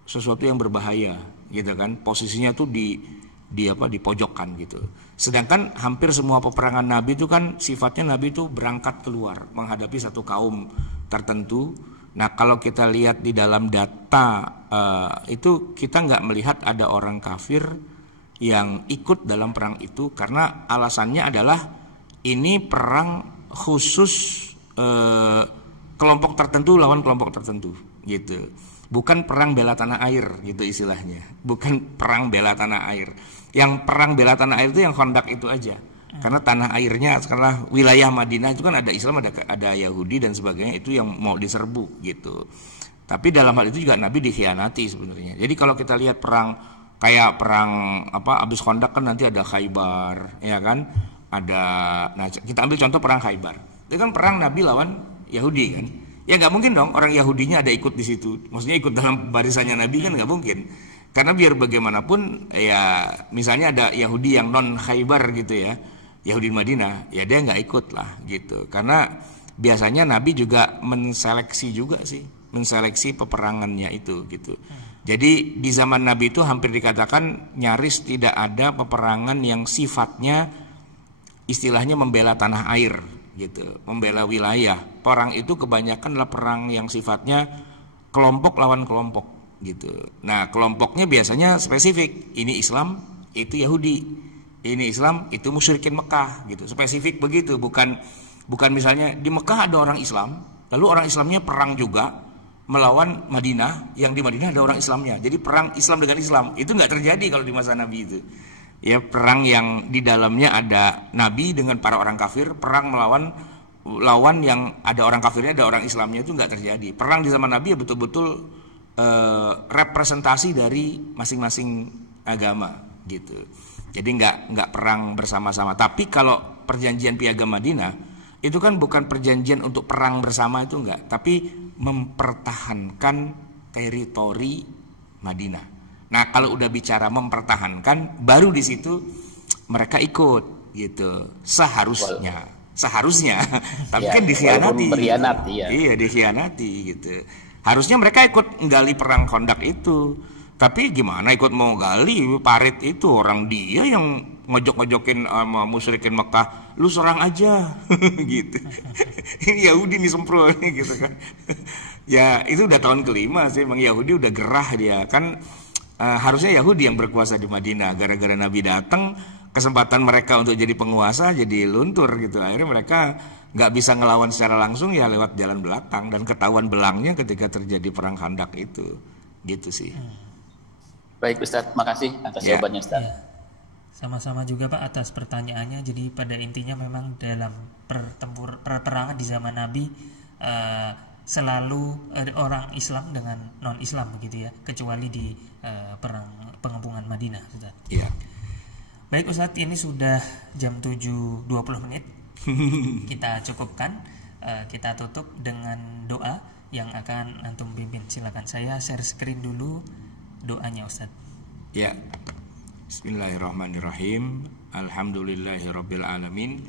sesuatu yang berbahaya gitu kan. Posisinya tuh dipojokkan gitu. Sedangkan hampir semua peperangan Nabi itu kan sifatnya Nabi itu berangkat keluar menghadapi satu kaum tertentu. Nah kalau kita lihat di dalam data itu kita nggak melihat ada orang kafir yang ikut dalam perang itu, karena alasannya adalah ini perang khusus kelompok tertentu lawan kelompok tertentu gitu. Bukan perang bela tanah air gitu istilahnya. Bukan perang bela tanah air. Yang perang bela tanah air itu yang Khandaq itu aja. Karena tanah airnya, karena wilayah Madinah itu kan ada Islam, ada Yahudi dan sebagainya, itu yang mau diserbu gitu. Tapi dalam hal itu juga Nabi dikhianati sebenarnya. Jadi kalau kita lihat perang kayak perang abis Khandaq kan nanti ada Khaybar, ya kan? Nah kita ambil contoh perang Khaybar. Itu kan perang Nabi lawan Yahudi kan? Ya nggak mungkin dong orang Yahudinya ada ikut di situ. Maksudnya ikut dalam barisannya Nabi kan nggak mungkin. Karena biar bagaimanapun ya misalnya ada Yahudi yang non Khaybar gitu ya, Yahudi Madinah, ya dia nggak ikut lah gitu. Karena biasanya Nabi juga menseleksi peperangannya itu gitu. Jadi di zaman Nabi itu hampir dikatakan nyaris tidak ada peperangan yang sifatnya istilahnya membela tanah air gitu, membela wilayah. Perang itu kebanyakan adalah perang yang sifatnya kelompok lawan kelompok gitu. Nah kelompoknya biasanya spesifik, ini Islam, itu Yahudi, ini Islam, itu musyrikin Mekah gitu, spesifik begitu. Bukan misalnya di Mekah ada orang Islam, lalu orang Islamnya perang juga melawan Madinah, yang di Madinah ada orang Islamnya, jadi perang Islam dengan Islam. Itu nggak terjadi kalau di masa Nabi itu. Ya perang yang di dalamnya ada Nabi dengan para orang kafir, perang lawan yang ada orang kafirnya, ada orang Islamnya, itu nggak terjadi. Perang di zaman Nabi ya betul-betul representasi dari masing-masing agama gitu. Jadi nggak perang bersama-sama. Tapi kalau perjanjian Piagam Madinah itu kan bukan perjanjian untuk perang bersama, itu enggak, tapi mempertahankan teritori Madinah. Nah kalau udah bicara mempertahankan, baru di situ mereka ikut gitu. Seharusnya. Tapi kan dikhianati. Iya dikhianati gitu. Harusnya mereka ikut nggali perang Khandaq itu. Tapi gimana ikut mau gali parit itu, orang dia yang ngojok-ngojokin sama musyrikin Mekah, lu serang aja gitu. Ini Yahudi nih sempro gitu kan. Ya itu udah tahun kelima sih, emang Yahudi udah gerah dia kan. Harusnya Yahudi yang berkuasa di Madinah, gara-gara Nabi datang, kesempatan mereka untuk jadi penguasa jadi luntur gitu. Akhirnya mereka nggak bisa ngelawan secara langsung, ya lewat jalan belakang, dan ketahuan belangnya ketika terjadi perang Khandaq itu gitu sih. Baik Ustadz, makasih atas jawabannya Ustadz. Ya. Sama-sama juga Pak atas pertanyaannya. Jadi pada intinya memang dalam peperangan di zaman Nabi selalu ada orang Islam dengan non Islam begitu ya, kecuali di perang pengepungan Madinah Ustadz. Iya. Baik Ustadz, ini sudah jam 7.20 menit. Kita cukupkan, kita tutup dengan doa yang akan antum pimpin. Silakan, saya share screen dulu doanya Ustadz. Ya. Bismillahirrahmanirrahim. Alhamdulillahirabbil alamin.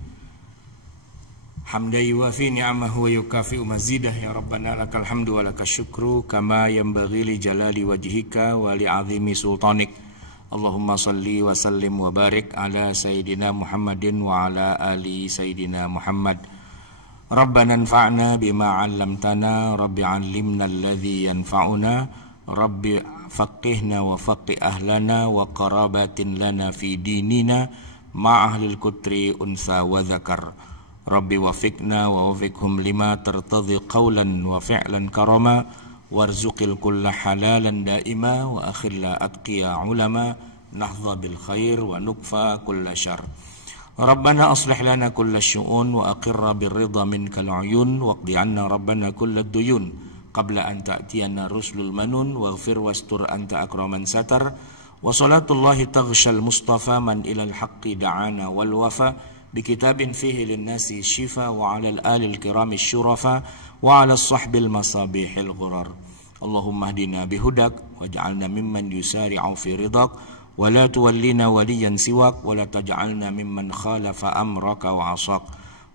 Hamdan yuwafi ni'amahu wa yukafi'u mazidah, ya Rabbana lakal hamdu wa lakal syukru kama yanbaghi li jalali wajhika wa li 'azimi sultanik. Allahumma salli wa sallim wa barik ala sayyidina Muhammadin wa ala ali sayyidina Muhammad. Rabbana anfa'na bima 'allamtana, rabbi 'allimna alladhi yanfa'una, rabbi faqihna wa faqih ahlana wa qarabatin lana fi dinina ma ahlil kutri unsa wa zakar. Rabbi wafiqna wa wafiqhum lima tartadhi qawlan wa fi'lan karama warzuqil kulla halalan daima wa akhilla atqiya ulama nahdha bil khair wa nukfa kulla syar. Rabbana aslih lana kulla syu'un wa aqirra bir ridha minkal uyun waqdi anna rabbana kulla duyun qabla an ta'tiyana rusulul manun waghfir wastur anta akraman satar wa salatullahi taghshal mustafa man ilal haqqi da'ana wal wafa بكتاب فيه للناس الشفاء وعلى الآل الكرام الشرفاء وعلى الصحب المصابيح الغرر. اللهم اهدنا بهداك واجعلنا ممن يسارع في رضاك ولا تولنا وليا سواك ولا تجعلنا ممن خالف أمرك وعصاك.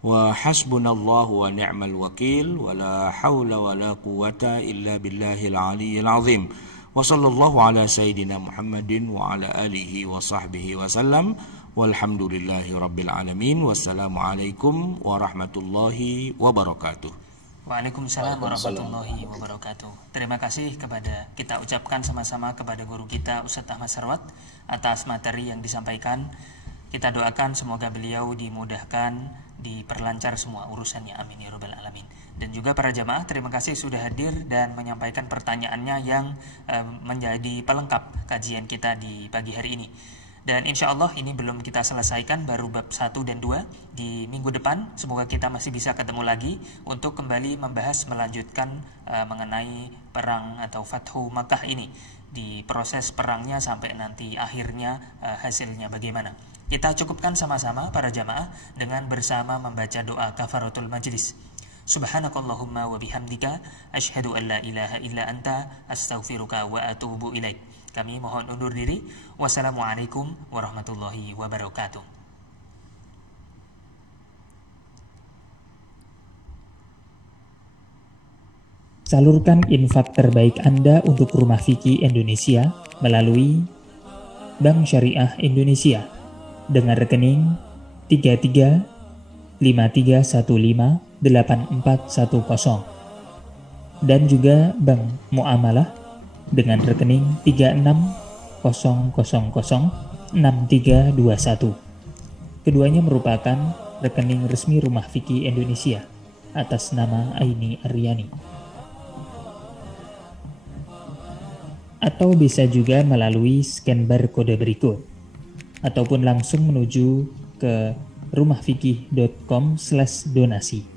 وحسبنا الله ونعم الوكيل ولا حول ولا قوة إلا بالله العلي العظيم. Wa sallallahu ala sayyidina Muhammadin wa ala alihi wa sahbihi wa sallam. Walhamdulillahi rabbil alamin. Wassalamualaikum warahmatullahi wabarakatuh. Waalaikumsalam warahmatullahi wabarakatuh. Terima kasih kita ucapkan sama-sama kepada guru kita Ustadz Ahmad Sarwat atas materi yang disampaikan. Kita doakan semoga beliau dimudahkan, diperlancar semua urusannya, amin ya rabbal alamin. Dan juga para jamaah, terima kasih sudah hadir dan menyampaikan pertanyaannya yang menjadi pelengkap kajian kita di pagi hari ini. Dan insya Allah ini belum kita selesaikan, baru bab 1 dan 2 di minggu depan. Semoga kita masih bisa ketemu lagi untuk kembali membahas, melanjutkan mengenai perang atau Fathu Makkah ini, di proses perangnya sampai nanti akhirnya hasilnya bagaimana. Kita cukupkan sama-sama para jamaah dengan bersama membaca doa kafaratul majlis. Subhanakallahumma wa bihamdika asyhadu an la ilaha illa anta astaghfiruka wa atubu ilaik. Kami mohon undur diri. Wassalamualaikum warahmatullahi wabarakatuh. Salurkan infak terbaik Anda untuk Rumah Fikih Indonesia melalui Bank Syariah Indonesia dengan rekening 3353158410 dan juga Bank Muamalah dengan rekening 36006321. Keduanya merupakan rekening resmi Rumah Fikih Indonesia atas nama Aini Aryani. Atau bisa juga melalui scan barcode berikut, ataupun langsung menuju ke rumahfikih.com/donasi.